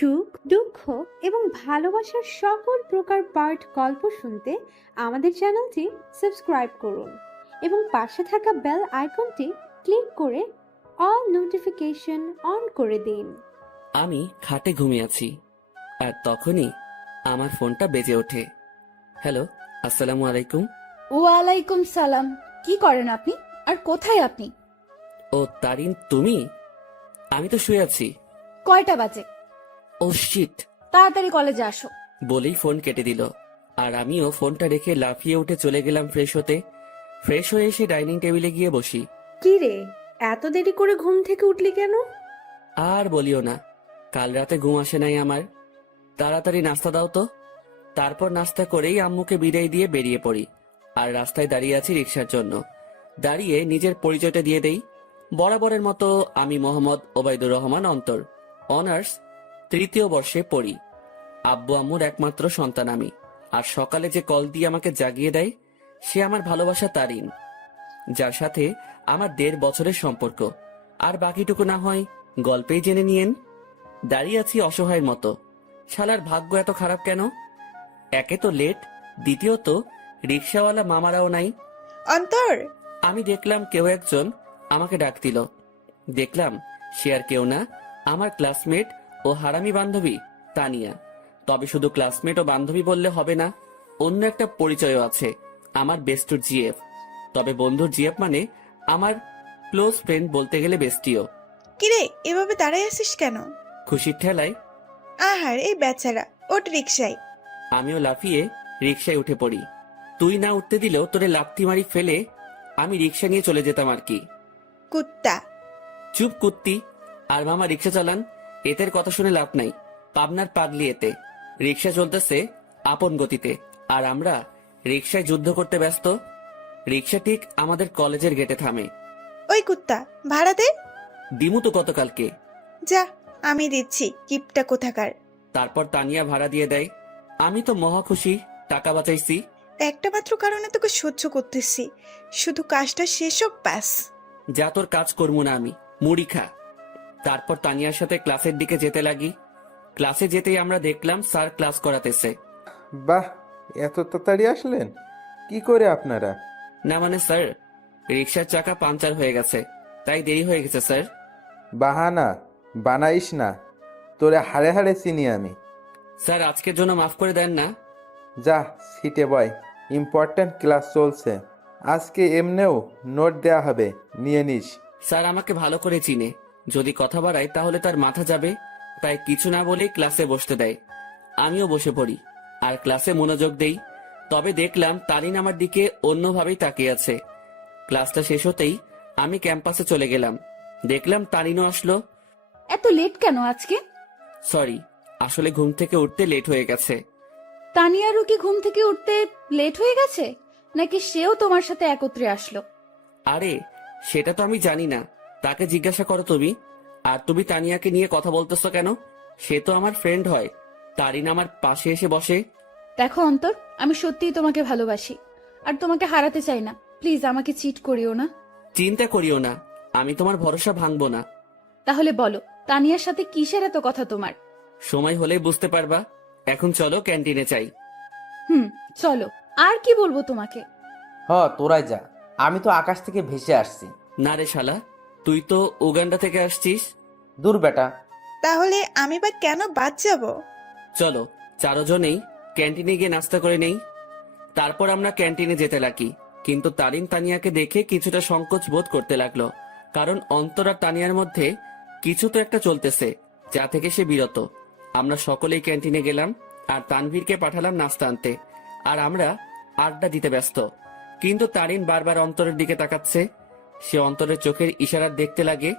সুখ, দুঃখ এবং ভালোবাসার সকল প্রকার পার্ট গল্প শুনতে আমাদের চ্যানেলটি সাবস্ক্রাইব করুন এবং পাশে থাকা বেল আইকনটি ক্লিক করে অল নোটিফিকেশন অন করে দিন। আমি খাটে ঘুমিয়ে আছি আর তখনই আমার ফোনটা বেজে ওঠে। হ্যালো, আসসালামু আলাইকুম। ওয়ালাইকুম সালাম। কি করেন আপনি আর কোথায় আপনি? ও তারিন, তুমি? আমি তো শুয়ে আছি। কয়টা বাজে? ও শিট, তাড়াতাড়ি কলেজে আসো। বলেই ফোন কেটে দিল। আর আমিও ফোনটা রেখে লাফিয়ে উঠে চলে গেলাম ফ্রেশ হতে। ফ্রেশ হয়ে এসে ডাইনিং টেবিলে গিয়ে বসি। কি রে, এত দেরি করে ঘুম থেকে উঠলি কেন? আর বলিও না, কাল রাতে ঘুম আসে নাই আমার। তাড়াতাড়ি নাস্তা দাও তো। তারপর নাস্তা করেই আম্মুকে বিদায় দিয়ে বেরিয়ে পড়ি। আর রাস্তায় দাঁড়িয়ে আছি রিক্সার জন্য। দাঁড়িয়ে নিজের পরিচয়টা দিয়ে দেই। বরাবরের মতো আমি মোহাম্মদ ওবায়দুর রহমান অন্তর, অনার্স 3য় বর্ষে পড়ি। আব্বু আম্মুর একমাত্র সন্তান আমি। আর সকালে যে কল দিয়ে আমাকে জাগিয়ে দেয় সে আমার ভালোবাসা তারিন, যার সাথে আমার 1.5 বছরের সম্পর্ক। আর বাকিটুকু না হয় গল্পেই জেনে নিয়েন। দাঁড়িয়ে আছি অসহায়ের মতো। শালার ভাগ্য এত খারাপ কেন? একে তো লেট, দ্বিতীয়ত রিক্সাওয়ালা মামারাও নাই। অন্তর, আমি দেখলাম কেউ একজন আমাকে ডাক দিল। দেখলাম সে আর কেউ না, আমার ক্লাসমেট ও হারামি বান্ধবী তানিয়া। তবে শুধু ক্লাসমেট ও বান্ধবী বললে হবে না, অন্য একটা পরিচয়ও আছে, আমার বেস্টুর জিএফ। তবে বন্ধুর জিএফ মানে আমার ক্লোজ ফ্রেন্ড, বলতে গেলে বেস্টিও। কিরে এভাবে দাঁড়ায় আছিস কেন? খুশির ঠেলায় আহার এই বেচারা, ওঠ রিক্সায়। আমিও লাফিয়ে রিক্সায় উঠে পড়ি। তুই না উঠতে দিলেও তোরে লাথি মারি ফেলে আমি রিক্সা নিয়ে চলে যেতাম আর কি। কুত্তা। চুপ কুত্তি। আর মামা রিক্সা চালান, এতের কথা শুনে লাভ নাই। পাবনার পাগলি এতে। রিক্সা চলতেছে আপন গতিতে, আর আমরা রিক্সায় যুদ্ধ করতে ব্যস্ত। রিক্সা ঠিক আমাদের কলেজের গেটে থামে। ওই কুত্তা, ভাড়া দে। দিমু তো গতকালকে। যা, আমি দিচ্ছি, কিপটা কোথাকার। তারপর তানিয়া ভাড়া দিয়ে দেয়। আমি তো মহা খুশি, টাকা বাঁচাইছি। একটা মাত্র কারণে তোকে সহ্য করতেছি, শুধু কাজটা শেষ হোক ব্যাস। যা, তোর কাজ করবো না আমি, মুড়ি খা। তারপর তানিয়ার সাথে ক্লাসের দিকে যেতে লাগি। ক্লাসে যেতেই আমরা দেখলাম স্যার ক্লাস করাতেছে। বাহ, এত তাড়াতাড়ি আসলেন? কি করে আপনারা? না মানে স্যার, রিক্সার চাকা পাঞ্চার হয়ে গেছে, তাই দেরি হয়ে গেছে স্যার। বাহানা বানাইস না, তোরে হাড়ে হাড়ে চিনি আমি। স্যার আজকের জন্য মাফ করে দেন না। যা সিটে বয়, ইম্পর্ট্যান্ট ক্লাস চলছে। আজকে এমনেও নোট দেয়া হবে, নিয়ে নিস। স্যার আমাকে ভালো করে চিনে, যদি কথা বাড়াই তাহলে তার মাথা যাবে, তাই কিছু না বলেই ক্লাসে বসতে দেয়। আমিও বসে পড়ি আর ক্লাসে মনোযোগ দেই। তবে দেখলাম তারিন আমার দিকে অন্যভাবেই তাকিয়ে আছে। ক্লাসটা শেষ হতেই আমি ক্যাম্পাসে চলে গেলাম। দেখলাম তারিনও আসলো। এত লেট কেন আজকে? সরি, আসলে ঘুম থেকে উঠতে লেট হয়ে গেছে। তানিয়ারও কি ঘুম থেকে উঠতে লেট হয়ে গেছে, নাকি সেও তোমার সাথে একত্রে আসলো? আরে সেটা তো আমি জানি না, তাকে জিজ্ঞাসা করো তুমি। আর তুমি তানিয়াকে নিয়ে কথা বলতেছো কেন? সে তো আমার ফ্রেন্ড হয়। তারিন আমার পাশে এসে বসে। দেখো অন্তর, আমি সত্যিই তোমাকে ভালোবাসি আর তোমাকে হারাতে চাই না। প্লিজ আমাকে চিট করিও না। চিন্তা করিও না, আমি তোমার ভরসা ভাঙবো না। তাহলে বলো, তানিয়ার সাথে কিসের এত কথা তোমার? সময় হলেই বুঝতে পারবা। এখন চলো ক্যান্টিনে চাই। চলো। আর কি বলবো তোমাকে? তোরাই যা, আমি তো আকাশ থেকে ভেসে আসছি। না রে শালা, তুই তো উগান্ডা থেকে আসছিস। দূর বেটা। তাহলে আমি বা কেন বাদ যাব? চলো চারজনেই ক্যান্টিনে গিয়ে নাস্তা করে নেই। তারপর আমরা ক্যান্টিনে যেতে লাগি। কিন্তু তারিন তানিয়াকে দেখে কিছুটা সংকোচ বোধ করতে লাগলো, কারণ অন্তর আর তানিয়ার মধ্যে কিছু তো একটা চলতেছে, যা থেকে সে বিরত। আমরা সকলেই ক্যান্টিনে গেলাম আর তানভীরকে পাঠালাম নাস্তা আনতে। আর আমরা আড্ডা দিতে ব্যস্ত। কিন্তু তারিন বারবার অন্তরের দিকে তাকাচ্ছে। সে অন্তরের চোখের ইশারা দেখতে লাগে,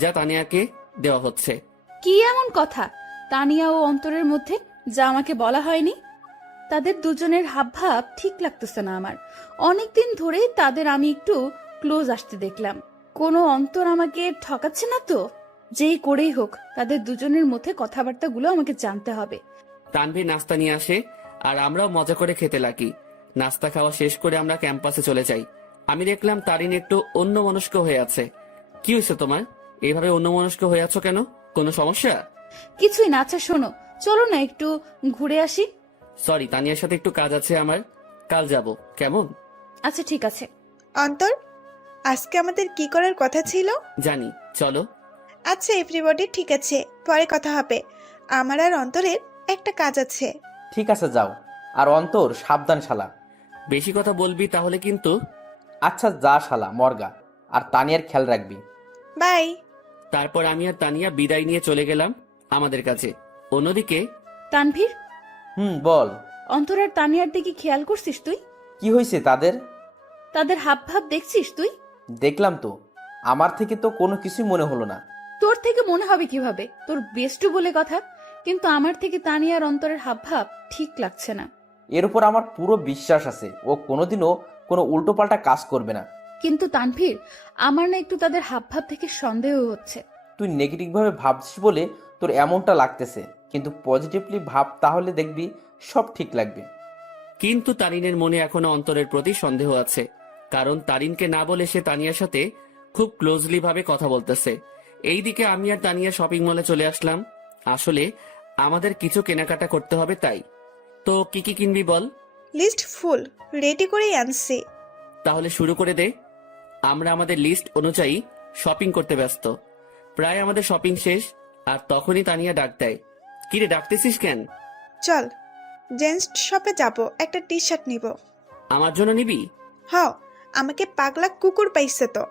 যা তানিয়াকে দেওয়া হচ্ছে। কি এমন কথা তানিয়া ও অন্তরের মধ্যে, যা আমাকে বলা হয়নি? তাদের দুজনের হাবভাব ঠিক লাগতেছে না আমার। অনেকদিন ধরেই তাদের আমি একটু ক্লোজ আসতে দেখলাম। কোনো অন্তর আমাকে ঠকাচ্ছে না তো? যেই করেই হোক, তাদের দুজনের মধ্যে কথাবার্তাগুলো আমাকে জানতে হবে। তানভীর নাস্তা নিয়ে আসে আর আমরাও মজা করে খেতে লাগি। নাস্তা খাওয়া শেষ করে আমরা ক্যাম্পাসে চলে যাই। আমি দেখলাম তারিন একটু অন্যমনস্ক হয়ে আছে। কি হয়েছে তোমার? এইভাবে অন্যমনস্ক হয়ে আছো কেন? কোনো সমস্যা? কিছুই না। আচ্ছা শোনো, চলো না একটু ঘুরে আসি। সরি, তানিয়ার সাথে একটু কাজ আছে আমার, কাল যাব। কেমন? আচ্ছা ঠিক আছে। অন্তর, আজকে আমাদের কি করার কথা ছিল? জানি, চলো। আচ্ছা এভরিবডি, ঠিক আছে, পরে কথা হবে। আমার আর অন্তরের একটা কাজ আছে। ঠিক আছে যাও। আর অন্তর, সাবধান শালা। বেশি কথা বলবি তাহলে কিন্তু। আচ্ছা যা শালা মর্গা। আর তানিয়ার খেয়াল রাখবি। বাই। তারপর আমি আর তানিয়া বিদায় নিয়ে চলে গেলাম আমাদের কাছে। অন্যদিকে তানভীর, বল। অন্তর আর তানিয়ার দিকে খেয়াল করছিস তুই? কি হয়েছে তাদের? তাদের হাব ভাব দেখছিস তুই? দেখলাম তো। আমার থেকে তো কোনো কিছুই মনে হলো না। তোর থেকে মনে হবে কিভাবে? তোর বেস্টু বলে কথা। কিন্তু আমার থেকে তানিয়ার অন্তরের হাব ভাব ঠিক লাগছে না। এর উপর আমার পুরো বিশ্বাস আছে ও কোনোদিনও কোনো উল্টোপাল্টা কাজ করবে না। কিন্তু তানভীর, আমার না একটু তাদের হাব ভাব থেকে সন্দেহ হচ্ছে। তুই নেগেটিভভাবে ভাবছিস বলে তোর এমনটা লাগতেছে, কিন্তু পজিটিভলি ভাব, তাহলে দেখবি সব ঠিক লাগবে। কিন্তু তারিনের মনে এখনো অন্তরের প্রতি সন্দেহ আছে, কারণ তারিনকে না বলে সে তানিয়ার সাথে খুব ক্লোজলি ভাবে কথা বলতেছে। এইদিকে আমি আর তানিয়া শপিং মলে চলে আসলাম। আসলে আমাদের কিছু কেনাকাটা করতে হবে, তাই। তো কি কি কিনবি বল? লিস্ট ফুল রেডি করেই আনছি। তাহলে শুরু করে দে। আমরা আমাদের লিস্ট অনুযায়ী শপিং করতে ব্যস্ত। প্রায় আমাদের শপিং শেষ, আর তখনই তানিয়া ডাক দেয়। কিরে, ডাকতেছিস কেন? চল জেন্টস শপে যাব, একটা টি শার্ট নিব। আমার জন্য নিবি? হ, আমাকে পাগলা কুকুর পাইছে তো।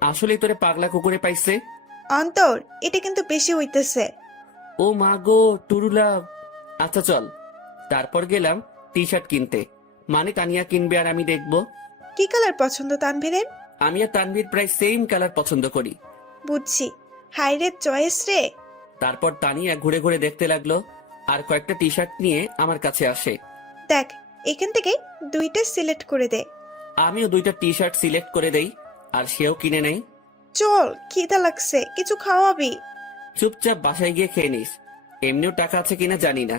আসলে তোরে পাগলা কুকুরে পাইছে? অন্তর, এটা কিন্তু বেশি হইতেছে। ও মা গো, টুরুলা। আচ্ছা চল। তারপর গেলাম টি শার্ট কিনতে। মানে তানিয়া কিনবে আর আমি দেখবো। কি কালার পছন্দ তানভীরের? আমি আর তানভীর প্রায় সেম কালার পছন্দ করি। বুঝছি, হাইরে চয়েস রে। তারপর তানিয়া ঘুরে ঘুরে দেখতে লাগলো আর কয়েকটা টি শার্ট নিয়ে আমার কাছে আসে। দেখ, এখান থেকে দুইটা সিলেক্ট করে দে। আমিও দুইটা টি শার্ট সিলেক্ট করে দেই, আর সেও কিনে নেই। চল, খিদা লাগছে, কিছু খাওয়াবি? চুপচাপ বাসায় গিয়ে খেয়ে নিস। এমনিও টাকা আছে কিনা জানি না।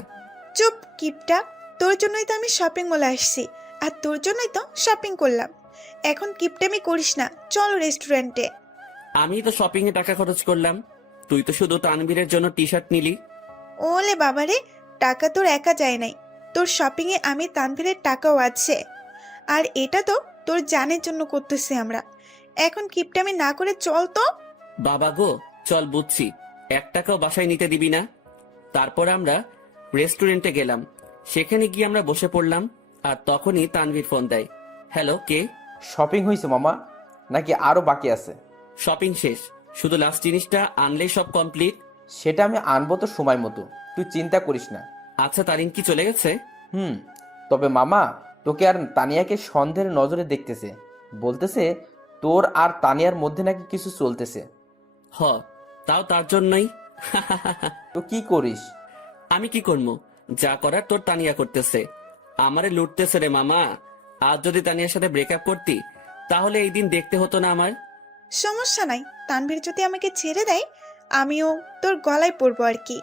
চুপ কিপটা, তোর জন্যই তো আমি শপিং মলে আসছি, আর তোর জন্যই তো শপিং করলাম। এখন কিপটামি করিস না, চল রেস্টুরেন্টে। আমি তো শপিং এ টাকা খরচ করলাম, তুই তো শুধু তানভীরের জন্য টি শার্ট নিলি। ওলে বাবারে, টাকা তোর একা যায় নাই, তোর শপিং এ আমি তানভীরের টাকাও আছে। আর এটা তো তোর জানের জন্য করতেছি আমরা। এখন কিপটামি না করে চল তো। বাবা গো, চল বুঝছি, 1 টাকাও বাসায় নিতে দিবি না। তারপর আমরা রেস্টুরেন্টে গেলাম। সেখানে গিয়ে আমরা বসে পড়লাম, আর তখনই তানভীর ফোন দেয়। হ্যালো, কে? শপিং হয়েছে মামা, নাকি আরো বাকি আছে? শপিং শেষ, শুধু লাস্ট জিনিসটা আনলেই সব কমপ্লিট। সেটা আমি আনবো তো সময় মতো, তুই চিন্তা করিস না। আচ্ছা, তারিন কি চলে গেছে? তবে মামা, তোকে আর তানিয়াকে সন্দেহের নজরে দেখতেছে। বলতেছে তোর আর তানিয়ার মধ্যে নাকি কিছু চলতেছে। হ, তাও তার জন্যই। তো কি করিস? আমি কি করবো? যা করার তোর তানিয়া করতেছে। আমারে লুটতেছে রে মামা। আজ যদি তানিয়ার সাথে ব্রেকআপ করতি, তাহলে এই দিন দেখতে হতো না আমার। সমস্যা নাই, তানভীর যদি আমাকে ছেড়ে দেয়, আমিও তোর গলায় পড়বো আর কি।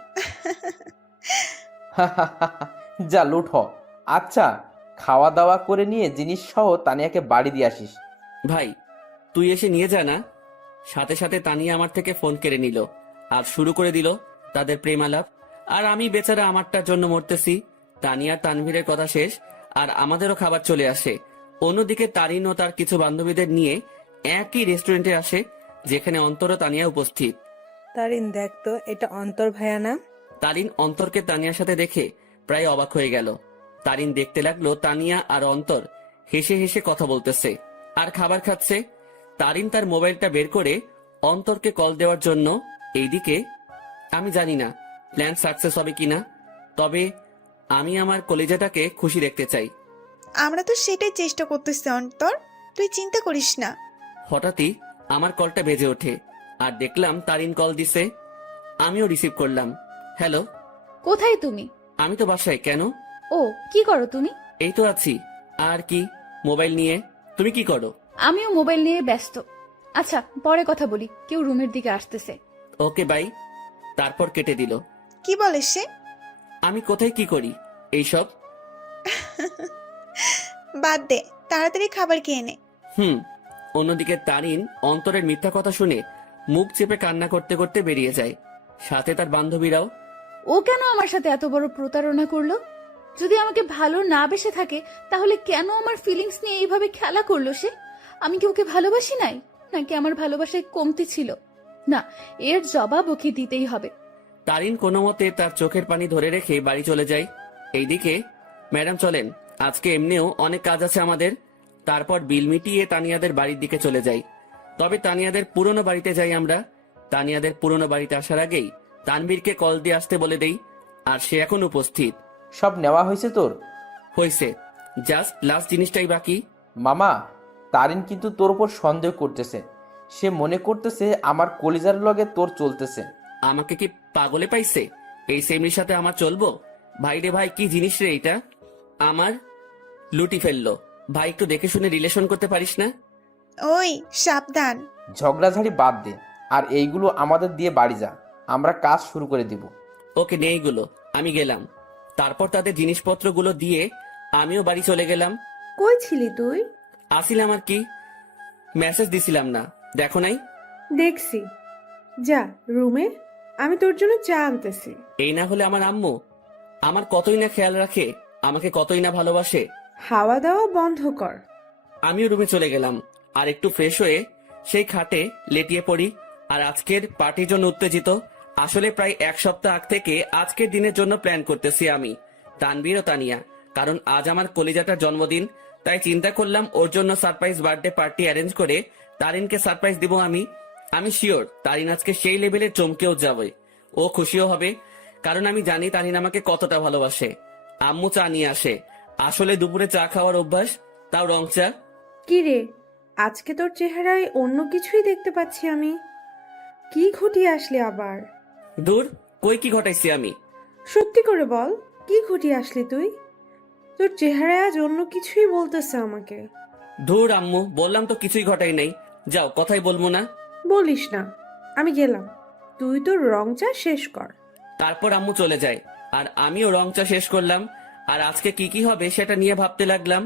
যা লুট হ। আচ্ছা, খাওয়া দাওয়া করে নিয়ে জিনিস সহ তানিয়াকে বাড়ি দিয়ে আসিস। ভাই, তুই এসে নিয়ে যা না। সাথে সাথে তানিয়া আমার থেকে ফোন কেড়ে নিল আর শুরু করে দিল তাদের প্রেম আলাপ। আর আমি বেচারা আমারটার জন্য মরতেছি। তানিয়া তানভীরের কথা শেষ, আর আমাদেরও খাবার চলে আসে। অন্যদিকে তারিন ও তার কিছু বান্ধবীদের নিয়ে একই রেস্টুরেন্টে আসে, যেখানে অন্তর ও তানিয়া উপস্থিত। তারিন, দেখ তো, এটা অন্তর ভাইয়া না? তারিন অন্তরকে তানিয়ার সাথে দেখে প্রায় অবাক হয়ে গেল। তারিন দেখতে লাগলো তানিয়া আর অন্তর হেসে হেসে কথা বলতেছে আর খাবার খাচ্ছে। তারিন তার মোবাইলটা বের করে অন্তরকে কল দেওয়ার জন্য। এইদিকে আমি জানি না প্ল্যান সাকসেস হবে কিনা, তবে আমি আমার কলেজাটাকে খুশি দেখতে চাই। আমরা তো সেটাই চেষ্টা করতেছি অন্তর, তুই চিন্তা করিস না। হঠাৎই আমার কলটা বেজে ওঠে, আর দেখলাম তারিন কল দিছে। আমিও রিসিভ করলাম। হ্যালো। কোথায় তুমি? আমি তো বাসায়। কেন? ও, কি করো তুমি? এই তো আছি। আর কি, মোবাইল নিয়ে। তুমি কি করো? আমিও মোবাইল নিয়ে ব্যস্ত। আচ্ছা, পরে কথা বলি, কেউ রুমের দিকে আসতেছে। Okay bye. তারপর কেটে দিল। কি বলে সে? আমি কোথায় কি করি এইসব? বাদ দে, তাড়াতাড়ি খাবার খেয়ে নে। অন্যদিকে তারিন অন্তরের মিথ্যা কথা শুনে মুখ চেপে কান্না করতে করতে বেরিয়ে যায়, সাথে তার বান্ধবীরাও। ও কেন আমার সাথে এত বড় প্রতারণা করলো? যদি আমাকে ভালো না বেসে থাকে তাহলে কেন আমার ফিলিংস নিয়ে এইভাবে খেলা করলো সে? আমি কি ওকে ভালোবাসি নাই, নাকি আমার ভালোবাসায় কমতি ছিল? না, এর জবাব ওকে দিতেই হবে। তারিন কোনো মতে তার চোখের পানি ধরে রেখে বাড়ি চলে যায়। এইদিকে, ম্যাডাম চলেন, আজকে এমনিও অনেক কাজ আছে আমাদের। তারপর বিল মিটিয়ে তানিয়াদের বাড়ির দিকে চলে যাই। তবে তানিয়াদের পুরনো বাড়িতে যাই আমরা। তানিয়াদের পুরনো বাড়িতে আসার আগেই তানবীরকে কল দিয়ে আসতে বলে দেই, আর সে এখন উপস্থিত। সব নেওয়া হয়েছে তোর? হয়েছে, জাস্ট লাস্ট জিনিসটাই বাকি। মামা, তারিন কিন্তু তোর উপর সন্দেহ করতেছে। সে মনে করতেছে আমার কলিজার লগে তোর চলতেছে। আমাকে কি পাগলে পাইছে? এই সেমরির সাথে আমার চলবো? ভাই রে ভাই, কি জিনিস রে এইটা? আমার লুটি ফেললো। ভাই, একটু দেখে শুনে রিলেশন করতে পারিস না? ওই সাবধান। ঝগড়াঝাড়ি বাদ দে, আর এইগুলো আমাদের দিয়ে বাড়ি যা, আমরা কাজ শুরু করে দিব। ওকে, নে এইগুলো, আমি গেলাম। তারপর তাদের জিনিসপত্রগুলো দিয়ে আমিও বাড়ি চলে গেলাম। কই ছিলি তুই? আসিলাম আর কি, মেসেজ দিছিলাম না, দেখো নাই? দেখছি। যা রুমে, আমি তোর জন্য চা আনতেছি। এই না হলে আমার আম্মু আমার কতই না খেয়াল রাখে, আমাকে কতই না ভালোবাসে। হাওয়া দাওয়া বন্ধ কর। আমিও রুমে চলে গেলাম, আর একটু ফ্রেশ হয়ে সেই খাটে লেটিয়ে পড়ি। আর আজকের পার্টির জন্য উত্তেজিত। আসলে প্রায় এক সপ্তাহ আগ থেকে আজকের দিনের জন্য প্ল্যান করতেছি আমি, তানবীর ও তানিয়া। কারণ আজ আমার কলিজাটার জন্মদিন, তাই চিন্তা করলাম ওর জন্য সারপ্রাইজ বার্থডে পার্টি অ্যারেঞ্জ করে তারিনকে সারপ্রাইজ দিব আমি। আমি শিওর তারিন আজকে সেই লেভেলে চমকেও যাবে, ও খুশিও হবে। কারণ আমি জানি তারিন আমাকে কতটা ভালোবাসে। আম্মু চা নিয়ে আসে, আসলে দুপুরে চা খাওয়ার অভ্যাস, তাও রং চা। কি রে, আজকে তোর চেহারায় অন্য কিছুই দেখতে পাচ্ছি আমি। কি ঘটিয়ে আসলি আবার? দূর, কই কি ঘটাইছি আমি? সত্যি করে বল, কি ঘটিয়ে আসলি তুই? তোর চেহারায় আজ অন্য কিছুই বলতেছে আমাকে। ধুর আম্মু, বললাম তো কিছুই ঘটাই নাই। যাও, কথাই বলবো না। বলিস না, আমি গেলাম। তুই তোর রং চা শেষ কর। তারপর আম্মু চলে যায়, আর আমিও রং চা শেষ করলাম। আর আজকে কি কি হবে সেটা নিয়ে ভাবতে লাগলাম।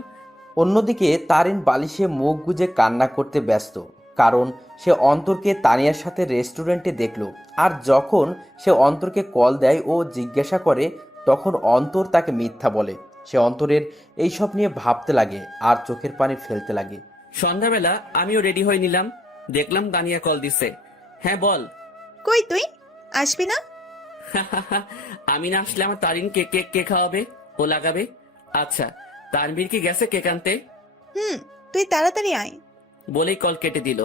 অন্যদিকে তারিন বালিশে মুখ গুজে কান্না করতে ব্যস্ত, কারণ সে অন্তরকে তানিয়ার সাথে রেস্টুরেন্টে দেখল। আর যখন সে অন্তরকে কল দেয় ও জিজ্ঞাসা করে, তখন অন্তর তাকে মিথ্যা বলে। সে অন্তরের এইসব নিয়ে ভাবতে লাগে আর চোখের পানি ফেলতে লাগে। সন্ধ্যাবেলা আমিও রেডি হয়ে নিলাম, দেখলাম তানিয়া কল দিছে। হ্যাঁ বল। কই তুই আসবি না? আমি না আসলে আমার তারিনকে কেক কে খাওয়াবে, ও লাগাবে? আচ্ছা, তানবীর কি গেছে কেক আনতে? তুই তাড়াতাড়ি আয়। বলেই কল কেটে দিল।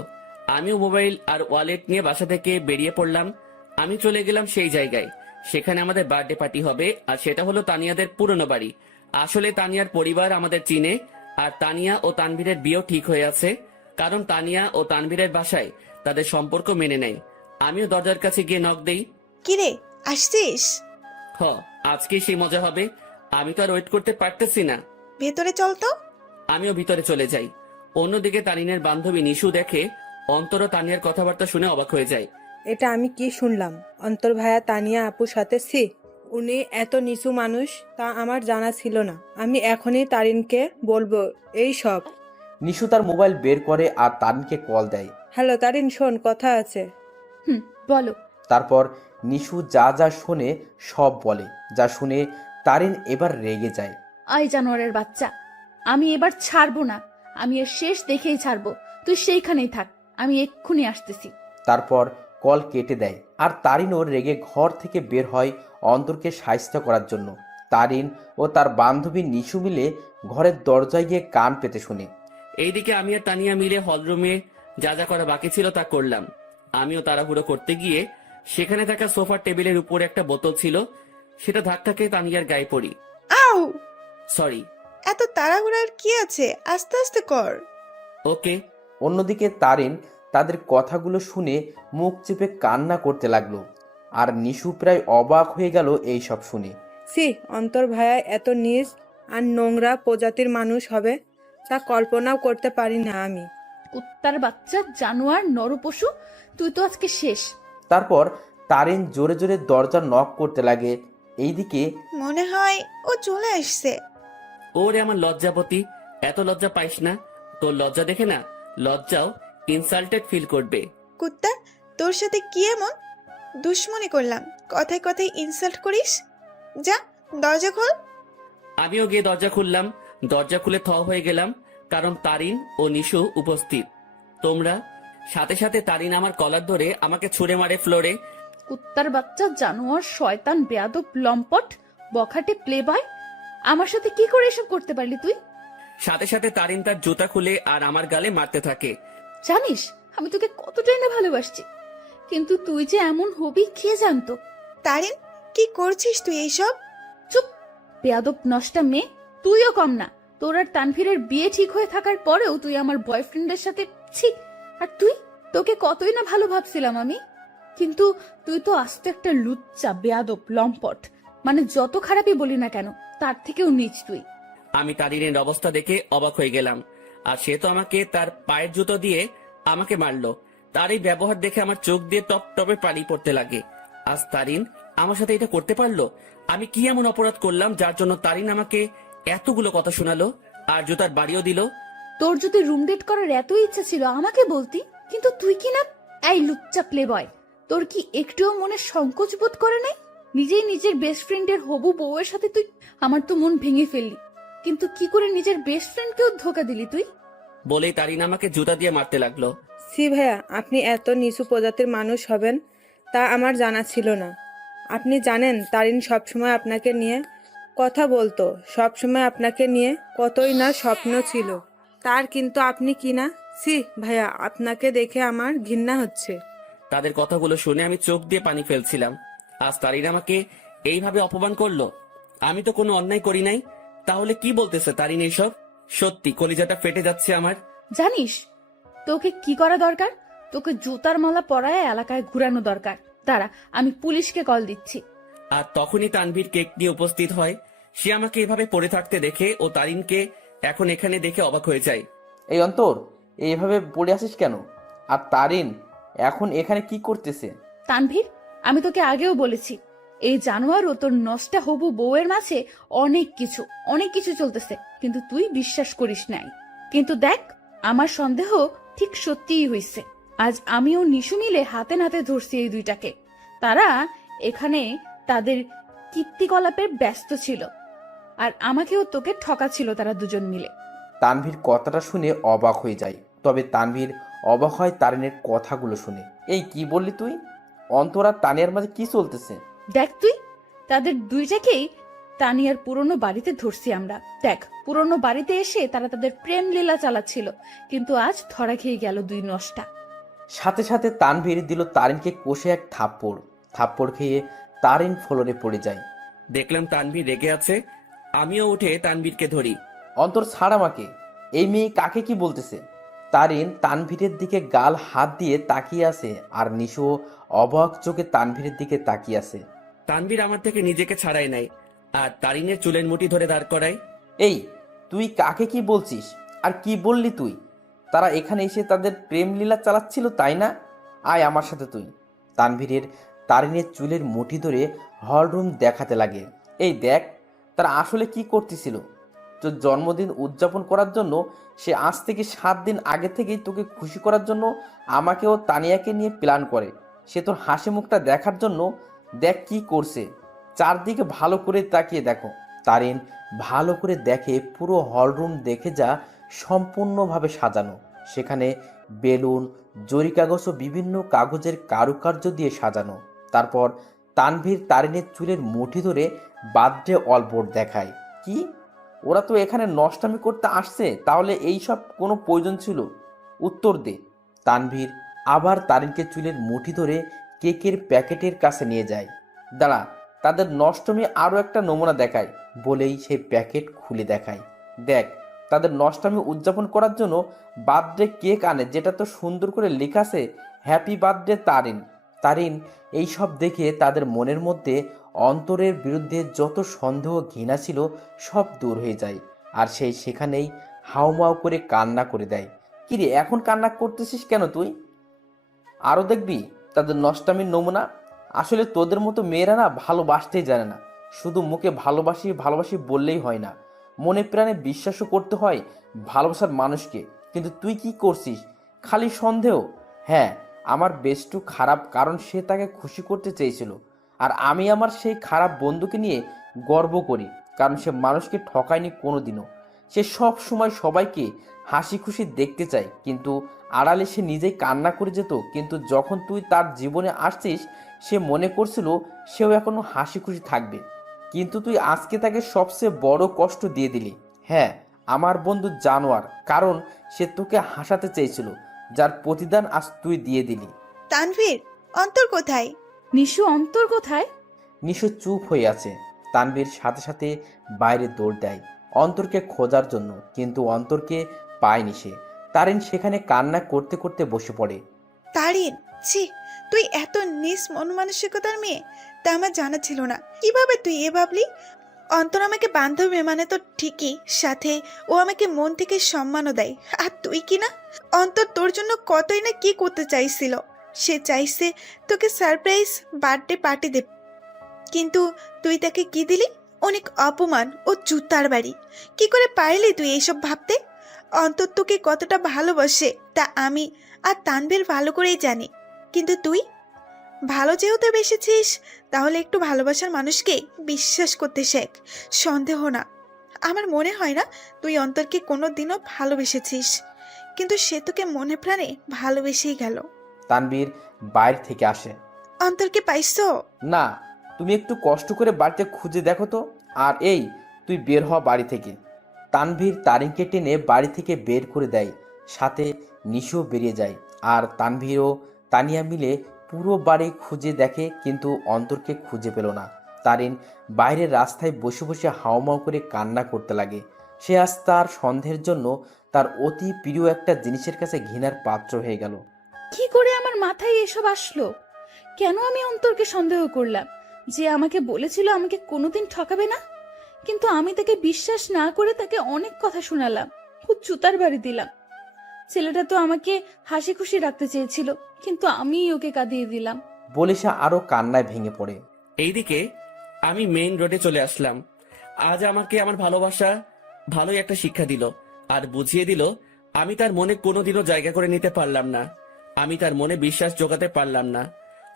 আমিও মোবাইল আর ওয়ালেট নিয়ে বাসা থেকে বেরিয়ে পড়লাম। আমি চলে গেলাম সেই জায়গায়, সেখানে আমাদের বার্থডে পার্টি হবে। আর সেটা হলো তানিয়াদের পুরনো বাড়ি। আসলে তানিয়ার পরিবার আমাদের চিনে, আর তানিয়া ও তানভীরের বিয়েও ঠিক হয়ে আছে। কারণ তানিয়া ও তানভীরের বাসায় তাদের সম্পর্ক মেনে নেয়। আমিও দরজার কাছে গিয়ে নক দেই। কিরে, আসছিস? হ, আজকে সেই মজা হবে। আমি তো আর ওয়েট করতে পারতেছি না। ভেতরে চল তো। আমিও ভিতরে চলে যাই। অন্যদিকে তানিনের বান্ধবী নিশু দেখে অন্তর ও তানিয়ার কথাবার্তা শুনে অবাক হয়ে যায়। এটা আমি কি শুনলাম? অন্তর ভাইয়া তানিয়া আপুর সাথে উনি এত নিচু মানুষ তা আমার জানা ছিল না। আমি এখনই তারিনকে বলবো এই সব। নিশু তার মোবাইল বের করে আর তারিনকে কল দেয়। হ্যালো তারিন, শোন, কথা আছে। বলো। তারপর নিশু যা যা শোনে সব বলে। যা শুনে তারিন এবার রেগে যায়। আই জানোয়ারের বাচ্চা, আমি এবার ছাড়বো না। আমি এর শেষ দেখেই ছাড়বো। তুই সেইখানেই থাক, আমি এক্ষুনি আসতেছি। তারপর কল কেটে দেয়, আর তারিনও রেগে ঘর থেকে বের হয় অন্তরকে সাহায্য করার জন্য। তারিন ও তার বান্ধবী নিশু মিলে ঘরের দরজায় গিয়ে কান পেতে শুনে। এইদিকে আমি আর তানিয়া মিলে হলরুমে যা যা করা বাকি ছিল তা করলাম। আমিও তাড়াহুড়ো করতে গিয়ে সেখানে থাকা সোফার টেবিলের উপরে একটা বোতল ছিল, সেটা ধাক্কা খেয়ে তানিয়ার গায়ে পড়ি। আউ! সরি। এত তাড়াহুড়ার কি আছে, আস্তে আস্তে কর। ওকে। অন্যদিকে তারিন তাদের কথাগুলো শুনে মুখ চেপে কান্না করতে লাগলো, আর নিশু প্রায় অবাক হয়ে গেল এই সব শুনে। অন্তর ভাইয়া এত নিজ আর নোংরা প্রজাতির মানুষ হবে তা কল্পনাও করতে পারি না আমি। কুত্তার বাচ্চা, জানোয়ার, নরপশু, তুই তো আজকে শেষ। তারপর তারিন জোরে জোরে দরজা নক করতে লাগে। এইদিকে মনে হয় ও চলে আসছে। ওরে আমার লজ্জাপতি, এত লজ্জা পাইস না। তোর লজ্জা দেখে না লজ্জাও ইনসাল্টেড ফিল করবে। কুত্তা, তোর সাথে কি এমন দুশ্মনী করলাম? কথায় কথায় ইনসাল্ট করিস। যা, দরজা খোল। আমিও গিয়ে দরজা খুললাম। দরজা খুলে থ হয়ে গেলাম, কারণ তারিন ও নিশু উপস্থিত। তোমরা সাথে সাথে তারিন আমার কলার ধরে আমাকে ছুঁড়ে মারে ফ্লোরে। কুত্তার বাচ্চা, জানোয়ার, শয়তান, বেয়াদব, লম্পট, বখাটে, প্লে বয়, আমার সাথে কি করে এসব করতে পারলি তুই? সাথে সাথে তারিন তার জুতা খুলে আর আমার গালে মারতে থাকে। জানিস আমি তোকে কতটাই না ভালোবাসছি, কিন্তু তুই যে এমন হবি কে জানতো? তারিন, কি করছিস তুই এইসব? চুপ, বেয়াদব নষ্টা মেয়ে। তুইও কম না। তোর আর তানভীরের বিয়ে ঠিক হয়ে থাকার পরেও তুই আমার বয়ফ্রেন্ডের সাথে ছি। আর তুই, তোকে কতই না ভালো ভাবছিলাম আমি, কিন্তু তুই তো আস্ত একটা লুচ্চা, বেয়াদব, লম্পট। মানে যত খারাপই বলি না কেন, তার থেকেও নিচ তুই। আমি তারিনের অবস্থা দেখে অবাক হয়ে গেলাম। আর সে তো আমাকে তার পায়ের জুতো দিয়ে আমাকে মারলো। তার এই ব্যবহার দেখে আমার চোখ দিয়ে টপ টপে পানি পড়তে লাগে। আজ তারিন আমার সাথে এটা করতে পারলো? আমি কি এমন অপরাধ করলাম যার জন্য তারিন আমাকে এতগুলো কথা শোনালো আর জুতার বাড়িও দিল? তোর যদি রুম ডেট করার এত ইচ্ছা ছিল আমাকে বলতি, কিন্তু তুই কি না। এই লুচ্চা প্লে বয়, তোর কি একটুও মনে সংকোচ বোধ করে নাই? নিজেই নিজের বেস্ট ফ্রেন্ডের হবু বউয়ের সাথে তুই। আমার তো মন ভেঙে ফেললি, কিন্তু কি করে নিজের বেস্ট ফ্রেন্ডকেও ধোকা দিলি তুই? বলেই তারিন আমাকে জুতা দিয়ে মারতে লাগলো। সি ভাইয়া, আপনি এত নিচু প্রজাতির মানুষ হবেন তা আমার জানা ছিল না। আপনি জানেন তারিন সবসময় আপনাকে নিয়ে কথা বলতো, সবসময় আপনাকে নিয়ে কতই না স্বপ্ন ছিল তার, কিন্তু আপনি কি না। সি ভাইয়া, আপনাকে দেখে আমার ঘৃণা হচ্ছে। তাদের কথাগুলো শুনে আমি চোখ দিয়ে পানি ফেলছিলাম। আজ তারিন আমাকে এইভাবে অপমান করলো। আমি তো কোনো অন্যায় করি নাই, তাহলে কি বলতেছে তারিন এইসব? সত্যি কলিজাটা ফেটে যাচ্ছে আমার। জানিস তোকে কি করা দরকার? তোকে জুতার মালা পরায় এলাকায় ঘুরানো দরকার। দাঁড়া, আমি পুলিশকে কল দিচ্ছি। আর তখনই তানভীর কেক নিয়ে উপস্থিত হয়। সে আমাকে এভাবে পড়ে থাকতে দেখে ও তারিনকে এখন এখানে দেখে অবাক হয়ে যায়। এই অন্তর, এইভাবে পড়ে আসিস কেন? আর তারিন এখন এখানে কি করতেছে? তানভীর, আমি তোকে আগেও বলেছি, এই জানোয়ার ও তোর নষ্টা হবু বউয়ের মাঝে অনেক কিছু চলতেছে, কিন্তু তুই বিশ্বাস করিস নাই। কিন্তু দেখ, আমার সন্দেহ ঠিক সত্যিই হইছে। আজ আমিও নিশু মিলে হাতে নাতে ধরছি এই দুইটাকে। তারা এখানে তাদের কীর্তিকলাপে ব্যস্ত ছিল, আর আমাকেও তোকে ঠকাচ্ছিল তারা দুজন মিলে। তানভীর কথাটা শুনে অবাক হয়ে যায়, তবে তানভীর অবাক হয় তারিনের কথাগুলো শুনে। এই কি বললি তুই? অন্তর আর তানিয়ার মাঝে কি চলতেছে? দেখ তুই, তাদের দুইটাকেই তানিয়ার পুরনো বাড়িতে ধরছি আমরা। দেখ, পুরনো বাড়িতে এসে তারা তাদের প্রেম লীলা চালাচ্ছিল, কিন্তু আজ ধরা খেয়ে গেল দুই নষ্টা। সাথে সাথে তানভীর দিল তারিনকে কষে এক থাপ্পড়। থাপ্পড় খেয়ে তারিন ফ্লোরে পড়ে যায়। দেখলাম তানভীর রেগে আছে। আমিও উঠে তানভীরকে ধরি। অন্তর, ছাড় আমাকে। এই মেয়ে কাকে কি বলতেছে? তারিন তানভীরের দিকে গাল হাত দিয়ে তাকিয়ে আছে, আর নিশো অবাক চোখে তানভীরের দিকে তাকিয়ে আছে। তানভীর আমার থেকে নিজেকে ছাড়াই নাই আর তারিনের চুলের মুঠি ধরে দাঁড় করায়। এই, তুই কাকে কি বলছিস? আর কি বললি তুই? তারা এখানে এসে তাদের প্রেম লীলা চালাচ্ছিল, তাই না? আয় আমার সাথে তুই। তারিনের চুলের মুঠি ধরে হলরুম দেখাতে লাগে। এই দেখ, তারা আসলে কি করতেছিল। তোর জন্মদিন উদযাপন করার জন্য সে আজ থেকে 7 দিন আগে থেকেই তোকে খুশি করার জন্য আমাকেও তানিয়াকে নিয়ে প্ল্যান করে। সে তোর হাসি মুখটা দেখার জন্য দেখ কি করছে। চারদিকে ভালো করে তাকিয়ে দেখো। তারিন ভালো করে দেখে পুরো হলরুম দেখে যা সম্পূর্ণভাবে সাজানো। সেখানে বেলুন, জরি কাগজ ও বিভিন্ন কাগজের কারুকার্য দিয়ে সাজানো। তারপর তানভীর তারিনের চুলের মুঠি ধরে বার্থডে অলবোর্ড দেখায়। কি, ওরা তো এখানে নষ্টামি করতে আসছে, তাহলে এই সব কোনো প্রয়োজন ছিল? উত্তর দে। তানভীর আবার তারিনকে চুলের মুঠি ধরে কেকের প্যাকেটের কাছে নিয়ে যায়। দাঁড়া, তাদের নষ্টমী আরও একটা নমুনা দেখায় বলেই সেই প্যাকেট খুলে দেখায়। দেখ, তাদের নষ্টামি উদযাপন করার জন্য বার্থডে কেক আনে, যেটা তো সুন্দর করে লেখা আছে হ্যাপি বার্থডে তারিন। তারিন এই সব দেখে তাদের মনের মধ্যে অন্তরের বিরুদ্ধে যত সন্দেহ ঘৃণা ছিল সব দূর হয়ে যায়, আর সেই সেখানেই হাউমাউ করে কান্না করে দেয়। কিরে, এখন কান্না করতেছিস কেন তুই? আরও দেখবি তাদের নষ্টামির নমুনা। আসলে তোদের মতো মেয়েরা না ভালোবাসতেই জানে না। শুধু মুখে ভালোবাসি ভালোবাসি বললেই হয় না, মনে প্রাণে বিশ্বাসও করতে হয় ভালোবাসার মানুষকে। কিন্তু তুই কি করছিস? খালি সন্দেহ। হ্যাঁ, আমার বেস্টু খারাপ কারণ সে তাকে খুশি করতে চেয়েছিল, আর আমি আমার সেই খারাপ বন্ধুকে নিয়ে গর্ব করি কারণ সে মানুষকে ঠকায়নি কোনো দিনও। সে সব সময় সবাইকে হাসি খুশি দেখতে চায়, কিন্তু আড়ালে সে নিজেই কান্না করে যেত। কিন্তু যখন তুই তার জীবনে আসছিস সে মনে করছিল সেও এখনো হাসি খুশি থাকবে, কিন্তু তুই আজকে তাকে সবচেয়ে বড় কষ্ট দিয়ে দিলি। হ্যাঁ, আমার বন্ধু জানোয়ার, কারণ সে তোকে হাসাতে চেয়েছিল, যার প্রতিদান আজ তুই দিয়ে দিলি। তানভীর, অন্তর কোথায়? নিশু, অন্তর কোথায়? নিশু চুপ হয়ে আছে। তানভীর সাথে সাথে বাইরে দৌড় দেয় অন্তরকে খোঁজার জন্য, কিন্তু অন্তরকে পায়নি সে। তারিন সেখানে কান্না করতে করতে বসে পড়ে। তারিন, ছি, তুই এত নিস মন মানসিকতার মেয়ে, তা আমার জানা ছিল না। কিভাবে তুই এ ভাবলি? অন্তর আমাকে বান্ধবী মানে তো ঠিকই, সাথে ও আমাকে মন থেকে সম্মানও দেয়। আর তুই কি না, অন্তর তোর জন্য কতই না কি করতে চাইছিল। সে চাইছে তোকে সারপ্রাইজ বার্থডে পার্টি দেবে, কিন্তু তুই তাকে কি দিলি? অনেক অপমান ও জুতার বাড়ি। কি করে পারলি তুই এসব ভাবতে? অন্তর তোকে কতটা ভালোবাসে তা আমি আর তানভীর ভালো করেই জানি, কিন্তু তুই ভালো যেহেতু বেসেছিস, তাহলে একটু ভালোবাসার মানুষকে বিশ্বাস করতে শেখ, সন্দেহ না। আমার মনে হয় না তুই অন্তরকে কোনো দিনও ভালোবেসেছিস, কিন্তু সে তোকে মনে প্রাণে ভালোবেসেই গেল। তানভীর বাইরে থেকে আসে। অন্তরকে পাইছো? না, তুমি একটু কষ্ট করে বাড়িতে খুঁজে দেখো তো। আর এই, তুই বের হ বাড়ি থেকে। তানভীর তারিনকে টেনে বাড়ি থেকে বের করে দেয়, সাথে নিশিও বেরিয়ে যায়। আর তানভীর ও তানিয়া মিলে পুরো বাড়ি খুঁজে দেখে, কিন্তু অন্তরকে খুঁজে পেল না। তারিন বাইরের রাস্তায় বসে বসে হাউমাউ করে কান্না করতে লাগে। সে আজ তার সন্দেহের জন্য তার অতি প্রিয় একটা জিনিসের কাছে ঘৃণার পাত্র হয়ে গেল। কি করে আমার মাথায় এসব আসলো? কেন আমি অন্তরকে সন্দেহ করলাম? যে আমাকে বলেছিল আমাকে কোনোদিন ঠকাবে না, কিন্তু আমি তাকে বিশ্বাস না করে তাকে অনেক কথা শোনালাম, খুব জুতার বাড়ি দিলাম। ছেলেটা তো আমাকে হাসি খুশি রাখতে চেয়েছিল, কিন্তু আমিই ওকে কাঁদিয়ে দিলাম। বলে সে আরো কান্নায় ভেঙে পড়ে। এইদিকে আমি মেইন রোডে চলে আসলাম। আজ আমাকে আমার ভালোবাসা ভালোই একটা শিক্ষা দিল, আর বুঝিয়ে দিল আমি তার মনে কোনোদিনও জায়গা করে নিতে পারলাম না। আমি তার মনে বিশ্বাস জোগাতে পারলাম না।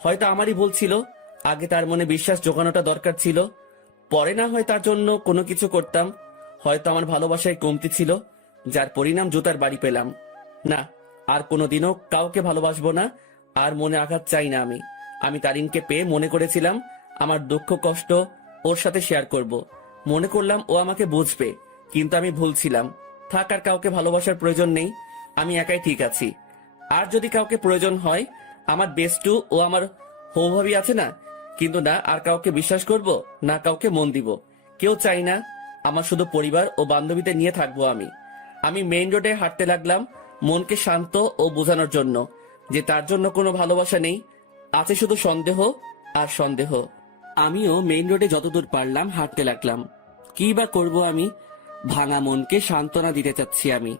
হয়তো আমারই ভুল ছিল, আগে তার মনে বিশ্বাস জোগানোটা দরকার ছিল। পরে না হয় তার জন্য কোনো কিছু করতাম। হয়তো আমার ভালোবাসায় কমতি ছিল, যার পরিণাম জুতার বাড়ি পেলাম। না, আর কোনোদিনও কাউকে ভালোবাসবো না, আর মনে আঘাত চাই না। আমি তারিনকে পেয়ে মনে করেছিলাম আমার দুঃখ কষ্ট ওর সাথে শেয়ার করব। মনে করলাম ও আমাকে বুঝবে, কিন্তু আমি ভুল ছিলাম। থাক, আর কাউকে ভালোবাসার প্রয়োজন নেই, আমি একাই ঠিক আছি। আর যদি কাউকে প্রয়োজন হয়, আমার বেস্টু ও আমার হৌভাবি আছে না, কিন্তু না আর কাউকে বিশ্বাস করব, না কাউকে মন দিব। কেউ চাই না, আমার শুধু পরিবার ও বান্ধবীদের নিয়ে থাকবো আমি মেইন রোডে হাঁটতে লাগলাম, মনকে শান্ত ও বোঝানোর জন্য যে তার জন্য কোনো ভালোবাসা নেই, আছে শুধু সন্দেহ আর সন্দেহ। আমিও মেইন রোডে যতদূর পারলাম হাঁটতে লাগলাম। কি বা করবো আমি? ভাঙা মনকে সান্ত্বনা দিতে চাচ্ছি। আমি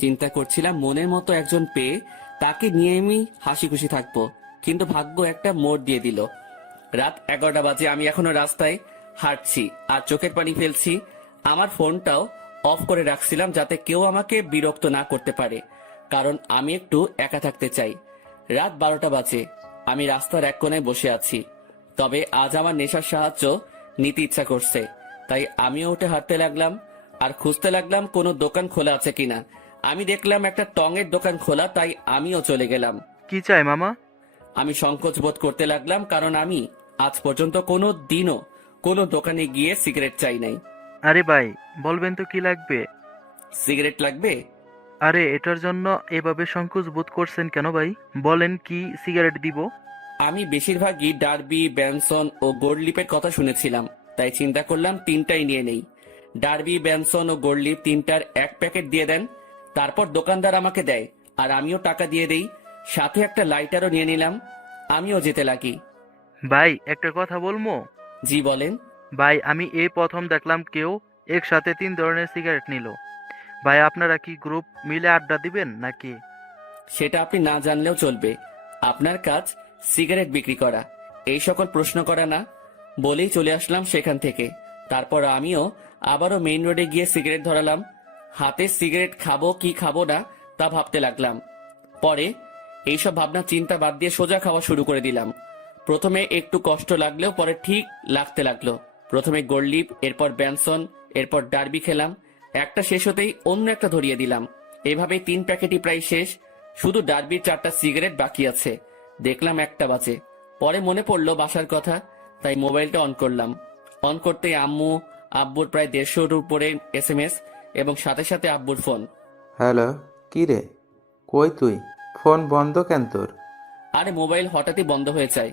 চিন্তা করছিলাম মনের মতো একজন পেয়ে তাকে নিয়ে আমি হাসি খুশি থাকবো, কিন্তু ভাগ্য একটা মোড় দিয়ে দিল। রাত 11টা বাজে, আমি এখনো রাস্তায় হাঁটছি আর চোখের পানি ফেলছি। আমার ফোনটাও অফ করে রাখছিলাম যাতে কেউ আমাকে বিরক্ত না করতে পারে, কারণ আমি একটু একা থাকতে চাই। রাত 12টা বাজে, আমি রাস্তার এক কোণায় বসে আছি। তবে আজ আমার নেশার সাহায্য নিতে ইচ্ছা করছে, তাই আমিও উঠে হাঁটতে লাগলাম আর খুঁজতে লাগলাম কোনো দোকান খোলা আছে কিনা। আমি দেখলাম একটা টঙের দোকান খোলা, তাই আমিও চলে গেলাম। কি চাই মামা? আমি সংকোচ বোধ করতে লাগলাম, কারণ আমি আজ পর্যন্ত কোনো দিনও কোনো দোকানে গিয়ে সিগারেট চাই নাই। আরে ভাই, বলবেন তো কি লাগবে? সিগারেট লাগবে? আরে এটার জন্য এভাবে সংকোচ বোধ করছেন কেন ভাই? বলেন কি সিগারেট দিব? আমি বেশিরভাগই ডার্বি, ব্যানসন ও গোল্ডলিপের কথা শুনেছিলাম, তাই চিন্তা করলাম তিনটাই নিয়ে নেই। ডার্বি, ব্যানসন ও গোল্ডলিপ তিনটার এক প্যাকেট দিয়ে দেন। তারপর দোকানদার আমাকে দেয় আর আমিও টাকা দিয়ে দেই, সাথে একটা লাইটারও নিয়ে নিলাম। আমিও যেতে লাগি। ভাই একটা কথা বলবো? জি বলেন। ভাই আমি এই প্রথম দেখলাম কেউ একসাথে 3 ধরনের সিগারেট নিল। ভাই আপনারা কি গ্রুপ মিলে আড্ডা দিবেন নাকি? সেটা আপনি না জানলেও চলবে, আপনার কাজ সিগারেট বিক্রি করা, এই সকল প্রশ্ন করা না। বলেই চলে আসলাম সেখান থেকে। তারপর আমিও আবারও মেইন রোডে গিয়ে সিগারেট ধরালাম। হাতে সিগারেট খাবো কি খাবো না তা ভাবতে লাগলাম। পরে এইসব ভাবনা চিন্তা বাদ দিয়ে সোজা খাওয়া শুরু করে দিলাম। প্রথমে একটু কষ্ট লাগলেও পরে ঠিক লাগতে লাগলো। প্রথমে গোল্ডলিপ, এরপর ব্যানসন, এরপর ডার্বি খেলাম। একটা শেষ হতেই অন্য একটা ধরিয়ে দিলাম। এভাবে 3 প্যাকেটই প্রায় শেষ। শুধু ডার্বির 4টা সিগারেট বাকি আছে। দেখলাম 1টা বাজে। পরে মনে পড়লো বাসার কথা, তাই মোবাইলটা অন করলাম। অন করতেই আম্মু আব্বুর প্রায় 150-র উপরে SMS এবং সাথে সাথে আব্বুর ফোন। হ্যালো, কি রে? কই তুই? ফোন বন্ধ কেন তোর? আরে মোবাইল হঠাৎই বন্ধ হয়ে যায়,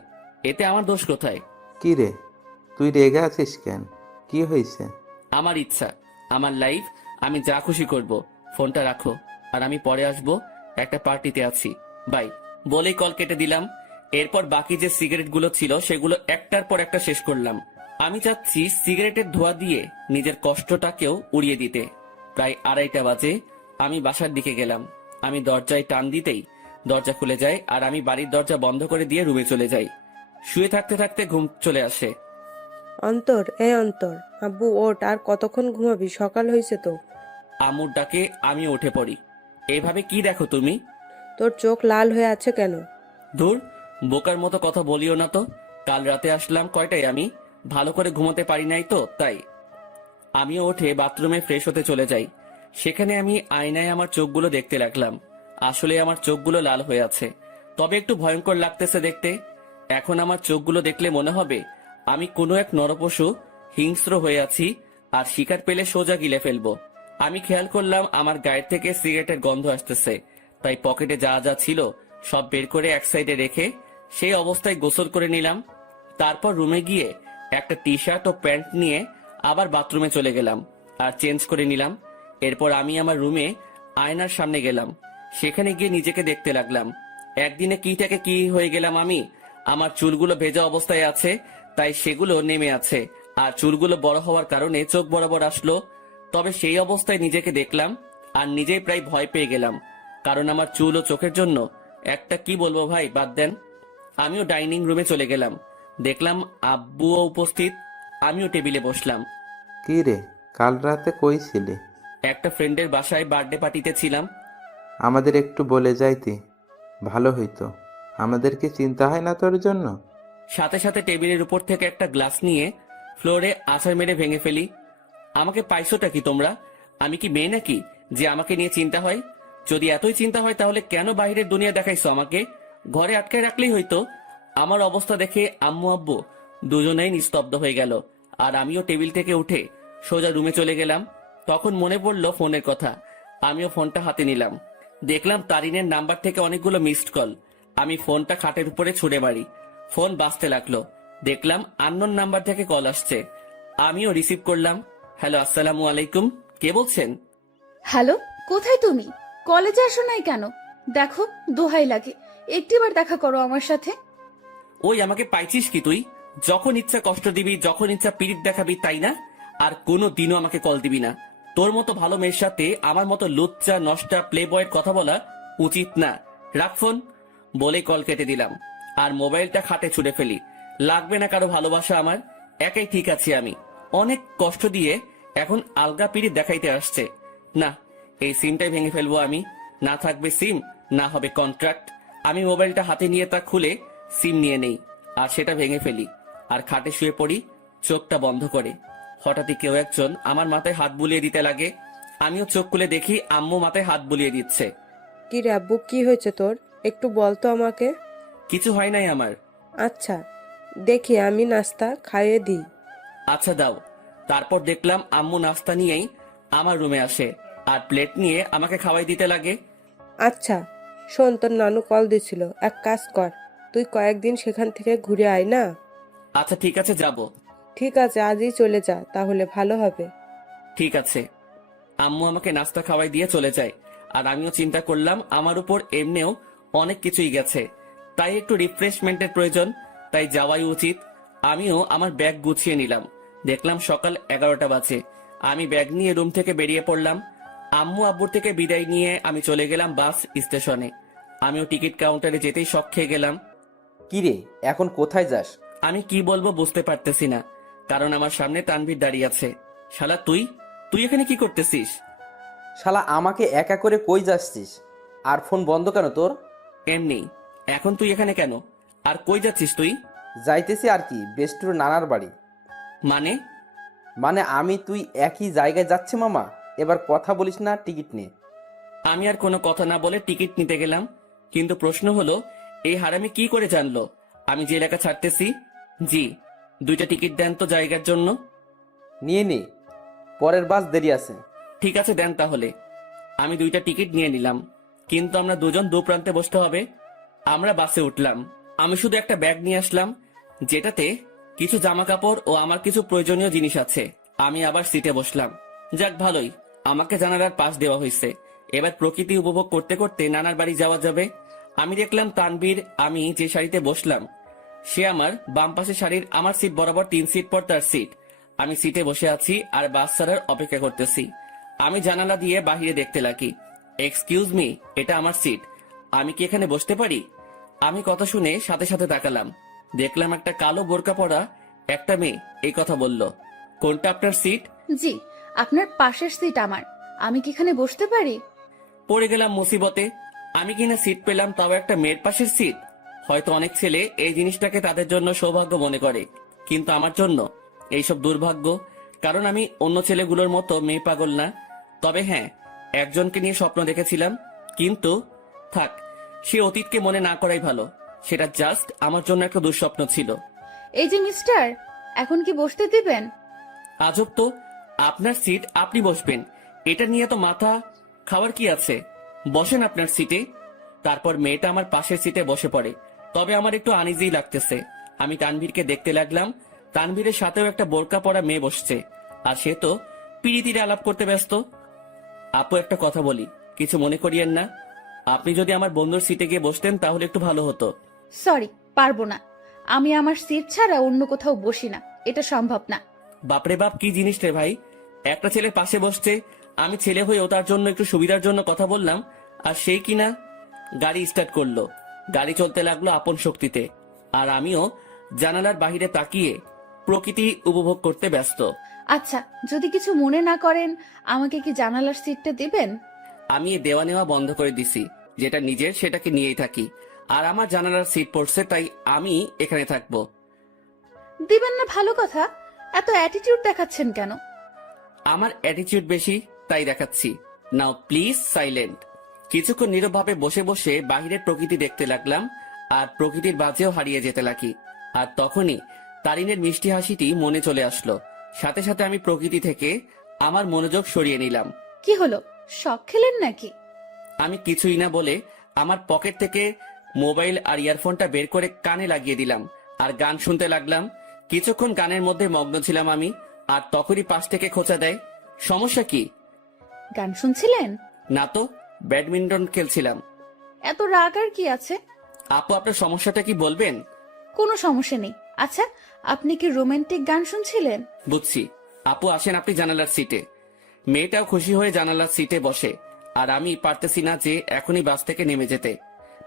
এতে আমার দোষ কোথায়? কি রে, তুই রেগে আছিস কেন? কি হয়েছে? আমার ইচ্ছা, আমার লাইফ, আমি যা খুশি করব। ফোনটা রাখো, আর আমি পরে আসবো, একটা পার্টিতে আছি, বাই বলেই কল কেটে দিলাম। এরপর বাকি যে সিগারেটগুলো ছিল সেগুলো একটার পর একটা শেষ করলাম। আমি চাচ্ছি সিগারেটের ধোঁয়া দিয়ে নিজের কষ্টটাকেও উড়িয়ে দিতে। প্রায় 2:30 বাজে আমি বাসার দিকে গেলাম। আমি দরজায় টান দিতেই দরজা খুলে যায়, আর আমি বাড়ির দরজা বন্ধ করে দিয়ে রুমে চলে যাই। শুয়ে থাকতে থাকতে ঘুম চলে আসে। অন্তর, অন্তর, আব্বু ওঠ, আর কতক্ষণ ঘুমাবি? সকাল হয়েছে তো। আম্মুর ডাকে আমি উঠে পড়ি। এইভাবে কি দেখো তুমি? তোর চোখ লাল হয়ে আছে কেন? ধুর, বোকার মতো কথা বলিও না তো। কাল রাতে আসলাম কয়টায়, আমি ভালো করে ঘুমোতে পারি নাই তো, তাই। আমিও উঠে বাথরুমে ফ্রেশ হতে চলে যাই। সেখানে আমি আয়নায় আমার চোখগুলো দেখতে লাগলাম। আসলে আমার চোখগুলো লাল হয়ে আছে, তবে একটু ভয়ঙ্কর লাগতেছে দেখতে। এখন আমার চোখগুলো দেখলে মনে হবে আমি কোনো এক নরপশু হিংস্র হয়ে আছি, আর শিকার পেলে সোজা গিলে ফেলবো। আমি খেয়াল করলাম আমার গায়ের থেকে সিগারেটের গন্ধ আসতেছে, তাই পকেটে যা যা ছিল সব বের করে এক সাইডে রেখে সেই অবস্থায় গোসল করে নিলাম। তারপর রুমে গিয়ে একটা টি শার্ট ও প্যান্ট নিয়ে আবার বাথরুমে চলে গেলাম আর চেঞ্জ করে নিলাম। এরপর আমি আমার রুমে আয়নার সামনে গেলাম। সেখানে গিয়ে নিজেকে দেখতে লাগলাম। একদিনে কি থেকে কি হয়ে গেলাম আমি। আমার চুলগুলো ভেজা অবস্থায় আছে, তাই সেগুলো নেমে আছে, আর চুলগুলো বড় হওয়ার কারণে চোখ বরাবর আসলো। তবে সেই অবস্থায় নিজেকে দেখলাম আর নিজেই প্রায় ভয় পেয়ে গেলাম, কারণ আমার চুল ও চোখের জন্য একটা কি বলবো ভাই, বাদ দেন। আমিও ডাইনিং রুমে চলে গেলাম। দেখলাম আব্বুও উপস্থিত। আমিও টেবিলে বসলাম। কি রে, কাল রাতে কই ছিলি? একটা ফ্রেন্ডের বাসায় বার্থডে পার্টিতে ছিলাম। আমাদের একটু বলে যাইতি, ভালো হইতো। আমাদের কি চিন্তা হয় না তোর জন্য? সাথে সাথে টেবিলের উপর থেকে একটা গ্লাস নিয়ে ফ্লোরে আছাড় মেরে ভেঙে ফেলি। আমাকে পাইছোটা কি তোমরা? আমি কি মেয়ে নাকি যে আমাকে নিয়ে চিন্তা হয়? যদি এতই চিন্তা হয় তাহলে কেন বাইরের দুনিয়া দেখাইছো আমাকে? ঘরে আটকায় রাখলেই হইতো। আমার অবস্থা দেখে আম্মু আব্বু দুজনেই নিস্তব্ধ হয়ে গেল, আর আমিও টেবিল থেকে উঠে সোজা রুমে চলে গেলাম। তখন মনে পড়লো ফোনের কথা। আমিও ফোনটা হাতে নিলাম। দেখলাম তারিনের নাম্বার থেকে অনেকগুলো মিসড কল। আমি ফোনটা খাটের উপরে ছুঁড়ে মারি। ফোন বাজতে লাগলো। দেখলাম আননোন নাম্বার থেকে কল আসছে। আমিও রিসিভ করলাম। হ্যালো, আসসালামু আলাইকুম, কে বলছেন? হ্যালো, কোথায় তুমি? কলেজে আসো নাই কেন? দেখো, দোহাই লাগে, একটিবার দেখা করো আমার সাথে। ওই আমাকে পাইছিস কি তুই? যখন ইচ্ছা কষ্ট দিবি, যখন ইচ্ছা পিরিত দেখাবি, তাই না? আর কোনো দিনও আমাকে কল দিবি না। তোর মতো ভালো মেয়ের সাথে আমার মতো লুচ্চা নষ্টা প্লে বয়ের কথা বলা উচিত না। রাখ ফোন বলে কল কেটে দিলাম আর মোবাইলটা খাটে ছুড়ে ফেলি। লাগবে না কারো ভালোবাসা আমার, একাই ঠিক আছি আমি। অনেক কষ্ট দিয়ে এখন আলগা পিরিত দেখাইতে আসছে। না, এই সিমটাই ভেঙে ফেলবো আমি। না থাকবে সিম, না হবে কন্ট্রাক্ট। আমি মোবাইলটা হাতে নিয়ে তা খুলে সিম নিয়ে নেই আর সেটা ভেঙে ফেলি, আর খাটে শুয়ে পড়ি চোখটা বন্ধ করে। হঠাৎই কেউ একজন আমার মাথায় হাত বুলিয়ে দিতে লাগে। আমিও চোখ খুলে দেখি আম্মু মাথায় হাত বুলিয়ে দিচ্ছে। কি রে আব্বু, কি হয়েছে তোর? একটু বল তো আমাকে। কিছু হয় নাই আমার। আচ্ছা, দেখি আমি নাস্তা খাইয়ে দিই। আচ্ছা দাও। তারপর দেখলাম আম্মু নাস্তা নিয়েই আমার রুমে আসে আর প্লেট নিয়ে আমাকে খাওয়াই দিতে লাগে। আচ্ছা শোন, তোর নানু কল দিছিল, এক কাজ কর, তুই কয়েকদিন সেখান থেকে ঘুরে আয় না। আচ্ছা ঠিক আছে, যাব। ঠিক আছে, আজই চলে যা, তাহলে ভালো হবে। ঠিক আছে। আম্মু আমাকে নাস্তা খাওয়াই দিয়ে চলে যায়, আর আমিও চিন্তা করলাম আমার উপর এমনিও অনেক কিছুই গেছে, তাই একটু রিফ্রেশমেন্টের প্রয়োজন, তাই যাওয়াই উচিত। আমিও আমার ব্যাগ গুছিয়ে নিলাম। দেখলাম সকাল 11টা বাজে। আমি ব্যাগ নিয়ে রুম থেকে বেরিয়ে পড়লাম। আম্মু আব্বুর থেকে বিদায় নিয়ে আমি চলে গেলাম বাস স্টেশনে। আমিও টিকিট কাউন্টারে যেতেই শক খেয়ে গেলাম। কিরে, এখন কোথায় যাস? আমি কি বলবো বুঝতে পারতেছি না, কারণ আমার সামনে তানভীর দাঁড়িয়ে আছে। শালা তুই তুই এখানে কি করতেছিস? শালা আমাকে একা করে কই যাচ্ছিস? আর ফোন বন্ধ কেন তোর? এমনি। এখন তুই এখানে কেন? আর কই যাচ্ছিস তুই? যাইতেছি আর কি, বেস্টুর নানার বাড়ি। মানে? মানে আমি তুই একই জায়গায় যাচ্ছে মামা। এবার কথা বলিস না, টিকিট নে। আমি আর কোনো কথা না বলে টিকিট নিতে গেলাম, কিন্তু প্রশ্ন হলো এই হারামি কি করে জানলো আমি যে এলাকা ছাড়তেছি? জি, 2টা টিকিট দেন তো জায়গার জন্য। নিয়ে নে, পরের বাস দেরি আছে। ঠিক আছে দেন তাহলে। আমি 2টা টিকিট নিয়ে নিলাম, কিন্তু আমরা দুজন দু প্রান্তে বসতে হবে। আমরা বাসে উঠলাম। আমি শুধু একটা ব্যাগ নিয়ে আসলাম, যেটাতে কিছু জামা কাপড় ও আমার কিছু প্রয়োজনীয় জিনিস আছে। আমি আবার সিটে বসলাম। যাক ভালোই, আমাকে জানালার পাশ দেওয়া হয়েছে। এবার প্রকৃতি উপভোগ করতে করতে নানার বাড়ি যাওয়া যাবে। আমি দেখলাম তানভীর, আমি যে সারিতে বসলাম সে আমার বাম পাশে সারির আমার সিট বরাবর 3 সিট পর তার সিট। আমি সিটে বসে আছি আর বাস ছাড়ার অপেক্ষা করতেছি। আমি জানালা দিয়ে বাহিরে দেখতে লাগি। এক্সকিউজ মি, এটা আমার সিট, আমি কি এখানে বসতে পারি? আমি কথা শুনে সাথে সাথে তাকালাম। দেখলাম একটা কালো বোরকা পরা একটা মেয়ে এই কথা বলল। কোনটা আপনার সিট? জি, আপনার পাশের সিট আমার। আমি কি এখানে বসতে পারি? পড়ে গেলাম মুসিবতে। আমি কিনা সিট পেলাম, তাও একটা মেয়ের পাশের সিট। হয়তো অনেক ছেলে এই জিনিসটাকে তাদের জন্য সৌভাগ্য মনে করে, কিন্তু আমার জন্য এইসব দুর্ভাগ্য। কারণ আমি অন্য ছেলেগুলোর মতো মেয়ে পাগল না। তবে হ্যাঁ, একজনকে নিয়ে স্বপ্ন দেখেছিলাম, কিন্তু থাক, সে অতীতকে মনে না করাই ভালো। সেটা জাস্ট আমার জন্য একটা দুঃস্বপ্ন ছিল। এই যে মিস্টার, এখন কি বসতে দিবেন? আজব তো, আপনার সিট আপনি বসবেন, এটা নিয়ে তো মাথা খাওয়ার কি আছে? বসেন আপনার সিটে। তারপর মেয়েটা আমার পাশের সিটে বসে পড়ে। তবে আমার একটু আনইজি লাগতেছে। আমি তানভীরকে দেখতে লাগলাম। তানভীরের সাথেও একটা বোরকা পরা মেয়ে বসছে, আর সে তো পিড়িতিরে আলাপ করতে ব্যস্ত। আপু একটা কথা বলি, কিছু মনে করিয়েন না। আপনি যদি আমার বন্ধুর সিটে গিয়ে বসতেন তাহলে একটু ভালো হতো। সরি, পারবো না। আমি আমার সিট ছাড়া অন্য কোথাও বসি না, এটা সম্ভব না। বাপরে বাপ, কি জিনিস রে ভাই! একটা ছেলে পাশে বসছে, আমি ছেলে হয়েও তার জন্য একটু সুবিধার জন্য কথা বললাম, আর সেই কিনা গাড়ি স্টার্ট করলো। গাড়ি চলতে লাগলো আপন শক্তিতে, আর আমিও জানালার বাহিরে তাকিয়ে প্রকৃতি উপভোগ করতে ব্যস্ত। আচ্ছা, যদি কিছু মনে না করেন, আমাকে কি জানালার সিটটা দিবেন? আমি এ দেওয়া নেওয়া বন্ধ করে দিছি। যেটা নিজের সেটাকে নিয়েই থাকি, আর আমার জানালার সিট পড়ছে তাই আমি এখানে থাকবো। দিবেন না ভালো কথা, এত অ্যাটিটিউড দেখাচ্ছেন কেন? আমার অ্যাটিটিউড বেশি তাই দেখাচ্ছি। নাও প্লিজ সাইলেন্ট। কিছুক্ষণ নীরবভাবে বসে বসে বাহিরের প্রকৃতি দেখতে লাগলাম, আর প্রকৃতির বাজেও হারিয়ে যেতে লাগি। আর তখনই তারিনের মিষ্টি হাসিটি মনে চলে আসলো। সাথে সাথে আমি প্রকৃতি থেকে আমার মনোযোগ সরিয়ে নিলাম। কি হলো, শখ খেলেন নাকি? আমি কিছুই না বলে আমার পকেট থেকে মোবাইল আর ইয়ারফোনটা বের করে কানে লাগিয়ে দিলাম, আর গান শুনতে লাগলাম। কিছুক্ষণ গানের মধ্যে মগ্ন ছিলাম আমি, আর তখনই পাশ থেকে খোঁচা দেয়। সমস্যা কি? গান শুনছিলেন? না তো, ব্যাডমিন্টন খেলছিলাম। এত রাগ আর কি আছে? আপু আপনার সমস্যাটা কি বলবেন? কোনো সমস্যা নেই। আচ্ছা, আপনি কি রোমান্টিক গান শুনছিলেন? বুঝছি। আপু আসেন আপনি জানালার সিটে। মেয়েটাও খুশি হয়ে জানালার সিটে বসে, আর আমি পারতেছি না যে এখনই বাস থেকে নেমে যেতে।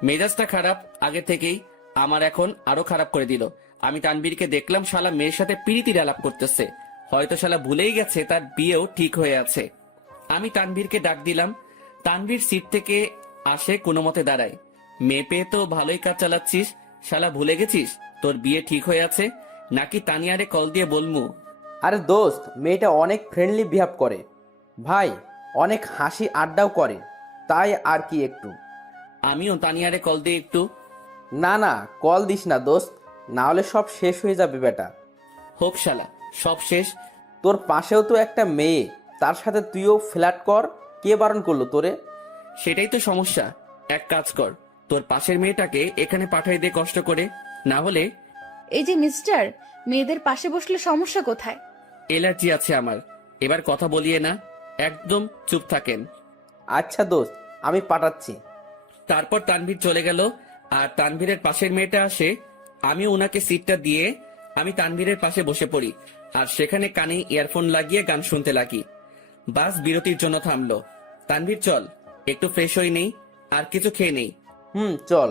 মেজাজটা খারাপ আগে থেকেই, আমার এখন আরো খারাপ করে দিল। আমি তানবীরকে দেখলাম শালা মেয়ের সাথে পিরিতির আলাপ করতেছে। হয়তো শালা ভুলেই গেছে তার বিয়েও ঠিক হয়ে আছে। আমি তানবীরকে ডাক দিলাম। তানবীর সিট থেকে আসে কোনো মতে দাঁড়ায়। মেয়ে পেয়ে তো ভালোই কাজ চালাচ্ছিস, শালা ভুলে গেছিস তোর বিয়ে ঠিক হয়ে আছে? নাকি তানিয়ারে কল দিয়ে বলমু? আরে দোস্ত, মেয়েটা অনেক ফ্রেন্ডলি বিহেভ করে ভাই, অনেক হাসি আড্ডাও করে, তাই আর কি একটু। আমিও তানিয়ারে কল দিয়ে একটু। না না, কল দিস না দোস্ত, না হলে সব শেষ হয়ে যাবে বেটা। হোক শালা, সব শেষ। তোর পাশেও তো একটা মেয়ে, তার সাথে তুইও ফ্ল্যাট কর, কে বারণ করলো তোরে? সেটাই তো সমস্যা। এক কাজ কর, তোর পাশের মেয়েটাকে এখানে পাঠাই দে কষ্ট করে, না হলে। এই যে মিস্টার, মেয়েদের পাশে বসলে সমস্যা কোথায়? এলার্জি আছে আমার। এবার কথা বলিয়ে না, একদম চুপ থাকেন। আচ্ছা দোস্ত, আমি পাঠাচ্ছি। তারপর তানভীর চলে গেল, আর তানভীরের পাশের মেয়েটা আসে। আমি ওনাকে সিটটা দিয়ে আমি তানভীরের পাশে বসে পড়ি, আর সেখানে কানে ইয়ারফোন লাগিয়ে গান শুনতে লাগি। বাস বিরতির জন্য থামলো। তানভীর চল একটু ফ্রেশ হয়ে নেই, আর কিছু খেয়ে নেই। চল।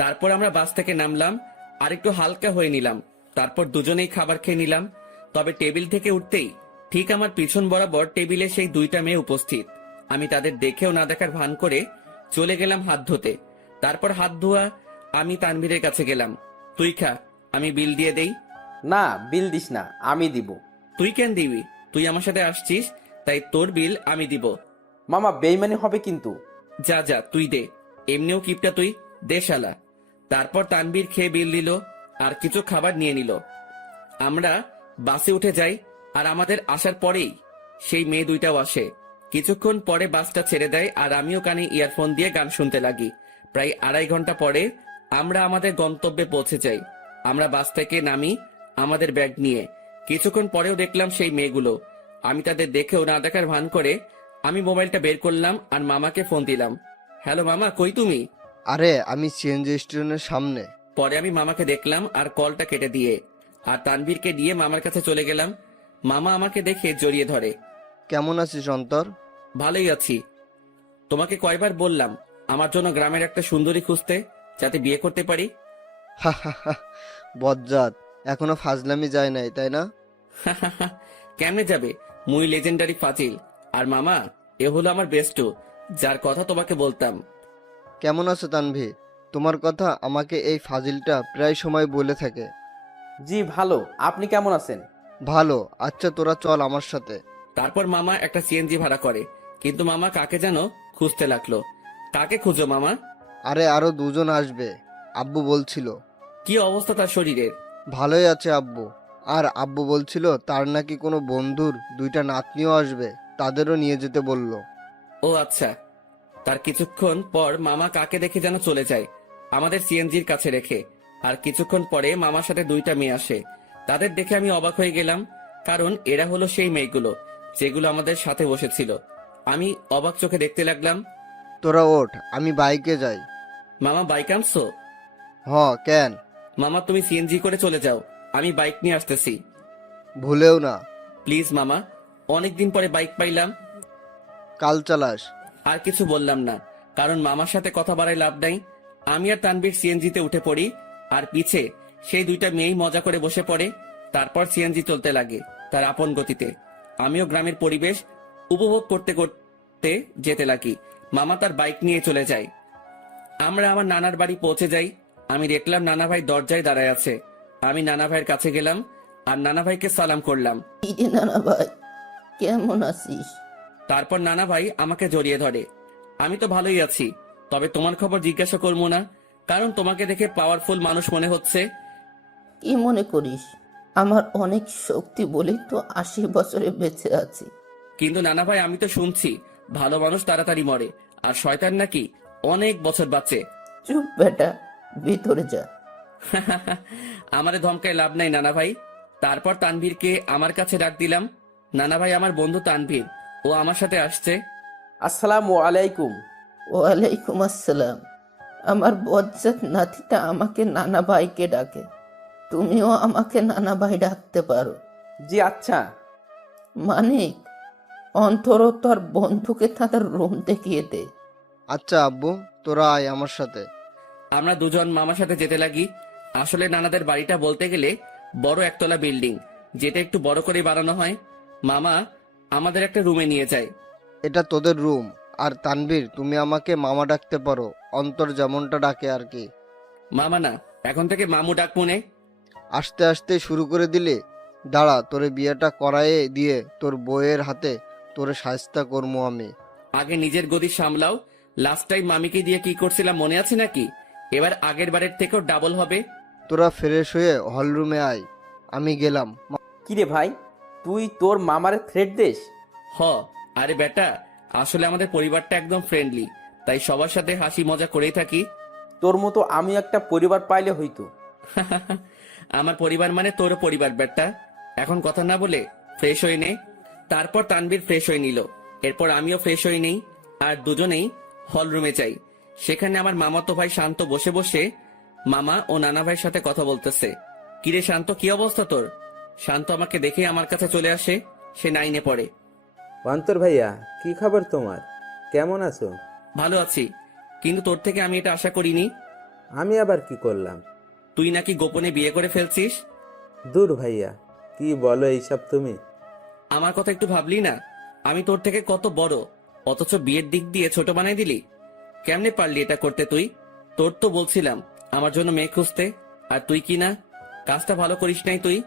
তারপর আমরা বাস থেকে নামলাম, আর একটু হালকা হয়ে নিলাম। তারপর দুজনেই খাবার খেয়ে নিলাম। তবে টেবিল থেকে উঠতেই ঠিক আমার পিছন বরাবর টেবিলে সেই 2টা মেয়ে উপস্থিত। আমি তাদের দেখেও না দেখার ভান করে চলে গেলাম হাত ধুতে। তারপর হাত ধোয়া আমি তানভীরের কাছে গেলাম। তুই খা, আমি বিল দিয়ে দেই। না, বিল দিস না, আমি দিব। তুই কেন দিবি? তুই আমার সাথে আসছিস, তাই তোর বিল আমি দিব। মামা বেইমানি হবে কিন্তু। যা যা, তুই দে। এমনিও কিপটা তুই, দে শালা। তারপর তানভীর খেয়ে বিল দিল আর কিছু খাবার নিয়ে নিল। আমরা বাসে উঠে যাই আর আমাদের আসার পরেই সেই মেয়ে দুইটাও আসে। কিছুক্ষণ পরে বাসটা ছেড়ে দেয় আর আমিও কানে ইয়ারফোন দিয়ে গান শুনতে লাগি। প্রায় 2.5 ঘন্টা পরে আমরা আমাদের গন্তব্যে পৌঁছে যাই। আমরা বাস থেকে নামি আমাদের ব্যাগ নিয়ে। কিছুক্ষণ পরেও দেখলাম সেই মেয়েগুলো। আমি তাদের দেখেও না দেখার ভান করে আমি মোবাইলটা বের করলাম আর মামাকে ফোন দিলাম। হ্যালো মামা, কই তুমি? আরে আমি সিএনজি স্টেশনের সামনে। পরে আমি মামাকে দেখলাম আর কলটা কেটে দিয়ে আর তানভীরকে দিয়ে মামার কাছে চলে গেলাম। মামা আমাকে দেখে জড়িয়ে ধরে। কেমন আছিস অন্তর? ভালোই আছি। তোমাকে কয়বার বললাম আমার জন্য গ্রামের একটা সুন্দরী খুঁজতে, যাতে বিয়ে করতে পারি। হা হা হা, বজ্জাত, এখনো ফাজলামি যায় নাই তাই না? কেমনে যাবে? মুই লেজেন্ডারি ফাজিল। আর মামা, এ হলো আমার বেস্টু, যার কথা তোমাকে বলতাম। কেমন আছো তানভীর? তোমার কথা আমাকে এই ফাজিলটা প্রায় সময় বলে থাকে। জি ভালো, আপনি কেমন আছেন? ভালো। আচ্ছা তোরা চল আমার সাথে। তারপর মামা একটা সিএনজি ভাড়া করে, কিন্তু মামা কাকে যেন খুঁজতে লাগলো। কাকে খুঁজো মামা? আরে আরো দুজন আসবে, আব্বু বলছিল। কি অবস্থা তার শরীরের? ভালোই আছে আব্বু। আর আব্বু বলছিল তার নাকি কোনো বন্ধুর 2টা নাতনিও আসবে, তাদেরও নিয়ে যেতে বলল। ও আচ্ছা। তার কিছুক্ষণ পর মামা কাকে দেখে যেন চলে যায় আমাদের সিএনজির কাছে রেখে। আর কিছুক্ষণ পরে মামার সাথে 2টা মেয়ে আসে। তাদের দেখে আমি অবাক হয়ে গেলাম, কারণ এরা হলো সেই মেয়েগুলো যেগুলো আমাদের সাথে বসেছিল। আমি অবাক চোখে দেখতে লাগলাম। তোরা ওঠ, আমি বাইকে যাই। মামা বাইক আনছো? কেন? মামা তুমি সিএনজি করে চলে যাও, আমি বাইক নিয়ে আসতেছি। ভুলেও না। প্লিজ মামা, অনেকদিন পরে বাইক পাইলাম। কাল চালাস। আর কিছু বললাম না, কারণ মামার সাথে কথা বাড়ায় লাভ নাই। আমি আর তানভীর সিএনজিতে উঠে পড়ি আর পিছে সেই 2টা মেয়েই মজা করে বসে পড়ে। তারপর সিএনজি চলতে লাগে তার আপন গতিতে। আমিও গ্রামের পরিবেশ উপভোগ করতে করতে যেতে লাগি। মামা তার বাইক নিয়ে চলে যায়। আমরা আমার নানার বাড়ি পৌঁছে যাই। আমি দেখলাম নানা ভাই দরজায় দাঁড়ায় আছে। আমি নানা ভাইয়ের কাছে গেলাম আর নানা ভাইকে সালাম করলাম। নানা ভাই, কেমন আছিস? তারপর নানা ভাই আমাকে জড়িয়ে ধরে। আমি তো ভালোই আছি, তবে তোমার খবর জিজ্ঞাসা করবো না, কারণ তোমাকে দেখে পাওয়ারফুল মানুষ মনে হচ্ছে। কি মনে করিস? আমার অনেক শক্তি বলেই তো 80 বছরে বেঁচে আছি। কিন্তু নানা ভাই, আমি তো শুনছি ভালো মানুষ তাড়াতাড়ি মরে আর শয়তান নাকি অনেক বছর বাঁচে। চুপ বেটা, ভিতরে যা। আমারে ধমকায় লাভ নাই নানা ভাই। তারপর তানভীরকে আমার কাছে ডাক দিলাম। নানা ভাই, আমার বন্ধু তানভীর, ও আমার সাথে আসছে। আসসালামু আলাইকুম। ওয়ালাইকুম আসসালাম। আমার বজ্জাত নাতিটা আমাকে নানা ভাইকে ডাকে, তুমিও আমাকে নানা ভাই ডাকতে পারো। জি আচ্ছা। মানিক, অন্তর তোর বন্ধুকে তাদের রুম দেখিয়ে দে। আচ্ছা আব্বু, তোরা আয় আমার সাথে। আমরা দুজন মামার সাথে যেতে লাগি। আসলে নানাদের বাড়িটা বলতে গেলে বড় একতলা বিল্ডিং, যেটা একটু বড় করে বানানো হয়। মামা আমাদের একটা রুমে নিয়ে যায়। এটা তোদের রুম। আর তানভীর, তুমি আমাকে মামা ডাকতে পারো, অন্তর যেমনটা ডাকে আর কি। মামা না, এখন থেকে মামু ডাক মনে। আস্তে আস্তে শুরু করে দিলে। দাঁড়া, তোরে বিয়েটা করায়ে দিয়ে তোর বউয়ের হাতে তোরে শায়েস্তা করবো আমি। আগে নিজের গদি সামলাও। লাস্ট টাইম মামিকে দিয়ে কি করছিলাম মনে আছে নাকি? এবার আগের বারের থেকেও ডাবল হবে। তোরা ফ্রেশ হয়ে হলরুমে আয়, আমি গেলাম। কিরে ভাই, তুই তোর মামারে থ্রেট দিস? আরে বেটা, আসলে আমাদের পরিবারটা একদম ফ্রেন্ডলি, তাই সবার সাথে হাসি মজা করেই থাকি। তোর মতো আমি একটা পরিবার পাইলে হইতো। আমার পরিবার মানে তোর পরিবার বেটা। এখন কথা না বলে ফ্রেশ হয়ে নে। তারপর তানভীর ফ্রেশ হয়ে নিল। এরপর আমিও ফ্রেশ হয়ে নেই আর দুজনেই হল রুমে যাই। সেখানে আমার মামাতো ভাই শান্ত বসে বসে মামা ও নানা ভাইয়ের সাথে কথা বলতেছে। কিরে শান্ত, কি অবস্থা তোর? শান্ত আমাকে দেখে আমার কাছে চলে আসে। সে 9-এ পড়ে। অন্তর ভাইয়া, কি খবর তোমার? কেমন আছো? ভালো আছি, কিন্তু তোর থেকে আমি এটা আশা করিনি। আমি আবার কি করলাম? তুই নাকি গোপনে বিয়ে করে ফেলছিস। দূর ভাইয়া, কি বলো এইসব তুমি? আমার কথা একটু ভাবলি না? আমি তোর থেকে কত বড়, অথচ বিয়ের দিক দিয়ে ছোট বানাই দিলি। কেমনে পারলি এটা করতে তুই? তোর তো বলছিলাম আমার জন্য মেয়ে খুঁজতে, আর তুই কি না, কাজটা ভালো করিস নাই তুই।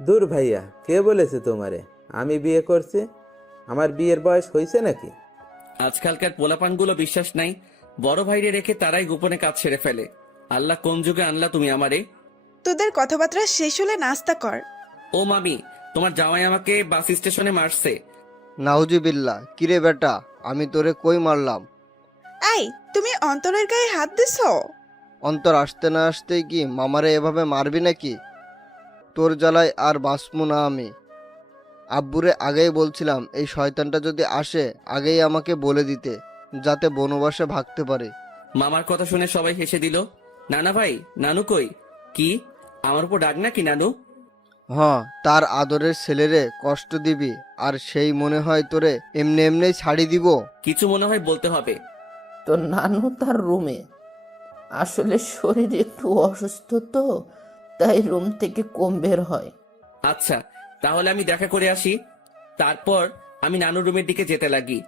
দূর ভাইয়া, কে বলেছে তোমারে আমি বিয়ে করছি? আমার বিয়ের বয়স হয়েছে নাকি? আজকালকার পোলাপানগুলো বিশ্বাস নাই, বড় ভাইরে রেখে তারাই গোপনে কাজ সেরে ফেলে। আল্লাহ কোন যুগে আনলা তুমি আমারে। তোদের কথাবার্তা শেষ হলে নাস্তা কর। ও মামি, তোমার জামাই আমাকে বাস স্টেশনে মারছে। নাউজুবিল্লাহ, কিরে বেটা, আমি তোরে কই মারলাম? এই, তুমি অন্তরের গায়ে হাত দিছো? অন্তর আসতে না আসতেই কি মামারে এভাবে মারবি নাকি? তোর জ্বালায় আর বাঁচমু না আমি। আব্বুরে আগেই বলছিলাম এই শয়তানটা যদি আসে আগেই আমাকে বলে দিতে, যাতে বনবাসে ভাগতে পারে। মামার কথা শুনে সবাই হেসে দিল। নানা ভাই, নানু কই? কি আমার উপর ডাক নাকি নানু? হ্যাঁ, তার আদরের ছেলেরে কষ্ট দিবি আর সেই মনে হয় তোরে এমনি এমনি ছাড়ি দিব? কিছু মনে হয় বলতে হবে। তো নানু তার রুমে, আসলে শরীর একটু অসুস্থ তো, তাই রুম থেকে কম বের হয়। আচ্ছা, তাহলে আমি দেখা করে আসি। তারপর আমি নানু রুমের দিকে যেতে লাগি।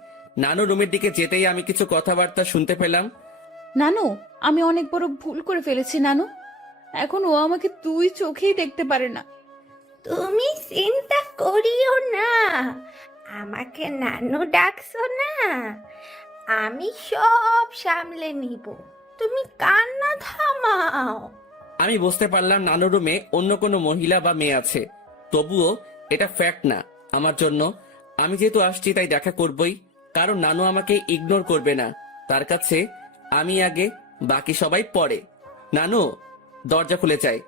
নানু রুমের দিকে যেতেই আমি কিছু কথাবার্তা শুনতে পেলাম। নানু, আমি অনেক বড় ভুল করে ফেলেছি নানু। এখন ও আমাকে দুই চোখেই দেখতে পারে না। তুমি চিন্তা করিও না, আমাকে নানু ডাকছো না, আমি সব সামলে নিব, তুমি কান্না থামাও। আমি বুঝতে পারলাম নানু রুমে অন্য কোনো মহিলা বা মেয়ে আছে, তবুও এটা ফ্যাক্ট না আমার জন্য। আমি যেহেতু আসছি তাই দেখা করবই, কারণ নানু আমাকে ইগনোর করবে না। তার কাছে আমি আগে, বাকি সবাই পরে। নানু, দরজা খুলে যায়।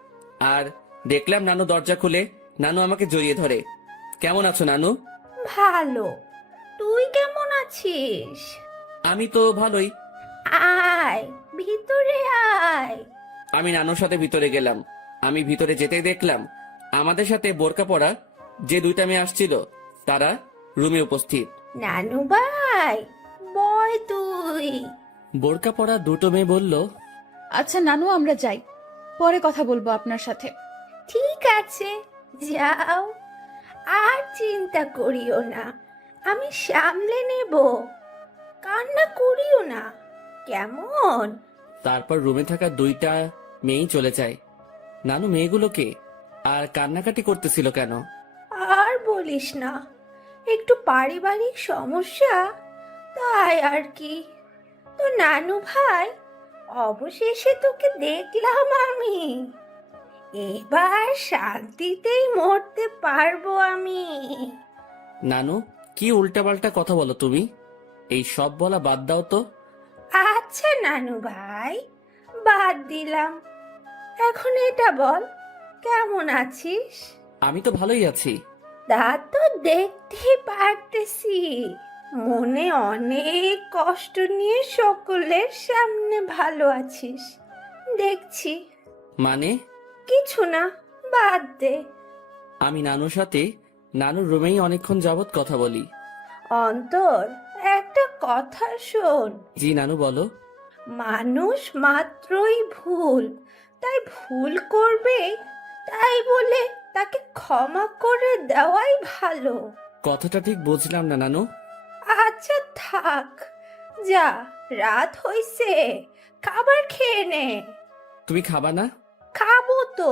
আর দেখলাম নানু দরজা খুলে নানু আমাকে জড়িয়ে ধরে। কেমন আছো নানু? ভালো, তুই কেমন আছিস? আমি তো ভালোই। আয় ভিতরে আয়। আমি নানুর সাথে ভিতরে গেলাম। আমি ভিতরে যেতেই দেখলাম আমাদের সাথে বোরকা পরা যে দুইটা মেয়ে আসছিল তারা রুমে উপস্থিত। নানু ভাই, বয় তুই। বোরকা পরা দুটো মেয়ে বলল, আচ্ছা নানু, আমরা যাই, পরে কথা বলবো আপনার সাথে। ঠিক আছে, যাও, আর চিন্তা করিও না, আমি সামলে নেব, কান্না করিও না, কেমন? তারপর রুমে থাকা দুইটা মেয়েই চলে যায়। নানু মেয়েগুলোকে আর কান্নাকাটি করতেছিল কেন? আর বলিস না, একটু পারিবারিক সমস্যা, তাই আর কি। তো নানু ভাই, অবশেষে তোকে দেখলাম আমি, এবার শান্তিতেই মরতে পারবো আমি। নানু, কি উল্টাপাল্টা কথা বলো তুমি? এই সব বলা বাদ দাও তো। আচ্ছা নানু ভাই, বাদ দিলাম, এখন এটা বল, কেমন আছিস? আমি তো ভালোই আছি। তা তো দেখতেই পারতেছি, মনে অনেক কষ্ট নিয়ে সকলের সামনে ভালো আছিস দেখছি। মানে? কিছু না, বাদ দে। আমি নানুর সাথে নানুর রুমেই অনেকক্ষণ যাবত কথা বলি। অন্তর, একটা কথা শোন। জি নানু, বলো। মানুষ মাত্রই ভুল, তাই ভুল করবে, তাই বলে তাকে ক্ষমা করে দেওয়াই ভালো। কথাটা ঠিক বুঝলাম না নানু। আচ্ছা থাক, যা, রাত হইছে, খাবার খেয়ে নে। তুমি খাবা না? খাবো তো,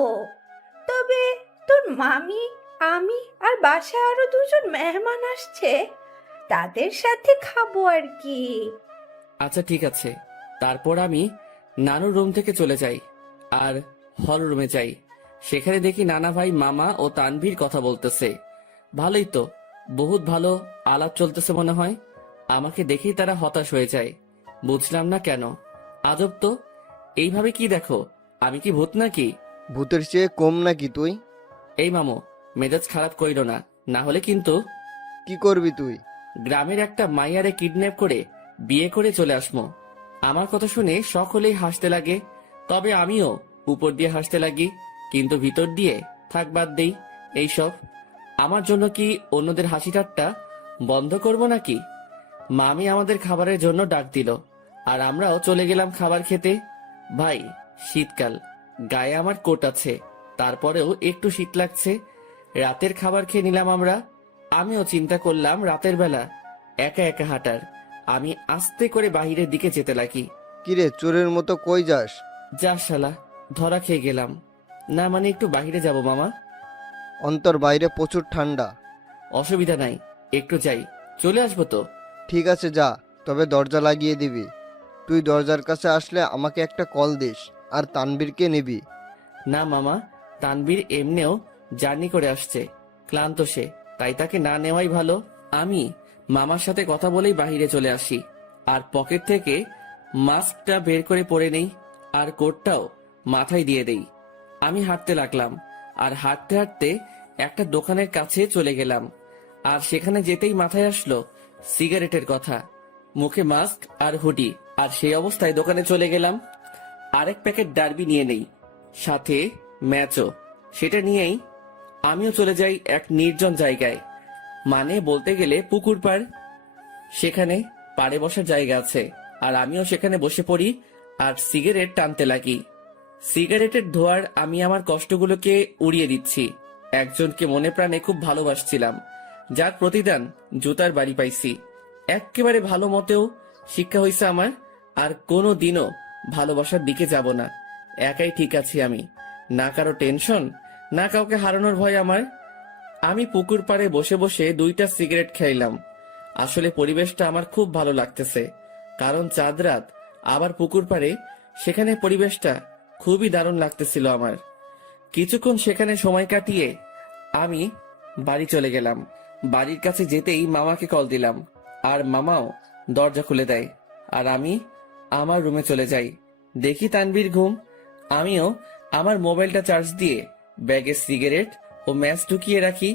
তবে তোর মামি, আমি আর বাসায় আরো দুজন মেহমান আসছে, তাদের সাথে খাবো আর কি। আচ্ছা ঠিক আছে। তারপর আমি নানুর রুম থেকে চলে যাই আর হল রুমে যাই। সেখানে দেখি নানা ভাই, মামা ও তানভীর কথা বলতেছে। ভালোই তো, বহুত ভালো আলাপ চলতেছে মনে হয়। আমাকে দেখেই তারা হতাশ হয়ে যায়, বুঝলাম না কেন। আজব তো, এইভাবে কি দেখো? আমি কি ভূত নাকি? ভূতের চেয়ে কম নাকি তুই? এই মামু, মেজাজ খারাপ কইরো না, না হলে কিন্তু কি করবি তুই? গ্রামের একটা মাইয়ারে কিডন্যাপ করে বিয়ে করে চলে আসমো। আমার কথা শুনে সকলেই হাসতে লাগে, তবে আমিও উপর দিয়ে হাসতে লাগি, কিন্তু ভিতর দিয়ে থাক বাদ দেই এইসব। আমার জন্য কি অন্যদের হাসি ঠাট্টা বন্ধ করব নাকি? মামি আমাদের খাবারের জন্য ডাক দিল আর আমরাও চলে গেলাম খাবার খেতে। ভাই, শীতকাল, গায়ে আমার কোট আছে, তারপরেও একটু শীত লাগছে। রাতের খাবার খেয়ে নিলাম আমরা। আমিও চিন্তা করলাম রাতের বেলা একা একা হাঁটার। আমি আস্তে করে বাহিরের দিকে যেতে লাগি। কিরে চোরের মতো কই যাস? যা শালা, ধরা খেয়ে গেলাম। না মানে একটু বাইরে যাব মামা। অন্তর বাইরে প্রচুর ঠান্ডা। অসুবিধা নাই, একটু যাই, চলে আসবো তো। ঠিক আছে যা, তবে দরজা লাগিয়ে দিবি। তুই দরজার কাছে আসলে আমাকে একটা কল দিস, আর তানবীরকে নিবি। না মামা, তানবীর এমনিও জার্নি করে আসছে, ক্লান্ত সে, তাই তাকে না নেওয়াই ভালো। আমি মামার সাথে কথা বলেই বাহিরে চলে আসি, আর পকেট থেকে মাস্কটা বের করে পরে নেই, আর কোটটাও মাথায় দিয়ে দেই। আমি হাঁটতে লাগলাম, আর হাঁটতে হাঁটতে একটা দোকানের কাছে চলে গেলাম। আর সেখানে যেতেই মাথায় আসলো সিগারেটের কথা। মুখে মাস্ক আর হুডি, আর সেই অবস্থায় দোকানে চলে গেলাম। আরেক প্যাকেট ডার্বি নিয়ে নেই, সাথে ম্যাচও। সেটা নিয়েই আমিও চলে যাই এক নির্জন জায়গায়, মানে বলতে গেলে পুকুর পাড়। সেখানে পাড়ে বসার জায়গা আছে, আর আমিও সেখানে বসে পড়ি আর সিগারেট টানতে লাগি। সিগারেটের ধোঁয়ার আমি আমার কষ্টগুলোকে উড়িয়ে দিচ্ছি। একজনকে মনে প্রাণে খুব ভালোবাসছিলাম, যার প্রতিদান জুতার বাড়ি পাইছি। একেবারে ভালো মতেও শিক্ষা হয়েছে আমার, আর কোনো দিনও ভালোবাসার দিকে যাব না। একাই ঠিক আছি আমি, না কারো টেনশন, না কাউকে হারানোর ভয় আমার। আমি পুকুর পাড়ে বসে বসে 2টা সিগারেট খাইলাম। আসলে পরিবেশটা আমার খুব ভালো লাগতেছে, কারণ চাঁদ রাত, আবার পুকুর পাড়ে, সেখানে পরিবেশটা খুবই দারুণ লাগতেছিল আমার। কিছুক্ষণ সেখানে সময় কাটিয়ে আমি বাড়ি চলে গেলাম। বাড়ির কাছে যেতেই মামাকে কল দিলাম, আর মামাও দরজা খুলে দেয়, আর আমি আমার রুমে চলে যাই। দেখি তানবীর ঘুম। আমিও আমার মোবাইলটা চার্জ দিয়ে ব্যাগে সিগারেট ও ম্যাচ ঢুকিয়ে রাখি,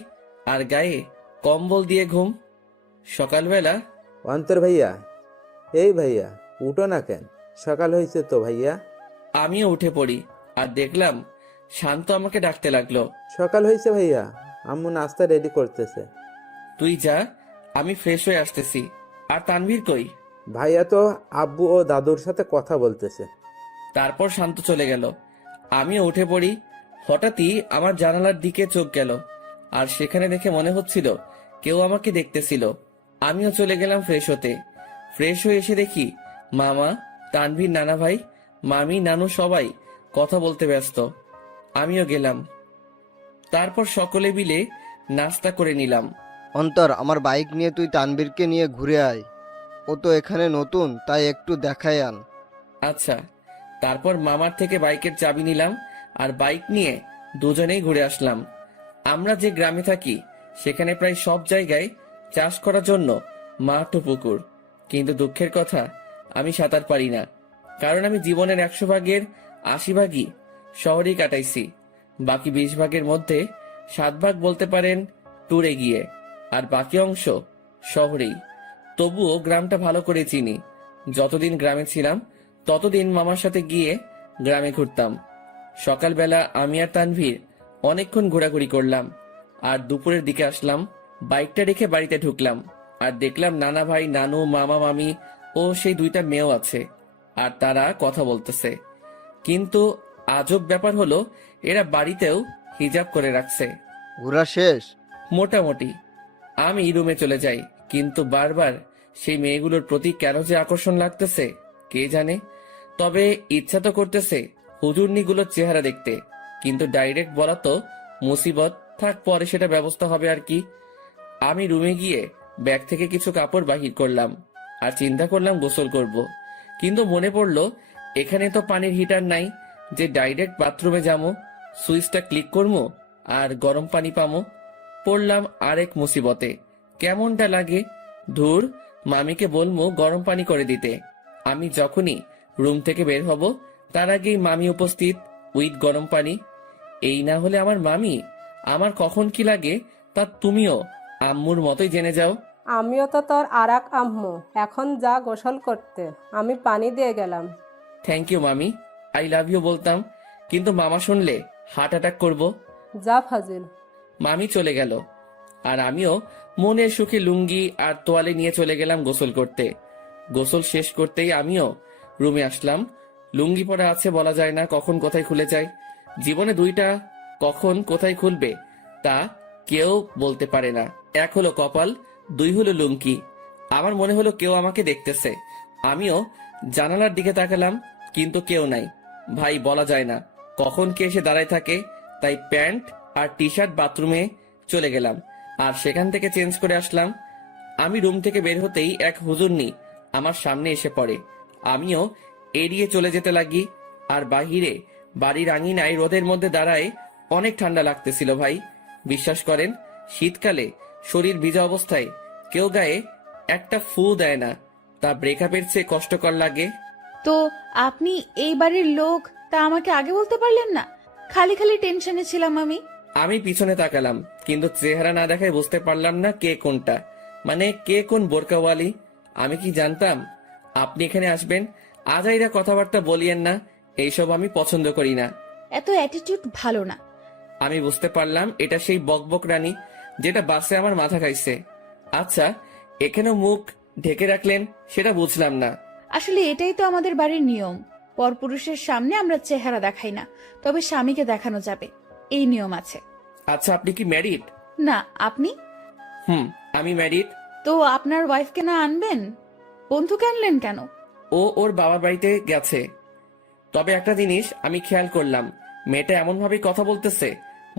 আর গায়ে কম্বল দিয়ে ঘুম। সকালবেলা অন্তর ভাইয়া, এই ভাইয়া উঠো না কেন? সকাল হয়েছে তো ভাইয়া। আমিও উঠে পড়ি, আর দেখলাম শান্ত আমাকে ডাকতে লাগলো। সকাল হয়েছে ভাইয়া, আম্মু নাস্তা রেডি করতেছে। তুই যা, আমি ফ্রেশ হয়ে আসতেছি। আর তানভীর কই? ভাইয়া তো আব্বু ও দাদুর সাথে কথা বলতেছে। তারপর শান্ত চলে গেল। আমিও উঠে পড়ি। হঠাৎই আমার জানালার দিকে চোখ গেল, আর সেখানে দেখে মনে হচ্ছিল কেউ আমাকে দেখতেছিল। আমিও চলে গেলাম ফ্রেশ হতে। ফ্রেশ হয়ে এসে দেখি মামা, তানভীর, নানা ভাই, মামি, নানু সবাই কথা বলতে ব্যস্ত। আমিও গেলাম। তারপর সকলে মিলে নাস্তা করে নিলাম। অন্তর, আমার বাইক নিয়ে তুই তানবীরকে নিয়ে ঘুরে আয়। ও তো এখানে নতুন, তাই একটু দেখায় আন। আচ্ছা। তারপর মামার থেকে বাইকের চাবি নিলাম, আর বাইক নিয়ে দুজনেই ঘুরে আসলাম। আমরা যে গ্রামে থাকি সেখানে প্রায় সব জায়গায় চাষ করার জন্য মাঠ ও পুকুর, কিন্তু দুঃখের কথা আমি সাঁতার পারি না, কারণ আমি জীবনের 100 ভাগের 80 ভাগই শহরেই কাটাইছি। বাকি 20 ভাগের মধ্যে 7 ভাগ বলতে পারেন ট্যুরে গিয়ে, আর বাকি অংশ শহরেই। তবুও গ্রামটা ভালো করে চিনি। যতদিন গ্রামে ছিলাম ততদিন মামার সাথে গিয়ে গ্রামে ঘুরতাম। সকালবেলা আমি আর তানভীর অনেকক্ষণ ঘোরাঘুরি করলাম, আর দুপুরের দিকে আসলাম। বাইকটা রেখে বাড়িতে ঢুকলাম, আর দেখলাম নানা ভাই, নানু, মামা, মামি ও সেই 2টা মেয়েও আছে, আর তারা কথা বলতেছে। কিন্তু আজব ব্যাপার হলো, এরা বাড়িতেও হিজাব করে রাখছে। ঘোরা শেষ? মোটামুটি। আমি রুমে চলে যাই, কিন্তু বারবার সেই মেয়েগুলোর প্রতি কেন যে আকর্ষণ লাগতেছে কে জানে। তবে ইচ্ছা তো করতেছে হুজুরনিগুলোর চেহারা দেখতে, কিন্তু ডাইরেক্ট বলা তো মুসিবত, থাক পরে সেটা ব্যবস্থা হবে আর কি। আমি রুমে গিয়ে ব্যাগ থেকে কিছু কাপড় বাহির করলাম, আর চিন্তা করলাম গোসল করব। কিন্তু মনে পড়লো এখানে তো পানির হিটার নাই যে ডাইরেক্ট বাথরুমে যাবো, সুইচটা ক্লিক করবো আর গরম পানি পামো। পড়লাম আরেক মুসিবতে। কেমনটা লাগে, ধুর, মামিকে বলবো গরম পানি করে দিতে। আমি যখনই রুম থেকে বের হব তার আগেই মামি উপস্থিত উইথ গরম পানি। এই না হলে আমার মামি আমার কখন কি লাগে তা তুমিও আম্মুর মতোই জেনে যাও। আমিও তো তোর আরাক আম্মু, এখন যা গোসল করতে, আমি পানি দিয়ে গেলাম। থ্যাংক ইউ মামি, আই লাভ ইউ বলতাম, কিন্তু মামা শুনলে হার্ট অ্যাটাক করবো। যা ফাজিল। মামি চলে গেল, আর আমিও মনের সুখে লুঙ্গি আর তোয়ালে নিয়ে চলে গেলাম গোসল করতে। গোসল শেষ করতেই আমিও রুমে আসলাম। লুঙ্গি পরা আছে, বলা যায় না কখন কোথায় খুলে যায়। জীবনে 2টা কখন কোথায় খুলবে তা কেউ বলতে পারে না। 1 হলো কপাল, 2 হলো লুঙ্গি। আমার মনে হলো কেউ আমাকে দেখতেছে। আমিও জানালার দিকে তাকালাম, কিন্তু কেউ নাই। ভাই বলা যায় না কখন কে এসে দাঁড়ায় থাকে, তাই প্যান্ট আর টি শার্ট বাথরুমে চলে গেলাম আর সেখান থেকে চেঞ্জ করে আসলাম। আমি রুম থেকে বের হতেই এক হুজুরনি আমার সামনে এসে পড়ে। আমিও এড়িয়ে চলে যেতে লাগি। আর বাহিরে বাড়ির আঙিনায় রোদের মধ্যে দাঁড়ায় অনেক ঠান্ডা লাগতেছিল ভাই। বিশ্বাস করেন, শীতকালে শরীর ভিজা অবস্থায় কেউ গায়ে একটা ফু দেয় না, তা ব্রেকআপের চেয়ে কষ্টকর লাগে। তো আপনি এই বাড়ির লোক, তা আমাকে আগে বলতে পারলেন না? খালি খালি টেনশনে ছিলাম আমি। আমি পিছনে তাকালাম, কিন্তু চেহারা না দেখায় বুঝতে পারলাম না কে কোনটা, মানে কে কোন বোরকাওয়ালি। আমি কি জানতাম আপনি এখানে আসবেন? আজাইরা কথাবার্তা বলিয়েন না, এইসব আমি পছন্দ করি না। এত অ্যাটিটিউড ভালো না। আমি বুঝতে পারলাম এটা সেই বকবক রানী যেটা বাসে আমার মাথা খাইছে। আচ্ছা, এখানেও মুখ ঢেকে রাখলেন সেটা বুঝলাম না। আসলে এটাই তো আমাদের বাড়ির নিয়ম। পরপুরুষের সামনে আমরা চেহারা দেখাই না, তবে স্বামীকে দেখানো যাবে, এই নিয়ম আছে। আচ্ছা, আপনি কি ম্যারিড? না, আপনি? আমি ম্যারিড। তো আপনার ওয়াইফকে না আনবেন? বন্ধুকে আনলেন কেন? ও ওর বাবার বাড়িতে গেছে। তবে একটা জিনিস আমি খেয়াল করলাম, মেয়েটা এমন ভাবে কথা বলতেছে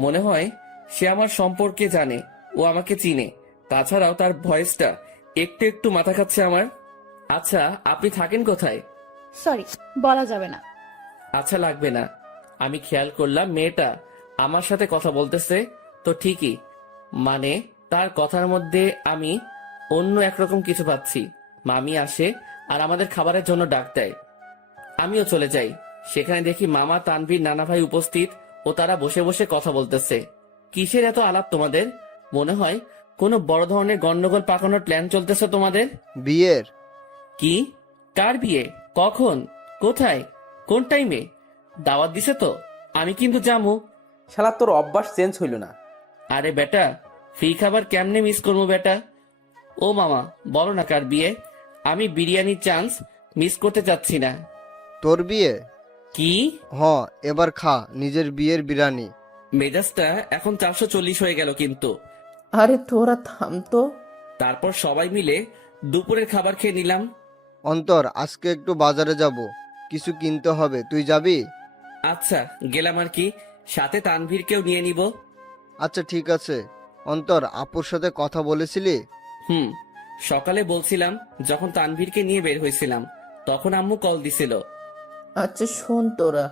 মনে হয় সে আমার সম্পর্কে জানে, ও আমাকে চিনে। তাছাড়াও তার ভয়েসটা একটু একটু মাথা খাচ্ছে আমার। আচ্ছা, আপনি থাকেন কোথায়? সরি, বলা যাবে না। আচ্ছা, লাগবে না। আমি খেয়াল করলাম মেয়েটা আমার সাথে কথা বলতেছে তো ঠিকই, মানে তার কথার মধ্যে আমি অন্য একরকম কিছু পাচ্ছি। মামি আসে আর আমাদের খাবারের জন্য ডাক দেয়। আমিও চলে যাই। সেখানে দেখি মামা, তানভীর, নানা ভাই উপস্থিত ও তারা বসে বসে কথা বলতেছে। কিসের এত আলাপ তোমাদের? মনে হয় কোনো বড় ধরনের গন্ডগোল পাকানোর প্ল্যান চলতেছে তোমাদের। বিয়ের? কি? কার বিয়ে? কখন? কোথায়? কোন টাইমে? দাওয়াত দিছে তো? আমি কিন্তু যাবো। শালা তোর অভ্যাস চেঞ্জ হইল না। আরে বেটা, ফ্রি খাবার কেমনে মিস করবো বেটা? ও মামা, বলো না কার বিয়ে? আমি বিরিয়ানির চান্স মিস করতে চাচ্ছি না। তোর বিয়ে? কি? এবার খা নিজের বিয়ের বিরিয়ানি। মেজাজটা এখন 440 হয়ে গেল কিন্তু। আরে তোরা থাম তো। তারপর সবাই মিলে দুপুরের খাবার খেয়ে নিলাম। অন্তর, আজকে একটু বাজারে যাব, কিছু কিনতে হবে, তুই যাবি? আচ্ছা, গেলাম আর কি, সাথে তানভীরকেও নিয়ে নিব। আচ্ছা ঠিক আছে। অন্তর, আপুর সাথে কথা বলেছিলি? সকালে বলছিলাম, যখন তানভীরকে নিয়ে বের হয়েছিলাম তখন আম্মু কল দিছিল। আচ্ছা শোন, তোরা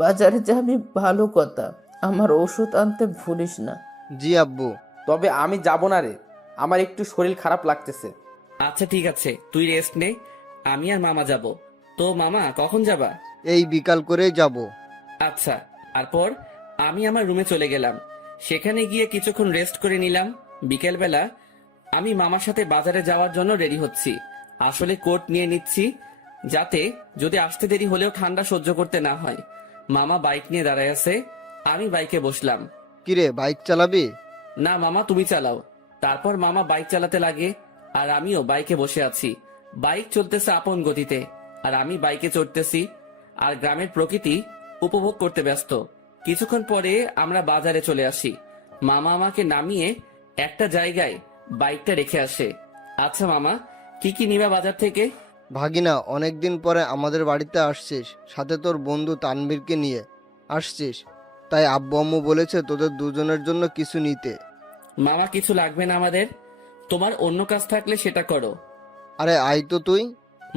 বাজারে যাবি ভালো কথা, আমার ওষুধ আনতে ভুলিস না। জি আব্বু। তবে আমি যাব না রে, আমার একটু শরীর খারাপ লাগতেছে। আচ্ছা ঠিক আছে, তুই রেস্ট নে, আমি আর মামা যাব। তো মামা কখন যাবা? এই বিকাল করেই যাব। আচ্ছা। তারপর আমি আমার রুমে চলে গেলাম। সেখানে গিয়ে কিছুক্ষণ রেস্ট করে নিলাম। বিকেলবেলা আমি মামার সাথে বাজারে যাওয়ার জন্য রেডি হচ্ছি। আসলে কোট নিয়ে নিচ্ছি, যাতে যদি আসতে দেরি হলেও ঠান্ডা সহ্য করতে না হয়। মামা বাইক নিয়ে দাঁড়ায় আছে, আমি বাইকে বসলাম। কিরে, বাইক চালাবি? না মামা, তুমি চালাও। তারপর মামা বাইক চালাতে লাগে আর আমিও বাইকে বসে আছি। বাইক চলতেছে আপন গতিতে আর আমি বাইকে চড়তেছি আর গ্রামের প্রকৃতি উপভোগ করতে ব্যস্ত। কিছুক্ষণ পরে আমরা বাজারে চলে আসি। মামা আমাকে নামিয়ে একটা জায়গায় বাইকটা রেখে আসে। আচ্ছা মামা, কি কি নিবা বাজার থেকে? ভাগিনা, অনেকদিন পরে আমাদের বাড়িতে আসছিস, সাথে তোর বন্ধু তানভীরকে নিয়ে আসছিস, তাই আব্বু আম্মু বলেছে তোদের দুজনের জন্য কিছু নিতে। মামা, কিছু লাগবে না আমাদের, তোমার অন্য কাজ থাকলে সেটা করো। আরে আয় তো তুই।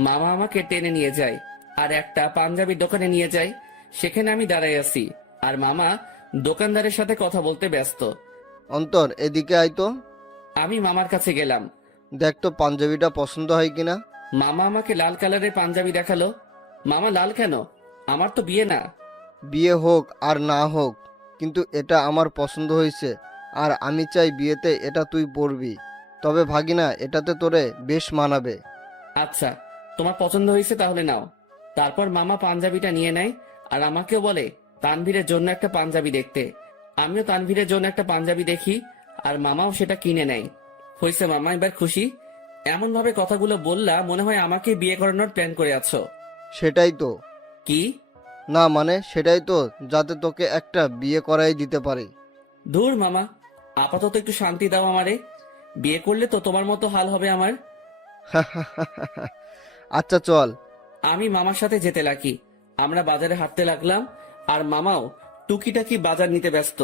মামা আমাকে টেনে নিয়ে যায় আর একটা পাঞ্জাবির দোকানে নিয়ে যায়। সেখানে আমি দাঁড়াই আছি আর মামা দোকানদারের সাথে কথা বলতে ব্যস্ত। অন্তর, এদিকে আয় তো। আমি মামার কাছে গেলাম। দেখ তো পাঞ্জাবিটা পছন্দ হয় কিনা। মামা আমাকে লাল কালারের পাঞ্জাবি দেখালো। মামা, লাল কেন? আমার তো বিয়ে না। বিয়ে হোক আর না হোক, কিন্তু এটা আমার পছন্দ হয়েছে আর আমি চাই বিয়েতে এটা তুই পরবি। তবে ভাগিনা, এটাতে তোরে বেশ মানাবে। আচ্ছা, তোমার পছন্দ হয়েছে তাহলে নাও। তারপর মামা পাঞ্জাবিটা নিয়ে নেয় আর আমাকেও বলে তানভীরের জন্য একটা পাঞ্জাবি দেখতে। আমিও তানভীরের জন্য একটা পাঞ্জাবি দেখি আর মামাও সেটা কিনে নেয়। হয়েছে মামা, এবার খুশি? এমন ভাবে কথাগুলো বললা মনে হয় আমাকে বিয়ে করানোর প্ল্যান করে আছো। সেটাই তো। কি? না মানে সেটাই তো, যাতে তোকে একটা বিয়ে করাই দিতে পারি। ধুর মামা, আপাতত একটু শান্তি দাও আমারে। বিয়ে করলে তো তোমার মতো হাল হবে আমার। আচ্ছা চল, আমি মামার সাথে যেতে লাগি। আমরা বাজারে হাঁটতে লাগলাম আর মামাও টুকিটাকি বাজার নিতে ব্যস্ত।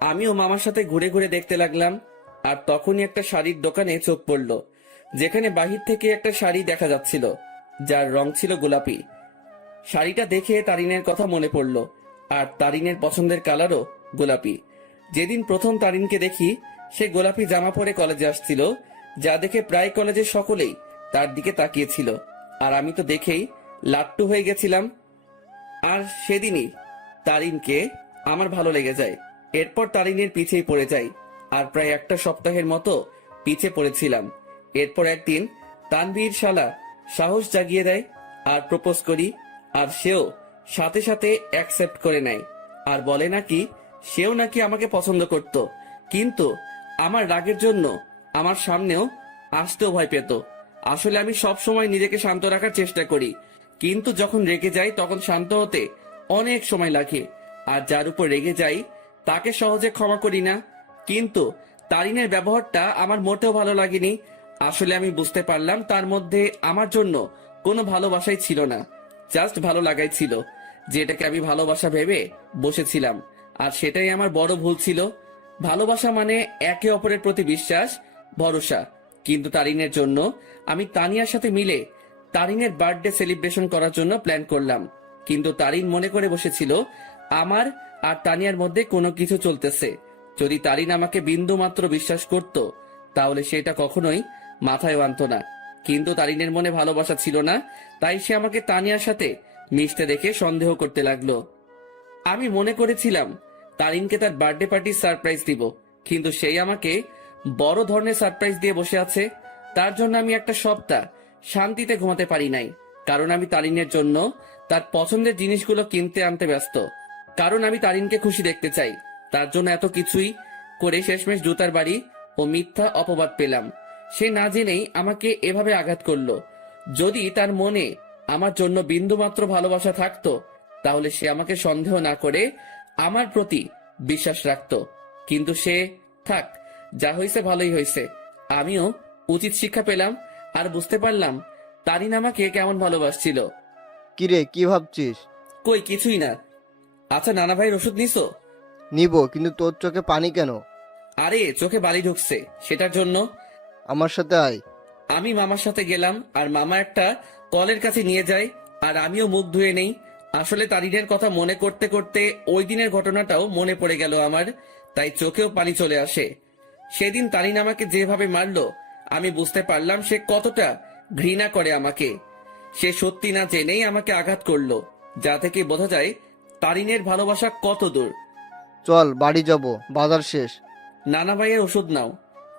আমিও মামার সাথে ঘুরে ঘুরে দেখতে লাগলাম। আর তখনই একটা শাড়ির দোকানে চোখ পড়লো, যেখানে বাহির থেকে একটা শাড়ি দেখা যাচ্ছিল, যার রং ছিল গোলাপি। শাড়িটা দেখে তারিনের কথা মনে পড়লো, আর তারিনের পছন্দের কালারও গোলাপি। যেদিন প্রথম তারিনকে দেখি, সে গোলাপি জামা পরে কলেজে আসছিল, যা দেখে প্রায় কলেজের সকলেই তার দিকে তাকিয়েছিল। আর আমি তো দেখেই লাট্টু হয়ে গেছিলাম। আর সেদিনই তারিনকে আমার ভালো লেগে যায়। এরপর তারিনের পিছেই পড়ে যাই, আর প্রায় একটা সপ্তাহের মতো পিছে পড়েছিলাম। এরপর একদিন তানভীর শালা সাহস জাগিয়ে দেয় আর প্রপোজ করি, আর সেও সাথে সাথে অ্যাকসেপ্ট করে নেয় আর বলে নাকি সেও নাকি আমাকে পছন্দ করত, কিন্তু আমার রাগের জন্য আমার সামনেও আসতেও ভয় পেত। আসলে আমি সব সময় নিজেকে শান্ত রাখার চেষ্টা করি, কিন্তু যখন রেগে যাই তখন শান্ত হতে অনেক সময় লাগে। আর যার উপর রেগে যাই তাকে সহজে ক্ষমা করি না। কিন্তু তারিনের ব্যবহারটা আমার মোটেও ভালো লাগেনি। আসলে আমি বুঝতে পারলাম তার মধ্যে আমার জন্য কোনো ভালোবাসাই ছিল না, জাস্ট ভালো লাগাই ছিল, যেটাকে আমি ভালোবাসা ভেবে বসেছিলাম। আর সেটাই আমার বড় ভুল ছিল। ভালোবাসা মানে একে অপরের প্রতি বিশ্বাস, ভরসা। কিন্তু তারিনের জন্য আমি তানিয়ার সাথে মিলে তারিনের বার্থডে সেলিব্রেশন করার জন্য প্ল্যান করলাম। কিন্তু তারিন মনে করে বসেছিল আমার আর তানিয়ার মধ্যে কোনো কিছু চলতেছে। যদি তারিন আমাকে বিন্দু মাত্র বিশ্বাস করত, তাহলে সেটা কখনোই মাথায় আনত না। কিন্তু তারিনের মনে ভালোবাসা ছিল না, তাই সে আমাকে তানিয়ার সাথে মিশতে দেখে সন্দেহ করতে লাগলো। আমি মনে করেছিলাম তারিনকে তার বার্থডে পার্টির সারপ্রাইজ দিব, কিন্তু সেই আমাকে বড় ধরনের সারপ্রাইজ দিয়ে বসে আছে। তার জন্য আমি একটা সপ্তাহ শান্তিতে ঘুমাতে পারি নাই, কারণ আমি তারিনের জন্য তার পছন্দের জিনিসগুলো কিনতে আনতে ব্যস্ত। কারণ আমি তারিনকে খুশি দেখতে চাই। তার জন্য এত কিছুই করে শেষমেশ জুতার বাড়ি ও মিথ্যা অপবাদ পেলাম। সে না জেনেই আমাকে এভাবে আঘাত করলো। যদি তার মনে আমার জন্য বিন্দুমাত্র ভালোবাসা থাকতো, তাহলে সে আমাকে সন্দেহ না করে আমার প্রতি বিশ্বাস রাখতো। কিন্তু সে থাক, যা হয়েছে ভালোই হয়েছে। আমিও উচিত শিক্ষা পেলাম আর বুঝতে পারলাম তারিন আমাকে কেমন ভালোবাসছিল। কিরে, কি ভাবছিস? কই কিছুই না। আচ্ছা, নানা ভাইয়ের ওষুধ নিছো? নিব, কিন্তু তোর চোখে পানি কেন? আরে চোখে বালি ঢুকছে, সেটার জন্য। আমার সাথে আয়। আমি মামার সাথে গেলাম, আর মামা একটা কলের কাছে নিয়ে যায়, আর আমিও মুখ ধুয়ে নেই। আসলে তারিনের কথা মনে করতে করতে ওই দিনের ঘটনাটাও মনে পড়ে গেল আমার, তাই চোখেও পানি চলে আসে। সেদিন তারিন আমাকে যেভাবে মারলো, আমি বুঝতে পারলাম সে কতটা ঘৃণা করে আমাকে। সে সত্যি না জেনেই আমাকে আঘাত করলো, যা থেকে বোঝা যায় তারিনের ভালোবাসা কত দূর। চল বাড়ি যাব, বাজার শেষ। নানা ভাইয়ের ওষুধ নাও।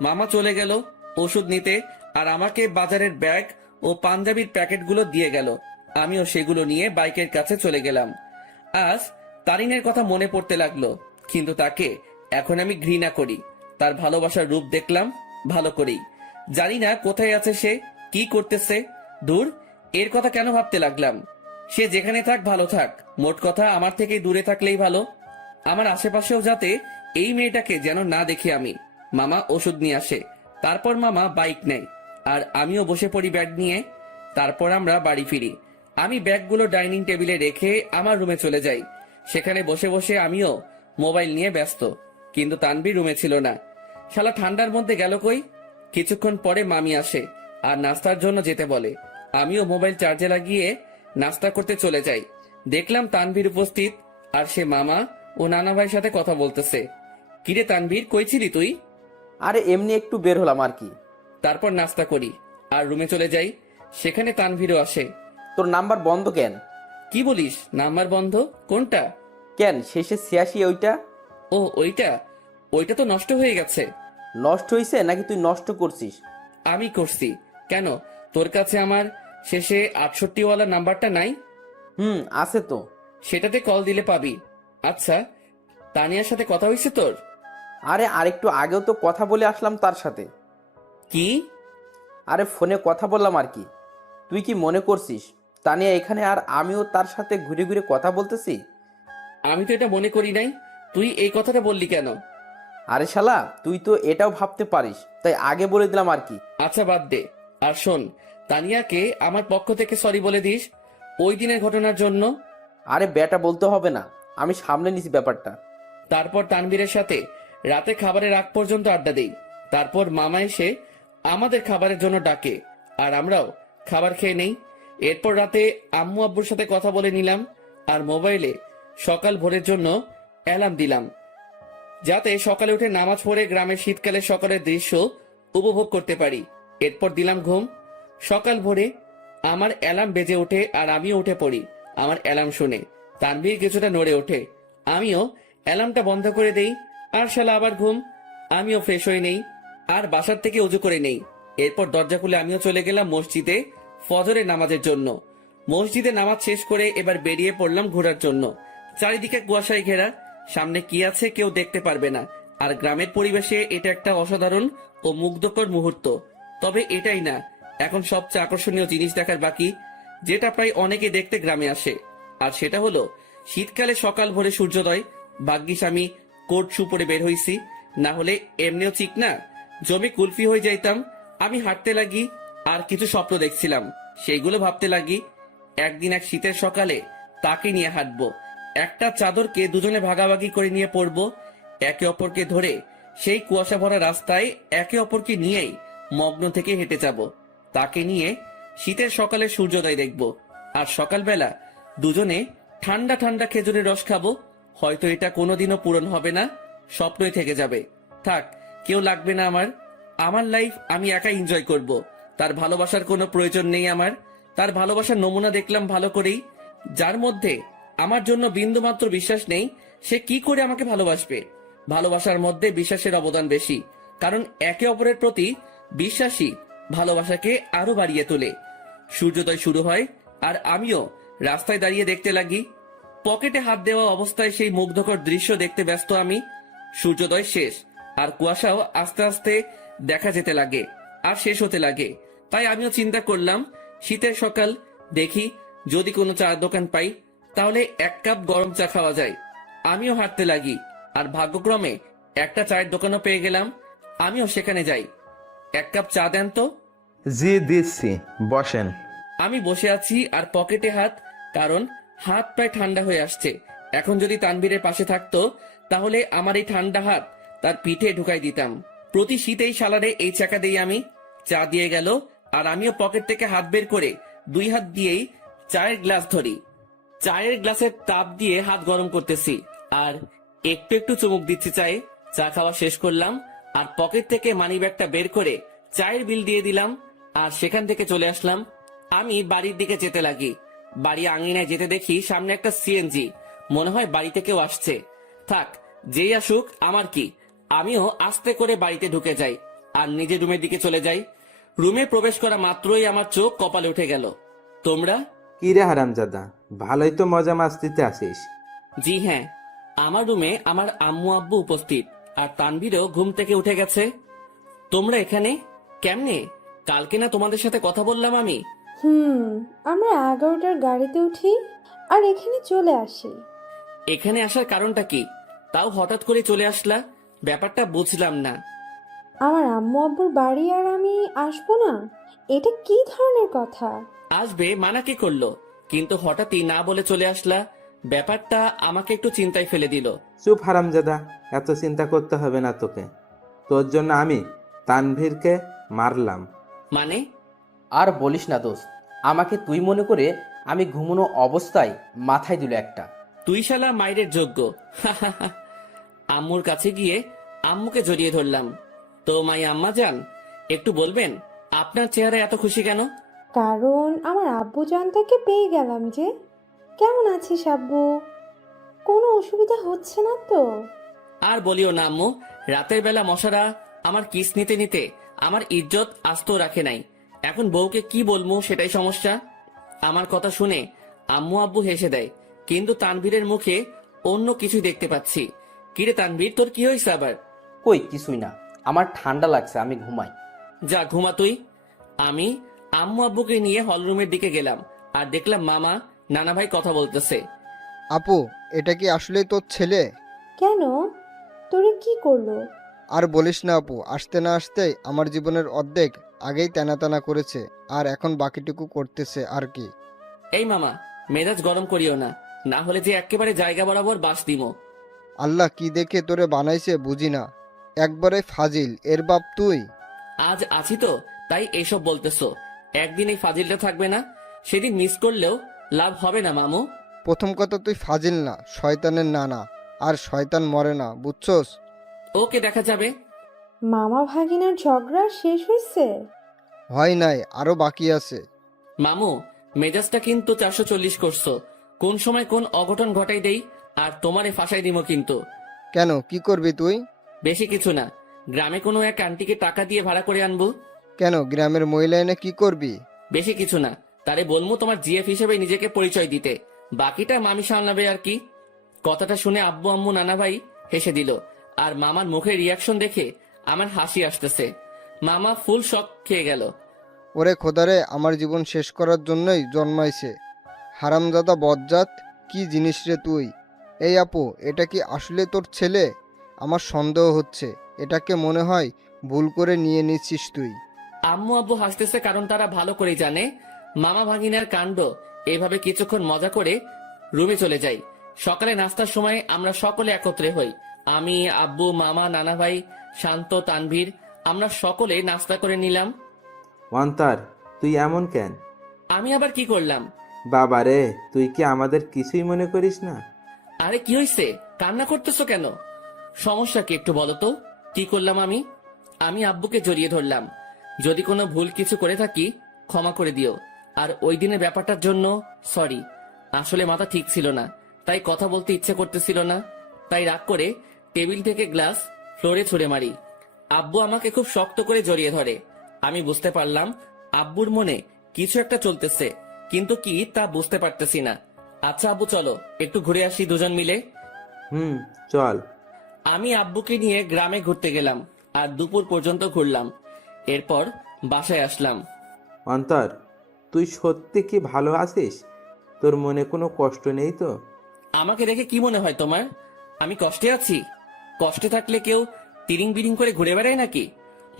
মামা চলে গেল ওষুধ নিতে, আর আমাকে বাজারের ব্যাগ ও পাঞ্জাবির প্যাকেটগুলো দিয়ে গেল। আমিও সেগুলো নিয়ে বাইকের কাছে চলে গেলাম। আজ তারিনের কথা মনে পড়তে লাগলো, কিন্তু তাকে এখন আমি ঘৃণা করি। তার ভালোবাসার রূপ দেখলাম ভালো করেই। জানি না কোথায় আছে সে, কি করতেছে। দূর, এর কথা কেন ভাবতে লাগলাম? সে যেখানে থাক ভালো থাক, মোট কথা আমার থেকে দূরে থাকলেই ভালো। আমার আশেপাশেও যাতে এই মেয়েটাকে যেন না দেখি আমি। মামা ওষুধ নিয়ে আসে, তারপর মামা বাইক নেয়, আর আমিও বসে পড়ি ব্যাগ নিয়ে। তারপর আমরা বাড়ি ফিরি। আমি ব্যাগগুলো ডাইনিং টেবিলে রেখে আমার রুমে চলে যাই। সেখানে বসে বসে আমিও মোবাইল নিয়ে ব্যস্ত, কিন্তু তানভীর রুমে ছিল না। শালা ঠান্ডার মধ্যে গেল কই? কিছুক্ষণ পরে মামি আসে আর নাস্তার জন্য যেতে বলে। আমিও মোবাইল চার্জে লাগিয়ে নাস্তা করতে চলে যাই। দেখলাম তানভীর উপস্থিত, আর সে মামা ও নানা ভাইয়ের সাথে কথা বলতেছে। কিরে তানভীর, কই ছিলি তুই? আরে এমনি একটু বের হলাম আর কি। তারপর নাস্তা করি আর রুমে চলে যাই। সেখানে তানভীরও আসে। তোর নাম্বার বন্ধ কেন? কি বলিস, নাম্বার বন্ধ? কোনটা? কেন, শেষে 86 ওইটা? ও ওইটা? ওইটা তো নষ্ট হয়ে গেছে। নষ্ট হয়েছে নাকি তুই নষ্ট করছিস? আমি করছি। কেন, তোর কাছে আমার শেষে 68 ওয়ালা নাম্বারটা নাই? আছে তো। সেটাতে কল দিলে পাবি। আচ্ছা, তানিয়ার সাথে কথা হয়েছে তোর? আরে আরেকটু আগেও তো কথা বলে আসলাম তার সাথে। কি? আরে ফোনে কথা বললাম আর কি। তুই কি মনে করছিস তানিয়া এখানে আর আমিও তার সাথে ঘুরে ঘুরে কথা বলতেছি? আমি তো এটা মনে করি নাই। তুই এই কথাটা বললি কেন? আরে শালা, তুই তো এটাও ভাবতে পারিস, তাই আগে বলে দিলাম আর কি। আচ্ছা বাদ দে। আর শোন, তানিয়াকে আমার পক্ষ থেকে সরি বলে দিস ওই দিনের ঘটনার জন্য। আরে বেটা বলতে হবে না, আমি সামলে নিছি ব্যাপারটা। তারপর তানভীরের সাথে রাতে খাবারের আগ পর্যন্ত আড্ডা দেই। তারপর মামা এসে আমাদের খাবারের জন্য ডাকে আর আমরাও খাবার খেয়ে নেই। এরপর রাতে আম্মু আব্বুর সাথে কথা বলে নিলাম আর মোবাইলে সকাল ভোরের জন্য অ্যালার্ম দিলাম, যাতে সকালে উঠে নামাজ পড়ে গ্রামের শীতকালের সকালের দৃশ্য উপভোগ করতে পারি। এরপর দিলাম ঘুম। সকাল ভোরে আমার অ্যালার্ম বেজে ওঠে আর আমিও উঠে পড়ি। আমার অ্যালার্ম শুনে তানভীর কিছুটা নড়ে ওঠে, আমিও অ্যালার্মটা বন্ধ করে দেই আর শালা আবার ঘুম। আমিও ফ্রেশ হয়ে নেই আর বাসার থেকে উজু করে নেই। এরপর দরজা খুলে আমিও চলে গেলাম মসজিদে ফজরের নামাজের জন্য। মসজিদে নামাজ শেষ করে এবার বেরিয়ে পড়লাম ঘোরার জন্য। চারিদিকে কুয়াশায় ঘেরা, সামনে কি আছে কেউ দেখতে পারবে না। আর গ্রামের পরিবেশে এটা একটা অসাধারণ ও মুগ্ধকর মুহূর্ত। তবে এটাই না, এখন সবচেয়ে আকর্ষণীয় জিনিস দেখার বাকি, যেটা প্রায় অনেকে দেখতে গ্রামে আসে। আর সেটা হলো শীতকালে সকাল ভোরে সূর্যোদয়। ভাগ্যিস আমি কোট শু পরে বের হইছি, না হলে এমনিও ঠিক না জমে কুলফি হয়ে যাইতাম। আমি হাঁটতে লাগি আর কিছু স্বপ্ন দেখছিলাম, সেইগুলো ভাবতে লাগি। একদিন এক শীতের সকালে তাকে নিয়ে হাঁটবো, একটা চাদরকে দুজনে ভাগাভাগি করে নিয়ে পড়বো, একে অপরকে ধরে সেই কুয়াশা ভরা রাস্তায় একে অপরকে নিয়েই মগ্ন থেকে হেঁটে যাব। তাকে নিয়ে শীতের সকালে সূর্যোদয় দেখব আর সকালবেলা দুজনে ঠান্ডা ঠান্ডা খেজুরের রস খাবো। হয়তো এটা কোনোদিনও পূরণ হবে না, স্বপ্নই থেকে যাবে। থাক, কেউ লাগবে না আমার। আমার লাইফ আমি একা এনজয় করব। তার ভালোবাসার কোনো প্রয়োজন নেই আমার। তার ভালোবাসার নমুনা দেখলাম ভালো করেই। যার মধ্যে আমার জন্য বিন্দুমাত্র বিশ্বাস নেই, সে কি করে আমাকে ভালোবাসবে? ভালোবাসার মধ্যে বিশ্বাসের অবদান বেশি, কারণ একে অপরের প্রতি বিশ্বাসী ভালোবাসাকে আরো বাড়িয়ে তোলে। সূর্যোদয় শুরু হয় আর আমিও রাস্তায় দাঁড়িয়ে দেখতে লাগি। পকেটে হাত দেওয়া অবস্থায় সেই মুগ্ধকর দৃশ্য দেখতে ব্যস্ত আমি। সূর্যোদয় শেষ আর কুয়াশাও আস্তে আস্তে দেখা যেতে লাগে আর শেষ হতে লাগে। তাই আমিও চিন্তা করলাম, শীতের সকাল, দেখি যদি কোনো চায়ের দোকান পাই তাহলে এক কাপ গরম চা খাওয়া যায়। আমিও হাঁটতে লাগি আর ভাগ্যক্রমে একটা চায়ের দোকানও পেয়ে গেলাম। আমিও সেখানে যাই। এক কাপ চা দেন তো। জি দিচ্ছি, বসেন। আমি বসে আছি আর পকেটে হাত, কারণ হাত প্রায় ঠান্ডা হয়ে আসছে। এখন যদি তানভীরের পাশে থাকতো তাহলে আমার এই ঠান্ডা হাত তার পিঠে ঢুকাই দিতাম। প্রতি শীতেই সালারে এই চাকা দেই আমি। চা দিয়ে গেল আর আমিও পকেট থেকে হাত বের করে দুই হাত দিয়েই চায়ের গ্লাস ধরি। চায়ের গ্লাসের তাপ দিয়ে হাত গরম করতেছি আর একটু একটু চুমুক দিচ্ছি চায়ে। চা খাওয়া শেষ করলাম আর পকেট থেকে মানি ব্যাগটা বের করে চায়ের বিল দিয়ে দিলাম আর সেখান থেকে চলে আসলাম। আমি বাড়ির দিকে যেতে লাগি। বাড়ি আঙিনায় যেতে দেখি সামনে একটা সিএনজি। মনে হয় বাড়িতে কেউ আসছে। থাক, যেই আসুক আমার কি, আমিও আস্তে করে বাড়িতে ঢুকে যাই আর নিজের রুমের দিকে চলে যাই। রুমে প্রবেশ করা মাত্রই আমার চোখ কপালে উঠে গেল। তোমরা? কি রে হারামজাদা, ভালোই তো মজা মাস্তিতে আসিস। জি হ্যাঁ, আমার রুমে আমার আম্মু আব্বু উপস্থিত আর তানভীরও ঘুম থেকে উঠে গেছে। তোমরা এখানে কেমনে? কালকে না তোমাদের সাথে কথা বললাম আমি? আমরা 11টার গাড়িতে উঠি আর এখানে চলে আসি। এখানে আসার কারণটা কি? তাও হঠাৎ করে চলে আসলা, ব্যাপারটা বুঝলাম না। আমার আম্মু আব্বুর বাড়ি আর আমি আসবো না, এটা কি ধরনের কথা? আসবে মানা কি করলো, কিন্তু হঠাৎই না বলে চলে আসলা, ব্যাপারটা আমাকে একটু চিন্তায় ফেলে দিল। চুপ হারামজাদা, এত চিন্তা করতে হবে না তোকে। তোর জন্য আমি তানভীরকে মারলাম। মানে? আর বলিস না দোস্ত, আমাকে তুই মনে করে আমি ঘুমানো অবস্থায় মাথায় দিল একটা। তুই শালা মাইরের যোগ্য। আম্মুর কাছে গিয়ে আম্মুকে জড়িয়ে ধরলাম। তো মাই আম্মা যান, একটু বলবেন আপনার চেহারা এত খুশি কেন? কারণ আমার আব্বু জানটাকে পেয়ে গেলাম যে। কেমন আছিস আব্বু? কোনো অসুবিধা হচ্ছে না তো? আর বলিও না আম্মু, রাতের বেলা মশারা আমার কিস নিতে নিতে আমার ইজ্জত আস্ত রাখে নাই। এখন বউকে কি বলবো সেটাই সমস্যা। আমার কথা শুনে আম্মু আব্বু হেসে দেয়, কিন্তু তানভীরের মুখে অন্য কিছু দেখতে পাচ্ছি। কিরে তানভীর, তোর কি হয়েছে আবার? কই কিছুই না, আমার ঠান্ডা লাগছে, আমি ঘুমাই। যা ঘুমা তুই। আমি আম্মু আব্বুকে নিয়ে হলরুমের দিকে গেলাম আর দেখলাম মামা নানা ভাই কথা বলতেছে। আপু, এটা কি আসলেই তোর ছেলে? কেন? তোরে কি করলো? আর বলিস না আপু, আসতে না আসতেই আমার জীবনের অর্ধেক আগেই তেনা তেনা করেছে, আর এখন বাকিটুকু করতেছে আর কি। এই মামা, মেজাজ গরম করিও না, না হলে যে একেবারে জায়গা বরাবর বাস দিমো। আল্লাহ কি দেখে তোরে বানাইছে বুঝি না, একবারে ফাজিল, এর বাপ তুই। আজ আছি তো তাই এসব বলতেছো, একদিন এই ফাজিলটা থাকবে না, সেদিন মিস করলেও লাভ হবে না মামু। প্রথম কথা তুই ফাজিল না, শয়তানের নানা, আর শয়তান মরে না, বুঝছস? ওকে, দেখা যাবে। মামা ভাগিনার ঝগড়া শেষ হয়েছে? হয় নাই, আরো বাকি আছে। মামু, মেজাজটা কিন্তু 440 করছো, কোন সময় কোন অঘটন ঘটাই দেই আর তোমারে ফাঁসাই দিমো কিন্তু। কেন, কি করবি তুই? বেশি কিছু না, গ্রামে কোনো এক আন্টিকে টাকা দিয়ে ভাড়া করে আনবো। কেন, গ্রামের মহিলা এনে কি করবি? বেশি কিছু না, তারে বলবো তোমার জিএফ হিসেবে নিজেকে পরিচয় দিতে, বাকিটা মামি সামলাবে আর কি। কথাটা শুনে আব্বু আম্মু নানা ভাই হেসে দিল, আর মামার মুখের রিয়াকশন দেখে আমার হাসি আসতেছে। মামা ফুল শক খেয়ে গেল। ওরে খোদারে, আমার জীবন শেষ করার জন্যই জন্মাইছে, হারামজাদা বজ্জাত, কি জিনিস রে তুই? এই আপু, এটা কি আসলে তোর ছেলে? আমার সন্দেহ হচ্ছে, এটাকে মনে হয় ভুল করে নিয়ে নিচ্ছিস তুই। আম্মু আব্বু হাসতেছে কারণ তারা ভালো করে জানে মামা ভাগিনার কাণ্ড। এভাবে কিছুক্ষণ মজা করে রুমে চলে যাই। সকালে নাস্তার সময় আমরা সকলে একত্রে হই, আমি, আব্বু, মামা, নানা ভাই, শান্ত, তানভীর, আমরা সকলে নাস্তা করে নিলাম। অন্তর, তুই এমন কেন? আমি আবার কি করলাম? বাবা রে, তুই কি আমাদের কিছুই মনে করিস না? আরে কি হয়েছে, কান্না করতেছো কেন? সমস্যা কি একটু বলো তো, কি করলাম আমি? আমি আব্বুকে জড়িয়ে ধরলাম। যদি কোনো ভুল কিছু করে থাকি ক্ষমা করে দিও, আর ওই দিনের ব্যাপারটার জন্য সরি। আসলে মাথা ঠিক ছিল না, তাই কথা বলতে ইচ্ছে করতেছিল না, তাই রাগ করে টেবিল থেকে গ্লাস ফ্লোরে ছুঁড়ে মারি। আব্বু আমাকে খুব শক্ত করে জড়িয়ে ধরে। আমি বুঝতে পারলাম আব্বুর মনে কিছু একটা চলতেছে, কিন্তু কি তা বুঝতে পারতেছি না। আচ্ছা আব্বু, চলো একটু ঘুরে আসি দুজন মিলে। চল। আমি আব্বুকে নিয়ে গ্রামে ঘুরতে গেলাম, আর দুপুর পর্যন্ত ঘুরলাম। এরপর বাসায় আসলাম। অন্তর, তুই সত্যি কি ভালো আছিস? তোর মনে কোনো কষ্ট নেই তো? আমাকে দেখে কি মনে হয় তোমার আমি কষ্টে আছি? কষ্টে থাকলে কেউ তিরিং বিরিং করে ঘুরে বেড়ায় নাকি,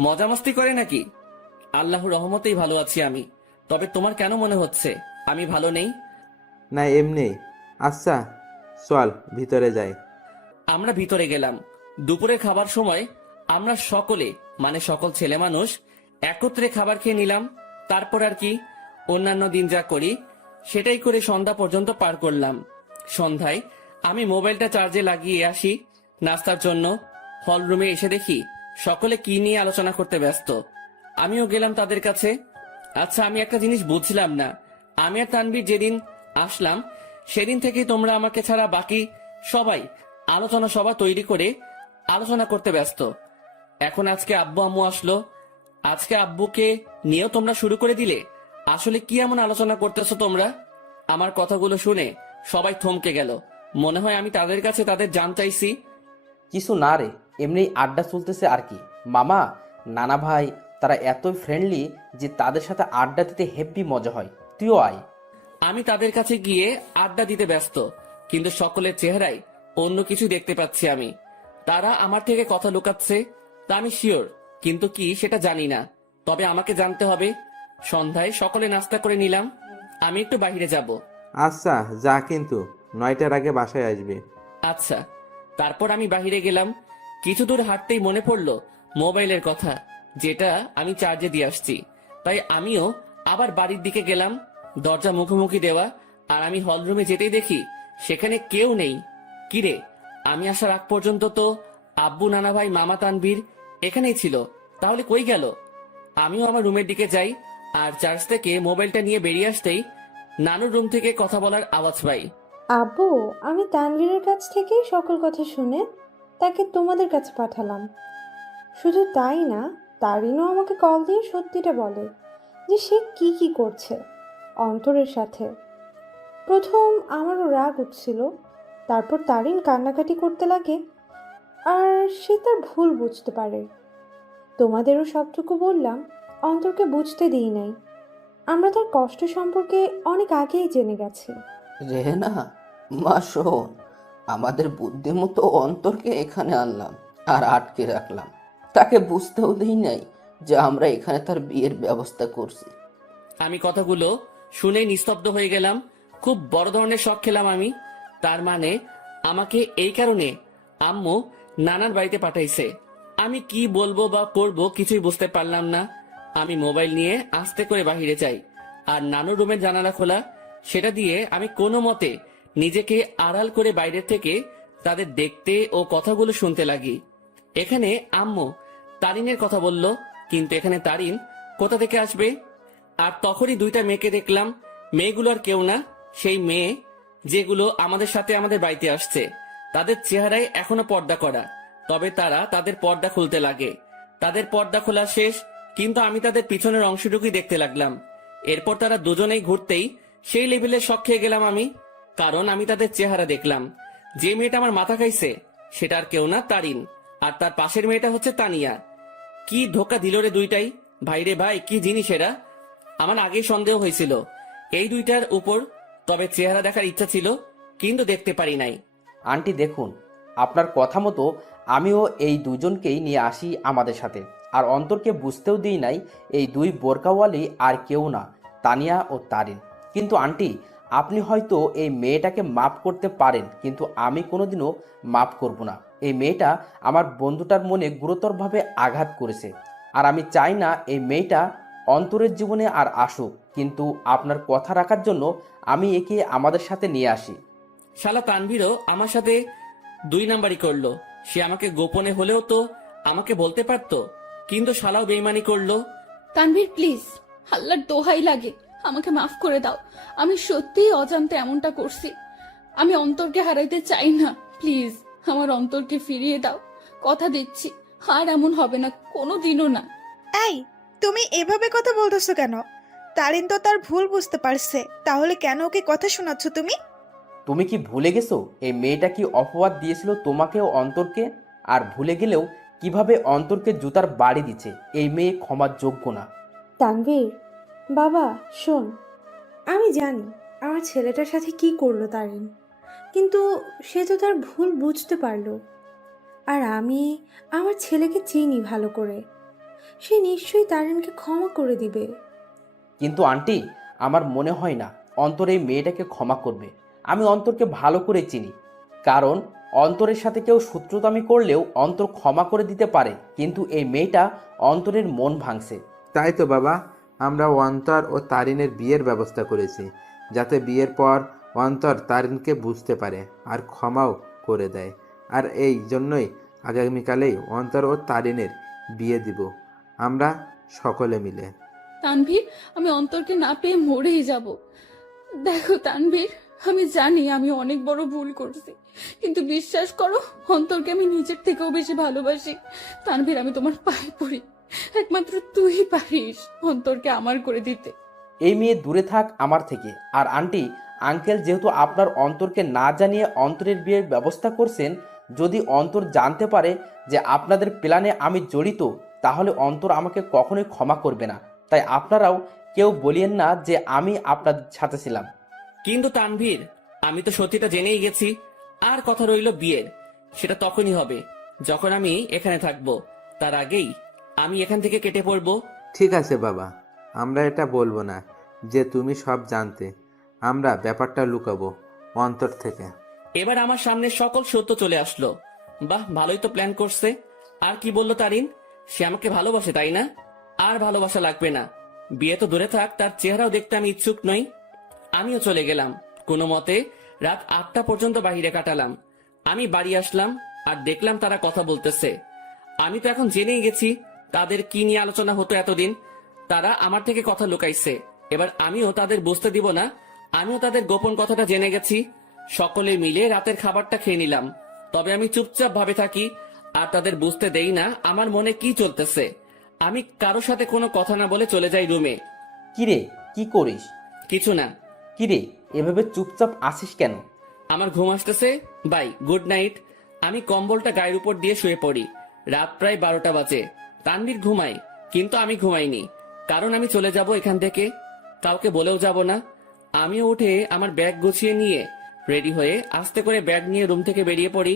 মজা মস্তি করে নাকি? আল্লাহর রহমতেই ভালো আছি আমি। তবে তোমার কেন মনে হচ্ছে আমি ভালো নেই? না, এমনি। আচ্ছা চল ভিতরে যাই। আমরা ভিতরে গেলাম। দুপুরের খাবার সময় আমরা সকলে, মানে সকল ছেলে মানুষ, একত্রে খাবার খেয়ে নিলাম। তারপর আর কি, অন্যান্য দিন যা করি সেটাই করে সন্ধ্যা পর্যন্ত পার করলাম। সন্ধ্যায় আমি মোবাইলটা চার্জে লাগিয়ে আসি নাস্তার জন্য। হল রুমে এসে দেখি সকলে কি নিয়ে আলোচনা করতে ব্যস্ত। আমিও গেলাম তাদের কাছে। আচ্ছা, আমি একটা জিনিস বুঝলাম না, আমি আর তানভীর যেদিন আসলাম সেদিন থেকেই তোমরা আমাকে ছাড়া বাকি সবাই আলোচনা সভা তৈরি করে আলোচনা করতে ব্যস্ত। এখন আজকে আব্বু আম্মু আসলো, আজকে আব্বুকে নিয়েও তোমরা শুরু করে দিলে। আসলে কি এমন আলোচনা করতেছো তোমরা? আমার কথাগুলো শুনে সবাই থমকে গেল, মনে হয় আমি তাদের কাছে তাদের জান চাইছি। কিছু না রে, এমনি আড্ডা চলতেছে আর কি। মামা, নানা ভাই, তারা এতই ফ্রেন্ডলি যে তাদের সাথে আড্ডা দিতে হেব্বি মজা হয়, তুইও আয়। আমি তাদের কাছে গিয়ে আড্ডা দিতে ব্যস্ত, কিন্তু সকলের চেহারায় অন্য কিছু দেখতে পাচ্ছি আমি। তারা আমার থেকে কথা লুকাচ্ছে, তা আমি শিওর, কিন্তু কি সেটা জানি না। তবে আমাকে জানতে হবে। সন্ধ্যায় সকলে নাস্তা করে নিলাম, আমি একটু বাইরে যাব। আচ্ছা যা, কিন্তু 9টার আগে বাসায় আসবি। আচ্ছা। তারপর আমি বাইরে গেলাম। কিছু দূর হাঁটতেই মনে পড়লো মোবাইলের কথা, যেটা আমি চার্জে দিয়ে আসছি। তাই আমিও আবার বাড়ির দিকে গেলাম। দরজা মুখোমুখি দেওয়া, আর আমি হলরুমে যেতেই দেখি সেখানে কেউ নেই। কিরে, আমি আসার আগ পর্যন্ত তো আব্বু, নানা ভাই, মামা, তানভীর এখানেই ছিল, তাহলে কই গেল? আমিও আমার রুমের দিকে যাই, আর চার্জ থেকে মোবাইলটা নিয়ে বেরিয়ে আসতেই নানুর রুম থেকে কথা বলার আওয়াজ পাই। আব্বু, আমি তানভীরের কাছ থেকেই সকল কথা শুনে তাকে তোমাদের কাছে পাঠালাম। শুধু তাই না, তারিনও আমাকে কল দিয়ে সত্যিটা বলে যে সে কি কি করছে অন্তরের সাথে। প্রথম আমারও রাগ উঠছিল, তারপর তারিন কান্নাকাটি করতে লাগে, আর সে তার ভুল বুঝতে পারে। তোমাদেরও সবটুকু বললাম, অন্তরকে বুঝতে দিই নাই। আমরা তার কষ্ট সম্পর্কে অনেক আগেই জেনে গেছি। রেহেনা, মা শোন, আমাদের বুদ্ধিমতো অন্তরকে এখানে আনলাম আর আটকে রাখলাম, তাকে বুঝতেও দিই নাই যে আমরা এখানে তার বিয়ের ব্যবস্থা করছি। আমি কথাগুলো শুনে নিস্তব্ধ হয়ে গেলাম। খুব বড় ধরনের শখ খেলাম আমি। তার মানে আমাকে এই কারণে আম্মু নানার বাড়িতে পাঠাইছে। আমি কি বলবো বা করব কিছুই বুঝতে পারলাম না। আমি মোবাইল নিয়ে আস্তে করে বাহিরে যাই, আর নানুর রুমের জানালা খোলা, সেটা দিয়ে আমি কোনো মতে নিজেকে আড়াল করে বাইরের থেকে তাদের দেখতে ও কথাগুলো শুনতে লাগি। এখানে আম্মু তারিনের কথা বলল, কিন্তু এখানে তারিন কোথা থেকে আসবে? আর তখনই দুইটা মেয়েকে দেখলাম। মেয়েগুলো আর কেউ না, সেই মেয়ে যেগুলো আমাদের সাথে আমাদের বাড়িতে আসছে। তাদের চেহারায় এখনো পর্দা করা, তবে তারা তাদের পর্দা খুলতে লাগে। তাদের পর্দা খোলা শেষ, কিন্তু আমি তাদের পিছনের অংশটুকুই দেখতে লাগলাম। এরপর তারা দুজনেই ঘুরতেই সেই লেভেলে শক খেয়ে গেলাম আমি, কারণ আমি তাদের চেহারা দেখলাম। যে মেয়েটা আমার মাথা খাইছে সেটা আর কেউ না, তারিন। আর তার পাশের মেয়েটা হচ্ছে তানিয়া। কি ধোকা দিল রে দুইটাই! ভাইরে ভাই, কি জিনিস এরা! আমার আগেই সন্দেহ হয়েছিল এই দুইটার উপর, তবে চেহারা দেখার ইচ্ছা ছিল, কিন্তু দেখতে পারি নাই। আন্টি দেখুন, আপনার কথা মতো আমিও এই দুজনকেই নিয়ে আসি আমাদের সাথে, আর অন্তরকে বুঝতেও দিই নাই এই দুই বোরকাওয়ালি আর কেউ না, তানিয়া ও তারিন। কিন্তু আন্টি, আপনি হয়তো এই মেয়েটাকে মাফ করতে পারেন, কিন্তু আমি কোনোদিনও মাফ করব না। এই মেয়েটা আমার বন্ধুটার মনে গুরুতরভাবে আঘাত করেছে, আর আমি চাই না এই মেয়েটা অন্তরের জীবনে আর আসুক। কিন্তু আপনার কথা রাখার জন্য আমি একে আমাদের সাথে নিয়ে আসি। শালা তানভীরও আমার সাথে 2 নাম্বারই করলো। সে আমাকে গোপনে হলেও তো আমাকে বলতে পারতো, কিন্তু শালাও বেইমানি করলো। তানভীর প্লিজ, আল্লাহর দোহাই লাগে, আমাকে মাফ করে দাও। আমি সত্যিই অজান্তে এমনটা করছি। আমি অন্তরকে হারাইতে চাই না। প্লিজ আমার অন্তরকে ফিরিয়ে দাও। কথা দিচ্ছি আর এমন হবে না, কোনোদিনও না। এই, তুমি এভাবে কথা বলতেছো কেন? তারিন তো তার ভুল বুঝতে পারছে, তাহলে কেন ওকে কথা শোনাচ্ছ তুমি? তুমি কি ভুলে গেছো এই মেয়েটা কি অপবাদ দিয়েছিল তোমাকে ও অন্তরকে? আর ভুলে গেলেও কিভাবে অন্তরকে জুতার বাড়ি দিচ্ছে? এই মেয়ে ক্ষমার যোগ্য না। তানভীর বাবা শোন, আমি জানি আমার ছেলেটার সাথে কি করলো তারিন, কিন্তু সে তো তার ভুল বুঝতে পারলো। আর আমি আমার ছেলেকে চিনি ভালো করে, সে নিশ্চয়ই তারিনকে ক্ষমা করে দিবে। কিন্তু আন্টি, আমার মনে হয় না অন্তর এই মেয়েটাকে ক্ষমা করবে। আমি অন্তরকে ভালো করে চিনি, কারণ অন্তরের সাথে কেউ শত্রুতামি করলেও অন্তর ক্ষমা করে দিতে পারে, কিন্তু এই মেয়েটা অন্তরের মন ভাঙছে। তাই তো বাবা, আমরা অন্তর ও তারিনের বিয়ের ব্যবস্থা করেছি, যাতে বিয়ের পর অন্তর তারিনকে বুঝতে পারে আর ক্ষমাও করে দেয়। আর এই জন্যই আগামীকালেই অন্তর ও তারিনের বিয়ে দিব আমরা সকলে মিলে। তানভীর, আমি অন্তরকে না পেয়ে মরেই যাব। দেখো তানভীর, আমি জানি আমি অনেক বড় ভুল করছি, কিন্তু বিশ্বাস করো অন্তরকে আমি নিজের থেকেও বেশি ভালোবাসি। তানভীর, আমি তোমার পায়ে পড়ি, একমাত্র তুই পারিস অন্তরকে আমার করে দিতে। এই মেয়ে দূরে থাক আমার থেকে। আর আন্টি আঙ্কেল যেহেতু আপনার অন্তরকে না জানিয়ে অন্তরের বিয়ের ব্যবস্থা করছেন, যদি অন্তর জানতে পারে যে আপনাদের প্ল্যানে আমি জড়িত, তাহলে অন্তর আমাকে কখনোই ক্ষমা করবে না। তাই আপনারাও কেউ বলিয়েন না যে আমি আপনাদের সাথে ছিলাম। কিন্তু তানভীর, আমি তো সত্যিটা জেনেই গেছি। আর কথা রইল বিয়ের, সেটা তখনই হবে যখন আমি এখানে থাকবো। তার আগেই আমি এখান থেকে কেটে পড়বো। ঠিক আছে বাবা, আমরা এটা বলবো না যে তুমি সব জানতে। আমরা ব্যাপারটা লুকাবো অন্তর থেকে। এবার আমার সামনে সকল সত্য চলে আসলো। বাহ, ভালোই তো প্ল্যান করছে। আর কি বললো তারিন? সে আমাকে ভালোবাসে, তাই না? আর ভালোবাসা লাগবে না, বিয়ে তো দূরে থাক, তার চেহারাও দেখতে আমি ইচ্ছুক নই। আমিও চলে গেলাম। কোনো মতে রাত 8টা পর্যন্ত বাইরে কাটালাম। আমি বাড়ি আসলাম আর দেখলাম তারা কথা বলতেছে। আমি তো এখন জেনেই গেছি তাদের কি নিয়ে আলোচনা হতো এতদিন। তারা আমার থেকে কথা লুকাইছে, এবার আমিও তাদের বুঝতে দিব না আমিও তাদের গোপন কথাটা জেনে গেছি। সকলে মিলে রাতের খাবারটা খেয়ে নিলাম, তবে আমি চুপচাপ ভাবে থাকি আর তাদের বুঝতে দেই না আমার মনে কি চলতেছে। আমি কারো সাথে কোনো কথা না বলে চলে যাই রুমে। কিরে, কি করিস? কিছু না। কিরে, এভাবে চুপচাপ আসিস কেন? আমার ঘুম আসতেছে। Bye, good night. আমি কম্বলটা গায়ের উপর দিয়ে শুয়ে পড়ি। রাত প্রায় 12টা বাজে। তানভীর ঘুমায়, কিন্তু আমি ঘুমাইনি, কারণ আমি চলে যাব এখান থেকে, কাউকে বলেও যাব না। আমিও উঠে আমার ব্যাগ গুছিয়ে নিয়ে রেডি হয়ে আস্তে করে ব্যাগ নিয়ে রুম থেকে বেরিয়ে পড়ি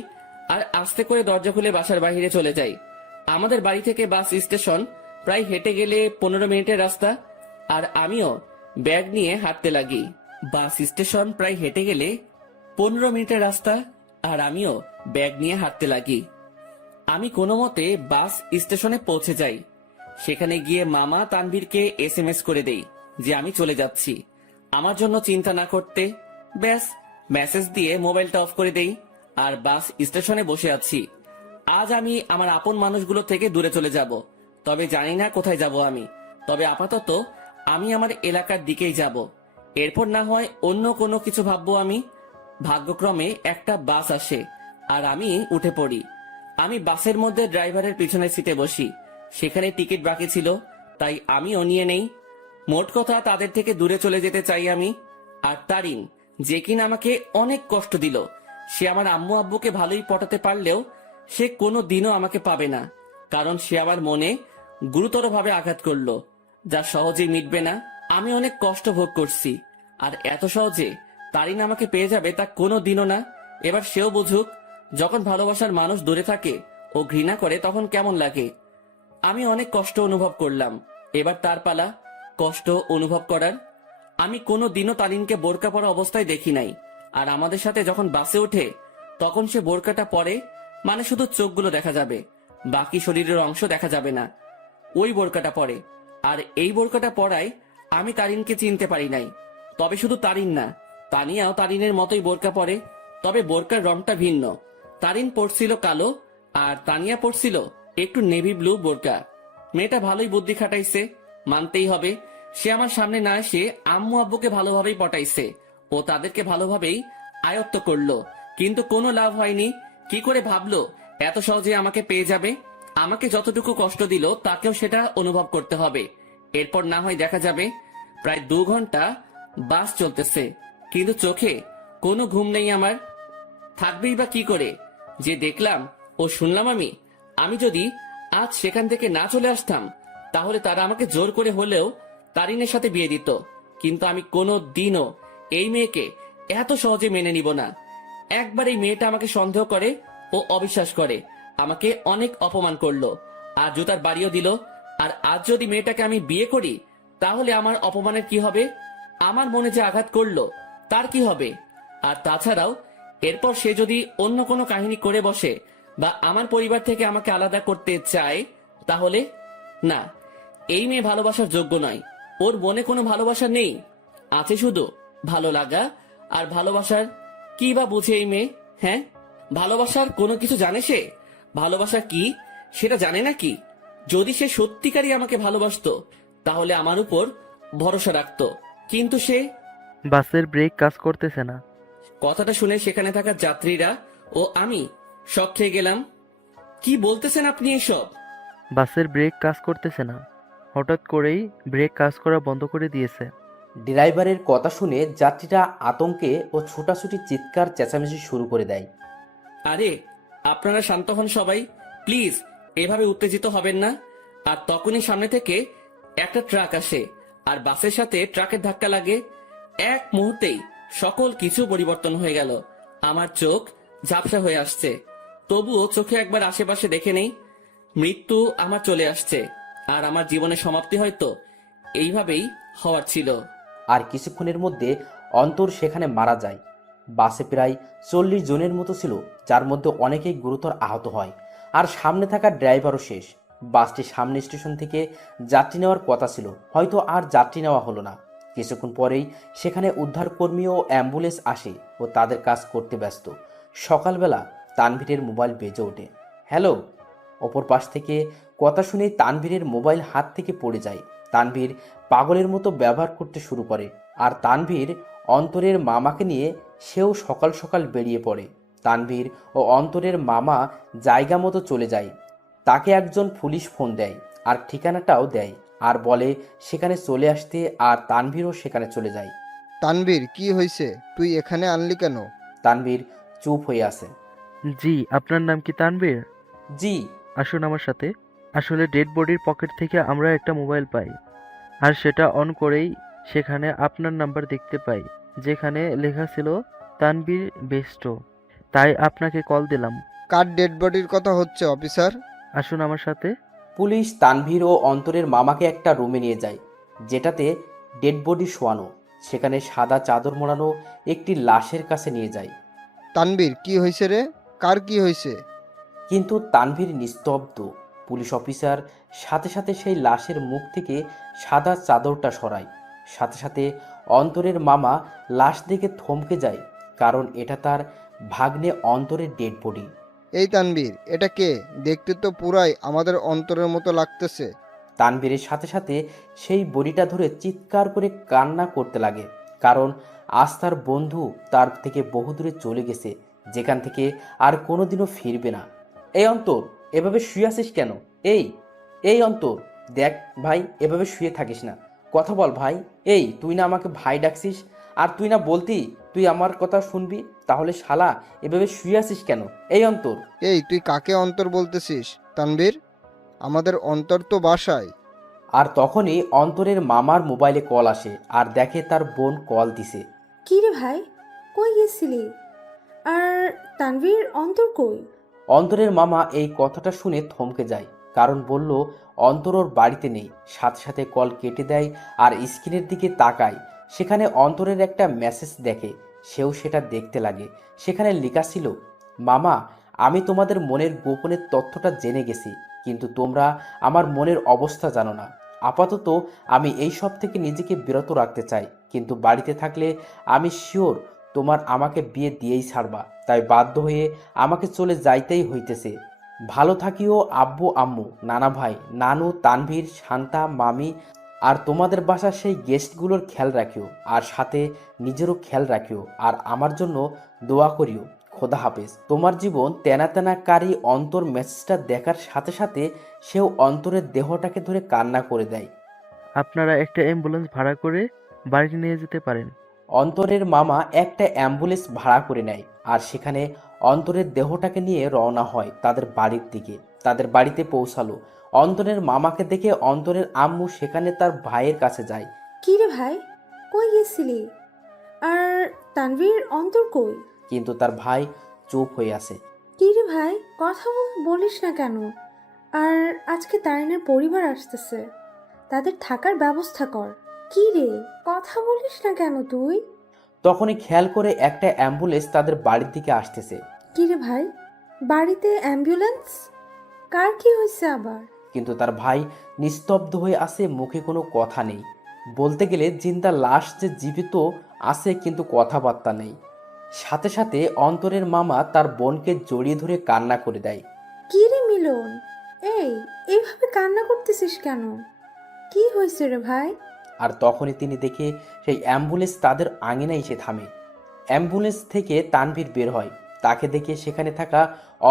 আর আস্তে করে দরজা খুলে বাসার বাইরে চলে যাই। আমাদের বাড়ি থেকে বাস স্টেশন প্রায় হেঁটে গেলে 15 মিনিটের রাস্তা, আর আমিও ব্যাগ নিয়ে হাঁটতে লাগি। বাস স্টেশন প্রায় হেঁটে গেলে 15 মিনিটের রাস্তা, আর আমিও ব্যাগ নিয়ে হাঁটতে লাগি। আমি কোনো মতে বাস স্টেশনে পৌঁছে যাই। সেখানে গিয়ে মামা তানভীরকে SMS করে দেই যে আমি চলে যাচ্ছি, আমার জন্য চিন্তা না করতে। ব্যাস, মেসেজ দিয়ে মোবাইলটা অফ করে দেই আর বাস স্টেশনে বসে আছি। আজ আমি আমার আপন মানুষগুলো থেকে দূরে চলে যাব, তবে জানি না কোথায় যাব আমি। তবে আপাতত আমি আমার এলাকার দিকেই যাব, এরপর না হয় অন্য কোনো কিছু ভাববো আমি। ভাগ্যক্রমে একটা বাস আসে আর আমি উঠে পড়ি। আমি বাসের মধ্যে ড্রাইভারের পিছনের সিটে বসি। সেখানে টিকিট বাকি ছিল, তাই আমিও নিয়ে নেই। মোট কথা, তাদের থেকে দূরে চলে যেতে চাই আমি। আর তারিন, যে কিনা আমাকে অনেক কষ্ট দিল, সে আমার আম্মু আব্বুকে ভালোই পটাতে পারলেও সে কোনো দিনও আমাকে পাবে না, কারণ সে আমার মনে গুরুতরভাবে আঘাত করলো, যা সহজেই মিটবে না। আমি অনেক কষ্ট ভোগ করছি, আর এত সহজে তারিন আমাকে পেয়ে যাবে তা কোনো দিনও না। এবার সেও বুঝুক, যখন ভালোবাসার মানুষ দূরে থাকে ও ঘৃণা করে তখন কেমন লাগে। আমি অনেক কষ্ট অনুভব করলাম, এবার তার পালা কষ্ট অনুভব করার। আমি কোনো দিনও তারিনকে বোরকা পরা অবস্থায় দেখি নাই, আর আমাদের সাথে যখন বাসে ওঠে তখন সে বোরকাটা পরে, মানে শুধু চোখগুলো দেখা যাবে, বাকি শরীরের অংশ দেখা যাবে না। ওই বোরকাটা পরে, আর এই বোরকাটা পরায় আমি তারিনকে চিনতে পারি নাই। তবে শুধু তারিন না, তানিয়াও তারিনের মতোই বোরকা পরে, তবে বোরকার রংটা ভিন্ন। তারিন পরছিল কালো, আর তানিয়া পরছিল একটু নেভি ব্লু বোরকা। মেয়েটা ভালোই বুদ্ধি খাটাইছে, মানতেই হবে। সে আমার সামনে না এসে আম্মু আব্বুকে ভালোভাবেই পটাইছে ও তাদেরকে ভালোভাবেই আয়ত্ত করলো, কিন্তু কোনো লাভ হয়নি। কি করে ভাবলো এত সহজে আমাকে পেয়ে যাবে? আমাকে যতটুকু কষ্ট দিল তাকেও সেটা অনুভব করতে হবে, এরপর না হয় দেখা যাবে। প্রায় 2 ঘন্টা বাস চলতেছে, কিন্তু চোখে কোনো ঘুম নেই আমার। থাকবেই বা কি করে? যে দেখলাম ও শুনলাম আমি যদি আজ সেখান থেকে না চলে আসতাম, তাহলে তারা আমাকে জোর করে হলেও তারিনের সাথে বিয়ে দিত। কিন্তু আমি কোনো দিনও এই মেয়েকে এত সহজে মেনে নিব না। একবার এই মেয়েটা আমাকে সন্দেহ করে ও অবিশ্বাস করে, আমাকে অনেক অপমান করলো, আর জুতার বাড়িও দিল। আর আজ যদি মেয়েটাকে আমি বিয়ে করি, তাহলে আমার অপমানের কি হবে? আমার মনে যে আঘাত করলো তার কি হবে? আর তাছাড়াও এরপর সে যদি অন্য কোনো কাহিনী করে বসে বা আমার পরিবার থেকে আমাকে আলাদা করতে চায়, তাহলে না, এই মেয়ে ভালোবাসার যোগ্য নয়। ওর মনে কোনো ভালোবাসা নেই, আছে শুধু ভালো লাগা। আর ভালোবাসার কি বা বুঝে এই মেয়ে? হ্যাঁ, ভালোবাসার কোনো কিছু জানে সে? ভালোবাসা কি সেটা জানে নাকি? যদি সে সত্যিকারই আমাকে ভালোবাসতো তাহলে আমার উপর ভরসা রাখতো, কিন্তু সে। বাসের ব্রেক কাজ করতেছে না। কথাটা শুনে সেখানে থাকা যাত্রীরা ও আমি শক খেয়ে গেলাম। কি বলতেছেন আপনি এসব? বাসের ব্রেক কাজ করতেছে না, হঠাৎ করেই ব্রেক কাজ করা বন্ধ করে দিয়েছে। ড্রাইভারের কথা শুনে যাত্রীরা আতঙ্কে ও ছোটাছুটি চিৎকার চেঁচামেচি শুরু করে দেয়। আরে আপনারা শান্ত হন সবাই, প্লিজ এভাবে উত্তেজিত হবেন না। আর তখনই সামনে থেকে একটা ট্রাক আসে আর বাসের সাথে ট্রাকের ধাক্কা লাগে। এক মুহূর্তেই সকল কিছু পরিবর্তন হয়ে গেল। আমার চোখ ঝাপসা হয়ে আসছে, তবুও চোখে একবার আশেপাশে দেখে নেই। মৃত্যু আমার চলে আসছে, আর আমার জীবনের সমাপ্তি হয়তো এইভাবেই হওয়ার ছিল। আর কিছুক্ষণের মধ্যে অন্তর সেখানে মারা যায়। বাসে প্রায় 40 জনের মতো ছিল, যার মধ্যে অনেকেই গুরুতর আহত হয়। আর সামনে থাকা ড্রাইভারও শেষ। বাসটি সামনে স্টেশন থেকে যাত্রী নেওয়ার কথা ছিল, হয়তো আর যাত্রী নেওয়া হলো না। কিছুক্ষণ পরেই সেখানে উদ্ধারকর্মী ও অ্যাম্বুলেন্স আসে ও তাদের কাজ করতে ব্যস্ত। সকালবেলা তানভীরের মোবাইল বেজে ওঠে। হ্যালো। অপর পাশ থেকে কথা শুনেই তানভীরের মোবাইল হাত থেকে পড়ে যায়। তানভীর পাগলের মতো ব্যবহার করতে শুরু করে, আর তানভীর অন্তরের মামাকে নিয়ে সেও সকাল সকাল বেরিয়ে পড়ে। তানভীর ও অন্তরের মামা জায়গা মতো চলে যায়। তাকে একজন পুলিশ ফোন দেয় আর ঠিকানাটাও দেয়, আর বলে সেখানে চলে আসতে, আর তানভীরও সেখানে চলে যায়। তানভীর, কি হয়েছে? তুই এখানে আনলি কেন? তানভীর চুপ হয়ে আছে। জি, আপনার নাম কি তানভীর? জি। আসুন আমার সাথে। আসলে ডেড বডির পকেট থেকে আমরা একটা মোবাইল পাই, আর সেটা অন করেই সেখানে আপনার নাম্বার দেখতে পাই, যেখানে লেখা ছিল তানভীর বেস্ট। তাই আপনাকে কল দিলাম। কার ডেড বডির কথা হচ্ছে অফিসার? আসুন আমার সাথে। পুলিশ তানভীর ও অন্তরের মামাকে একটা রুমে নিয়ে যায়, যেটাতে ডেড বডি শোয়ানো। সেখানে সাদা চাদর মোড়ানো একটি লাশের কাছে নিয়ে যায়। তানবীর, কি হয়েছে রে? কার কি হয়েছে? কিন্তু তানভীর নিস্তব্ধ। পুলিশ অফিসার সাথে সাথে সেই লাশের মুখ থেকে সাদা চাদরটা সরায়। সাথে সাথে অন্তরের মামা লাশ দেখে থমকে যায়, কারণ এটা তার ভাগ্নে অন্তরের ডেড বডি। এই তানবীর, এটা কে? দেখতে তো পুরাই আমাদের অন্তরের মতো লাগতেছে। তানভীরের সাথে সাথে সেই বডিটা ধরে চিৎকার করে কান্না করতে লাগে, কারণ আজ তার বন্ধু তার থেকে বহুদূরে চলে গেছে, যেখান থেকে আর কোনোদিনও ফিরবে না। এই অন্তর, এভাবে শুয়ে আছিস কেন? এই এই অন্তর, দেখ ভাই, এভাবে শুয়ে থাকিস না, কথা বল ভাই। এই তুই না আমাকে ভাই ডাকছিস, আর তুই না বলতি তুই আমার কথা শুনবি, তাহলে শালা এভাবে শুয়ে আছিস কেন? এই অন্তর। এই তুই কাকে অন্তর বলতেছিস তানবীর? আমাদের অন্তর তো বাসায়। আর তখনই অন্তরের মামার মোবাইলে কল আসে, আর দেখে তার বোন কল দিছে। কি রে ভাই, কই গেছিলি? আর তানভীর, অন্তর কই? অন্তরের মামা এই কথাটা শুনে থমকে যায়, কারণ বলল অন্তর ওর বাড়িতে নেই। সাথে সাথে কল কেটে দেয় আর স্ক্রিনের দিকে তাকায়। সেখানে অন্তরের একটা মেসেজ দেখে, সেও সেটা দেখতে লাগে। সেখানে লেখা ছিল, মামা, আমি তোমাদের মনের গোপনের তথ্যটা জেনে গেছি, কিন্তু তোমরা আমার মনের অবস্থা জানো না। আপাতত আমি এই সব থেকে নিজেকে বিরত রাখতে চাই, কিন্তু বাড়িতে থাকলে আমি শিওর তোমার আমাকে বিয়ে দিয়েই ছাড়বা, তাই বাধ্য হয়ে আমাকে চলে যাইতেই হইতেছে। ভালো থাকিও আব্বু আম্মু, নানা ভাই, নানু, তানভীর, শান্তা, মামি, আর তোমাদের বাসার সেই গেস্টগুলোর খেয়াল রাখিও, আর সাথে নিজেরও খেয়াল রাখিও, আর আমার জন্য দোয়া করিও। খোদা হাফেজ। তোমার জীবন তেনা তেনা কারি। অন্তর মেসেজটা দেখার সাথে সাথে সেও অন্তরের দেহটাকে ধরে কান্না করে দেয়। আপনারা একটা অ্যাম্বুলেন্স ভাড়া করে বাড়িতে নিয়ে যেতে পারেন। অন্তরের মামা একটা অ্যাম্বুলেন্স ভাড়া করে নেয়, আর সেখানে অন্তরের দেহটাকে নিয়ে রওনা হয় তাদের বাড়ির দিকে। তাদের বাড়িতে পৌঁছালো। অন্তরের মামাকে দেখে অন্তরের আম্মু সেখানে তার ভাইয়ের কাছে যায়। কি রে ভাই, কই গেছিলি? আর তানভীর, অন্তর কই? কিন্তু তার ভাই চুপ হয়ে আছে। কি রে ভাই, কথা বলিস না কেন? আর আজকে তারিনের পরিবার আসতেছে, তাদের থাকার ব্যবস্থা কর। কি রে, কথা বলিস না কেন তুই? তখনই খেয়াল করে একটা অ্যাম্বুলেন্স তাদের বাড়ির দিকে আসতেছে। কি রে ভাই, বাড়িতে অ্যাম্বুলেন্স? কার কি হয়েছে আবার? কিন্তু তার ভাই নিস্তব্ধ হয়ে আছে, মুখে কোনো কথা নেই। বলতে গেলে জিন্দা লাশ যে জীবিত আছে, কিন্তু কথাবার্তা নেই। সাথে সাথে অন্তরের মামা তার বোনকে জড়িয়ে ধরে কান্না করে দেয়। কি রে মিলন, এই এইভাবে কান্না করতেছিস কেন? কি হয়েছে রে ভাই? আর তখনই তিনি দেখে সেই অ্যাম্বুলেন্স তাদের আঙিনায় এসে থামে। অ্যাম্বুলেন্স থেকে তানভীর বের হয়। তাকে দেখে সেখানে থাকা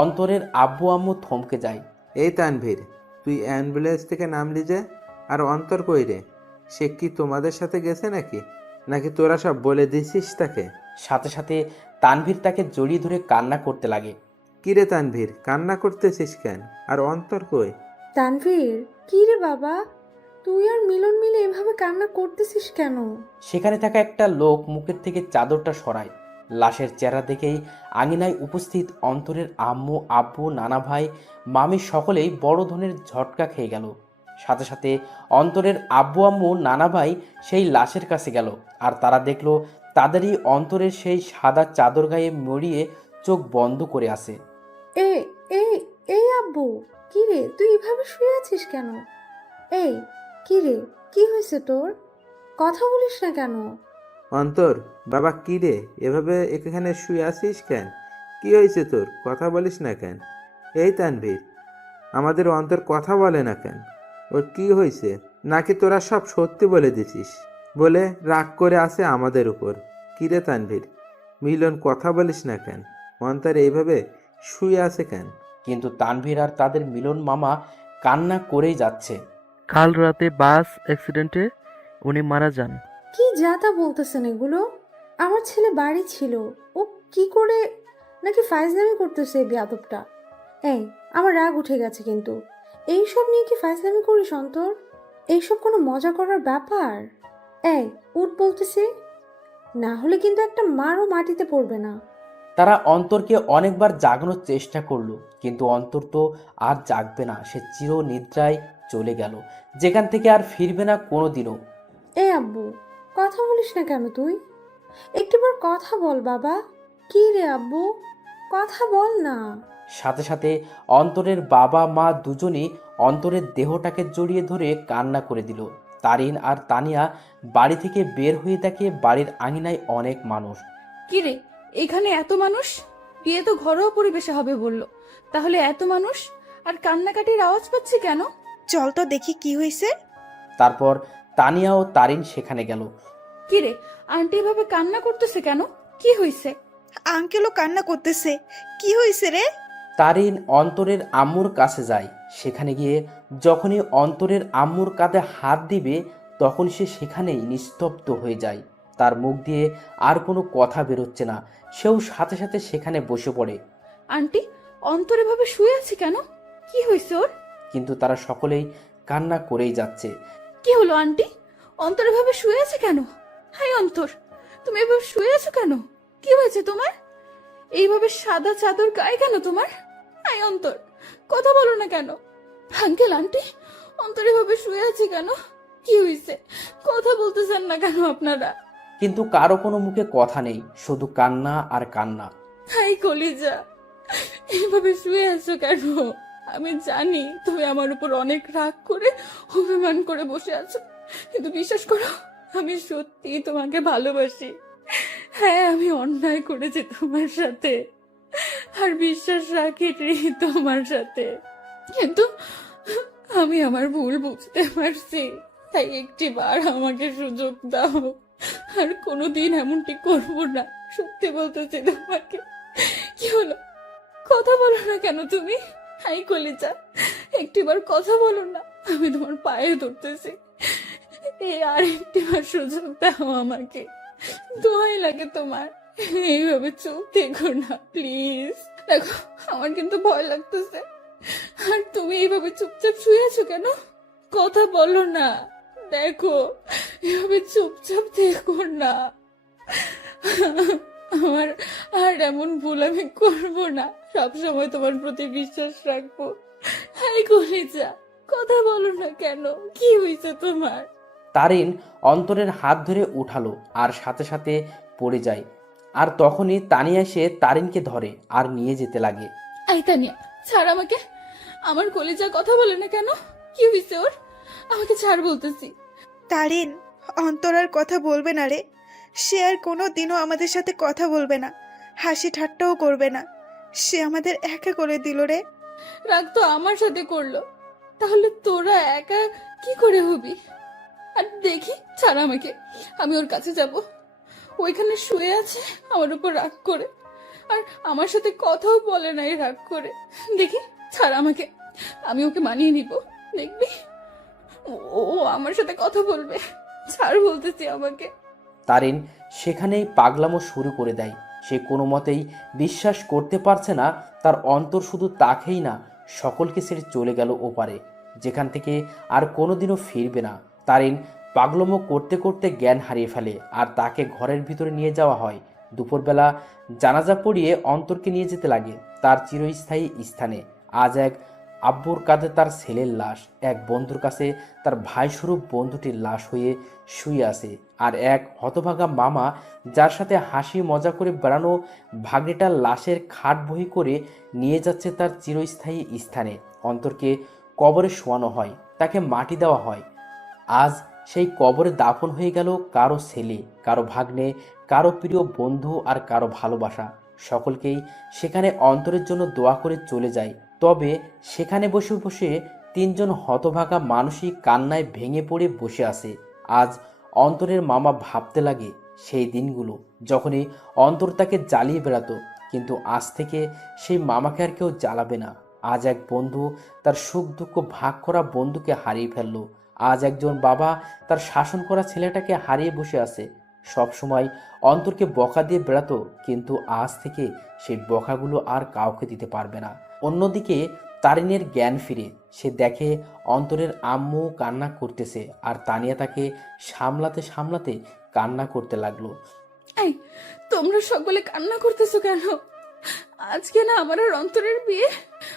অন্তরের আব্বু আম্মু থমকে যায়। এই তানভীর, তুই অ্যাম্বুলেন্স থেকে নামলি যে? আর অন্তর কই রে? সে কি তোমাদের সাথে গেছে নাকি? নাকি তোরা সব বলে দিছিস তাকে? সাথে সাথে তানভীর তাকে জড়িয়ে ধরে কান্না করতে লাগে। কি রে তানভীর, কান্না করতেছিস কেন? আর অন্তর কই? তানভীর, কি রে বাবা, তুই আর মিলন মিলে এভাবে কান্না করতেছিস কেন? সেখানে থাকা একটা লোক মুখের থেকে চাদরটা সরায়। লাশের চেহারা দেখেই আঙিনায় উপস্থিত অন্তরের আম্মু, আব্বু, নানা ভাই, মামি সকলেই বড় ধরনের ঝটকা খেয়ে গেল। সাথে সাথে অন্তরের আব্বু আম্মু, নানা ভাই সেই লাশের কাছে গেল, আর তারা দেখলো তাদেরই অন্তরের সেই সাদা চাদর গায়ে মরিয়ে চোখ বন্ধ করে আছে। এ এই এই আব্বু, কি রে, তুই এভাবে শুয়ে আছিস কেন? এই, কি রে, কি হয়েছে তোর? কথা বলিস না কেন? অন্তর, বাবা, কি রে, এভাবে এখানে শুয়ে আছিস কেন? কি হয়েছে তোর? কথা বলিস না কেন? এই তানভীর, আমাদের অন্তর কথা বলে না কেন? ওর কি হয়েছে? নাকি তোরা সব সত্যি বলে দিছিস বলে রাগ করে আছে আমাদের উপর? কি রে তানভীর, মিলন, কথা বলিস না কেন? অন্তর এইভাবে শুয়ে আছে কেন? কিন্তু তানভীর আর তাদের মিলন মামা কান্না করেই যাচ্ছে। কাল রাতে বাস অ্যাক্সিডেন্টে উনি মারা যান। কি যাতা বলতেছেন এগুলো? আমার ছেলে বাড়ি ছিল, ও কি করে? নাকি ফাইজলামি করতেছে এই বেয়াদবটা? এই, আমার রাগ উঠে গেছে কিন্তু। এইসব নিয়ে কি ফাইজলামি করিস অন্তর? এইসব কোনো মজা করার ব্যাপার? এই উঠ বলতেছি, না হলে কিন্তু একটা মারও মাটিতে পড়বে না। তারা অন্তরকে অনেকবার জাগানোর চেষ্টা করলো, কিন্তু অন্তর তো আর জাগবে না। সে চির নিদ্রায় চলে গেল, যেখান থেকে আর ফিরবে না কোনোদিনও। এই আব্বু, কথা বলিস না কেন তুই? একটিবার কথা বল বাবা। কি রে আব্বু, কথা বল না। সাথে সাথে অন্তরের বাবা মা দুজনেই অন্তরের দেহটাকে জড়িয়ে ধরে কান্না করে দিল। তারিন আর তানিয়া বাড়ি থেকে বের হয়ে দেখে বাড়ির আঙিনায় অনেক মানুষ। কি রে, এখানে এত মানুষ? বিয়ে তো ঘরোয়া পরিবেশে হবে বললো, তাহলে এত মানুষ আর কান্নাকাটির আওয়াজ পাচ্ছি কেন? চল তো দেখি কি হয়েছে। তারপর তানিয়া ও তারিন সেখানে গেল। কি রে, আন্টি এভাবে কান্না করতেছে কেন? কি হয়েছে? আঙ্কেলও কান্না করতেছে। কি হয়েছে রে? তারিন অন্তরের আম্মুর কাছে যায়। সেখানে গিয়ে যখনই অন্তরের আম্মুর কাঁধে হাত দিবে, তখন সে সেখানেই নিস্তব্ধ হয়ে যায়। তার মুখ দিয়ে আর কোনো কথা বেরোচ্ছে না। সেও সাথে সাথে সেখানে বসে পড়ে। আন্টি, অন্তর এভাবে শুয়ে আছে কেন? কি হয়েছে ওর? কিন্তু তারা সকলেই কান্না করেই যাচ্ছে। কি হলো আন্টি? অন্তর এভাবে শুয়ে আছে কেন? হাই অন্তর, তুমি এভাবে শুয়ে আছো কেন? কি হয়েছে তোমার? এইভাবে সাদা চাদর গায়ে কেন তোমার? হাই অন্তর, কথা বলো না কেন? আঙ্কেল আন্টি, অন্তর এভাবে শুয়ে আছে কেন? কি হয়েছে? কথা বলতেছেন না কেন আপনারা? কিন্তু কারো কোনো মুখে কথা নেই, শুধু কান্না আর কান্না। হাই কলিজা, এইভাবে শুয়ে আছো কেন? আমি জানি তুমি আমার উপর অনেক রাগ করে অভিমান করে বসে আছো, কিন্তু বিশ্বাস করো, আমি সত্যি তোমাকে ভালোবাসি। হ্যাঁ, আমি অন্যায় করেছি তোমার সাথে, আর বিশ্বাস রাখি তোমার সাথে, কিন্তু আমি আমার ভুল বুঝতে পারছি। তাই একটিবার আমাকে সুযোগ দাও, আর কোনোদিন এমনটি করবো না। সত্যি বলতেছি তোমাকে। কি হলো, কথা বলো না কেন তুমি? হাই কলিজা, একটিবার কথা বলো না, আমি তোমার পায়ে ধরতেছি। এই আর একটিবার সুযোগ দাও আমাকে, দোহাই লাগে তোমার। এইভাবে চুপ থেকো না প্লিজ। দেখো, আমার কিন্তু ভয় লাগতেছে। আর তুমি এইভাবে চুপচাপ শুয়ে আছো কেন? কথা বলো না। দেখো, এভাবে চুপচাপ থেকো না। আমার আর এমন ভুল আমি করবো না, সবসময় তোমার প্রতি বিশ্বাস রাখবো। হাই কলিজা, কথা বলো না কেন? কি হয়েছে তোমার? তারিন অন্তরের হাত ধরে উঠালো আর সাথে সাথে পড়ে যায়। আর তখনই তানিয়া এসে তারিনকে ধরে আর নিয়ে যেতে লাগে। আই তানিয়া, ছাড় আমাকে। আমার কলিজা কথা বলে না কেন? কি হয়েছে ওর? আমাকে ছাড় বলতেছি। তারিন, অন্তর আর কথা বলবে না রে। সে আর কোনো দিনও আমাদের সাথে কথা বলবে না, হাসি ঠাট্টাও করবে না। সে আমাদের একা করে দিল রে। রাগ তো আমার সাথে করলো, তাহলে তোরা একা কি করে হবি? আর দেখি, ছাড় আমাকে, আমি ওর কাছে যাব। ওইখানে শুয়ে আছে আমার উপর রাগ করে, আর আমার সাথে কথাও বলে নাই রাগ করে। দেখি, ছাড় আমাকে, আমি ওকে মানিয়ে নিব। দেখবি, ও ও আমার সাথে কথা বলবে। ছাড় বলতেছি আমাকে। তারিন সেখানেই পাগলামো শুরু করে দেয়। সে কোনো মতেই বিশ্বাস করতে পারছে না তার অন্তর শুধু তাকেই না, সকলকে ছেড়ে চলে গেল ওপারে, যেখান থেকে আর কোনোদিনও ফিরবে না। তারিন পাগলামো করতে করতে জ্ঞান হারিয়ে ফেলে আর তাকে ঘরের ভিতরে নিয়ে যাওয়া হয়। দুপুরবেলা জানাজা পড়িয়ে অন্তরকে নিয়ে যেতে লাগে তার চিরস্থায়ী স্থানে। আজ এক আব্বুর কাঁধে তার ছেলের লাশ, এক বন্ধুর কাছে তার ভাইস্বরূপ বন্ধুটির লাশ হয়ে শুয়ে আছে, আর এক হতভাগা মামা যার সাথে হাসি মজা করে বেড়ানো ভাগ্নেটার লাশের খাট বহি করে নিয়ে যাচ্ছে তার চিরস্থায়ী স্থানে। অন্তরকে কবরে শোয়ানো হয়, তাকে মাটি দেওয়া হয়। আজ সেই কবরে দাফন হয়ে গেল কারো ছেলে, কারো ভাগ্নে, কারো প্রিয় বন্ধু আর কারো ভালোবাসা। সকলকেই সেখানে অন্তরের জন্য দোয়া করে চলে যায়। তবে সেখানে বসে বসে তিনজন হতভাগা মানুষই কান্নায় ভেঙে পড়ে বসে আছে। আজ অন্তরের মামা ভাবতে লাগে সেই দিনগুলো যখনই অন্তর তাকে জ্বালিয়ে বেড়াতো, কিন্তু আজ থেকে সেই মামাকে আর কেউ জ্বালাবে না। আজ এক বন্ধু তার সুখ দুঃখ ভাগ করা বন্ধুকে হারিয়ে ফেললো। আজ একজন বাবা তার শাসন করা ছেলেটাকে হারিয়ে বসে আছে। সব সময় অন্তরকে বকা দিয়ে বেড়াতো, কিন্তু আজ থেকে সেই বকাগুলো আর কাউকে দিতে পারবে না। অন্যদিকে তারিনের জ্ঞান ফিরে, সে দেখে অন্তরের আম্মু কান্না করতেছে আর তানিয়া তাকে সামলাতে সামলাতে কান্না করতে লাগলো। এই, তোমরা সকলে কান্না করতেছো কেন? আজকে না আমার আর অন্তরের বিয়ে,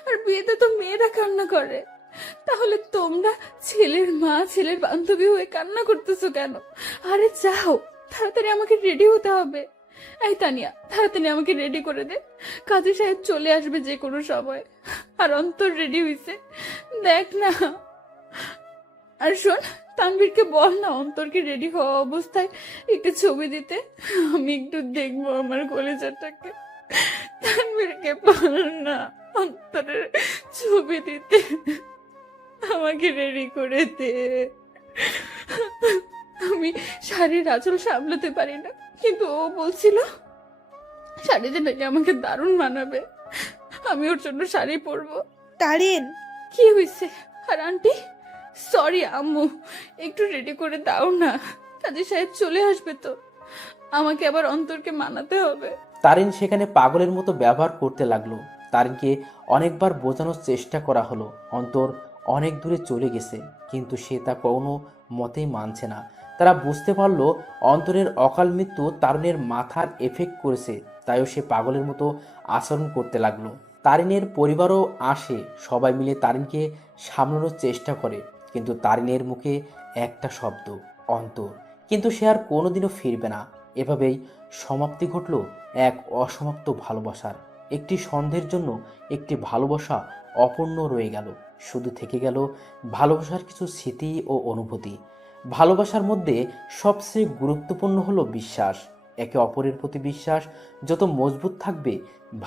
আর বিয়েতে তো মেয়েরা কান্না করে। তাহলে তোমরা ছেলের মা, ছেলের বান্ধবী হয়ে কান্না করতেছো কেন? আরে যাও, তাড়াতাড়ি আমাকে রেডি হতে হবে। এই তানিয়া, তাড়াতাড়ি আমাকে রেডি করে দে। কাজী সাহেব চলে আসবে যে কোনো সময়। আর অন্তর রেডি হইছে, দেখ না। আর শোন, তানভীরকে বল না অন্তরকে রেডি হওয়া অবস্থায় একটু ছবি দিতে। আমি একটু দেখবো আমার কলেজাটাকে। তানভীরকে বল না অন্তরের ছবি দিতে, আমাকে রেডি করে দে। আমি শাড়ির আঁচল সামলাতে পারি না, কিন্তু ও বলছিল শাড়িতে নাকি আমাকে দারুণ মানাবে। আমি ওর জন্য শাড়ি পরবো। তারিন, কি হয়েছে? আর আন্টি, সরি আম্মু, একটু রেডি করে দাও না, কাজী সাহেব চলে আসবে তো, আমাকে আবার অন্তরকে মানাতে হবে। তারিন সেখানে পাগলের মতো ব্যবহার করতে লাগলো। তারিনকে অনেকবার বোঝানোর চেষ্টা করা হলো অন্তর অনেক দূরে চলে গেছে, কিন্তু সে তা কোনো মতেই মানছে না। তারা বুঝতে পারলো অন্তরের অকাল মৃত্যু তারুণের মাথার এফেক্ট করেছে, তাইও সে পাগলের মতো আচরণ করতে লাগলো। তারিনের পরিবারও আসে, সবাই মিলে তারিনকে সামলানোর চেষ্টা করে, কিন্তু তারিনের মুখে একটা শব্দ, অন্তর। কিন্তু সে আর কোনোদিনও ফিরবে না। এভাবেই সমাপ্তি ঘটল এক অসমাপ্ত ভালোবাসার। একটি সন্ধ্যের জন্য একটি ভালোবাসা অপূর্ণ রয়ে গেল, শুধু থেকে গেল ভালোবাসার কিছু স্মৃতি ও অনুভূতি। ভালোবাসার মধ্যে সবচেয়ে গুরুত্বপূর্ণ হলো বিশ্বাস। একে অপরের প্রতি বিশ্বাস যত মজবুত থাকবে,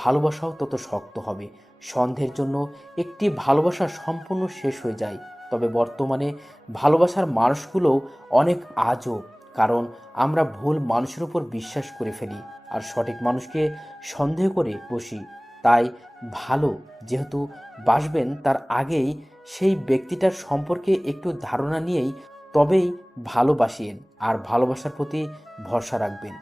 ভালোবাসাও তত শক্ত হবে। সন্ধ্যের জন্য একটি ভালোবাসা সম্পূর্ণ শেষ হয়ে যায়, তবে বর্তমানে ভালোবাসার মানুষগুলোও অনেক আজব, কারণ আমরা ভুল মানুষের উপর বিশ্বাস করে ফেলি আর সঠিক মানুষকে সন্দেহ করে বসি। তাই ভালো যেহেতু বাসবেন, তার আগেই সেই ব্যক্তিটার সম্পর্কে একটু ধারণা নিয়েই তবেই ভালোবাসিয়েন আর ভালোবাসার প্রতি ভরসা রাখবেন।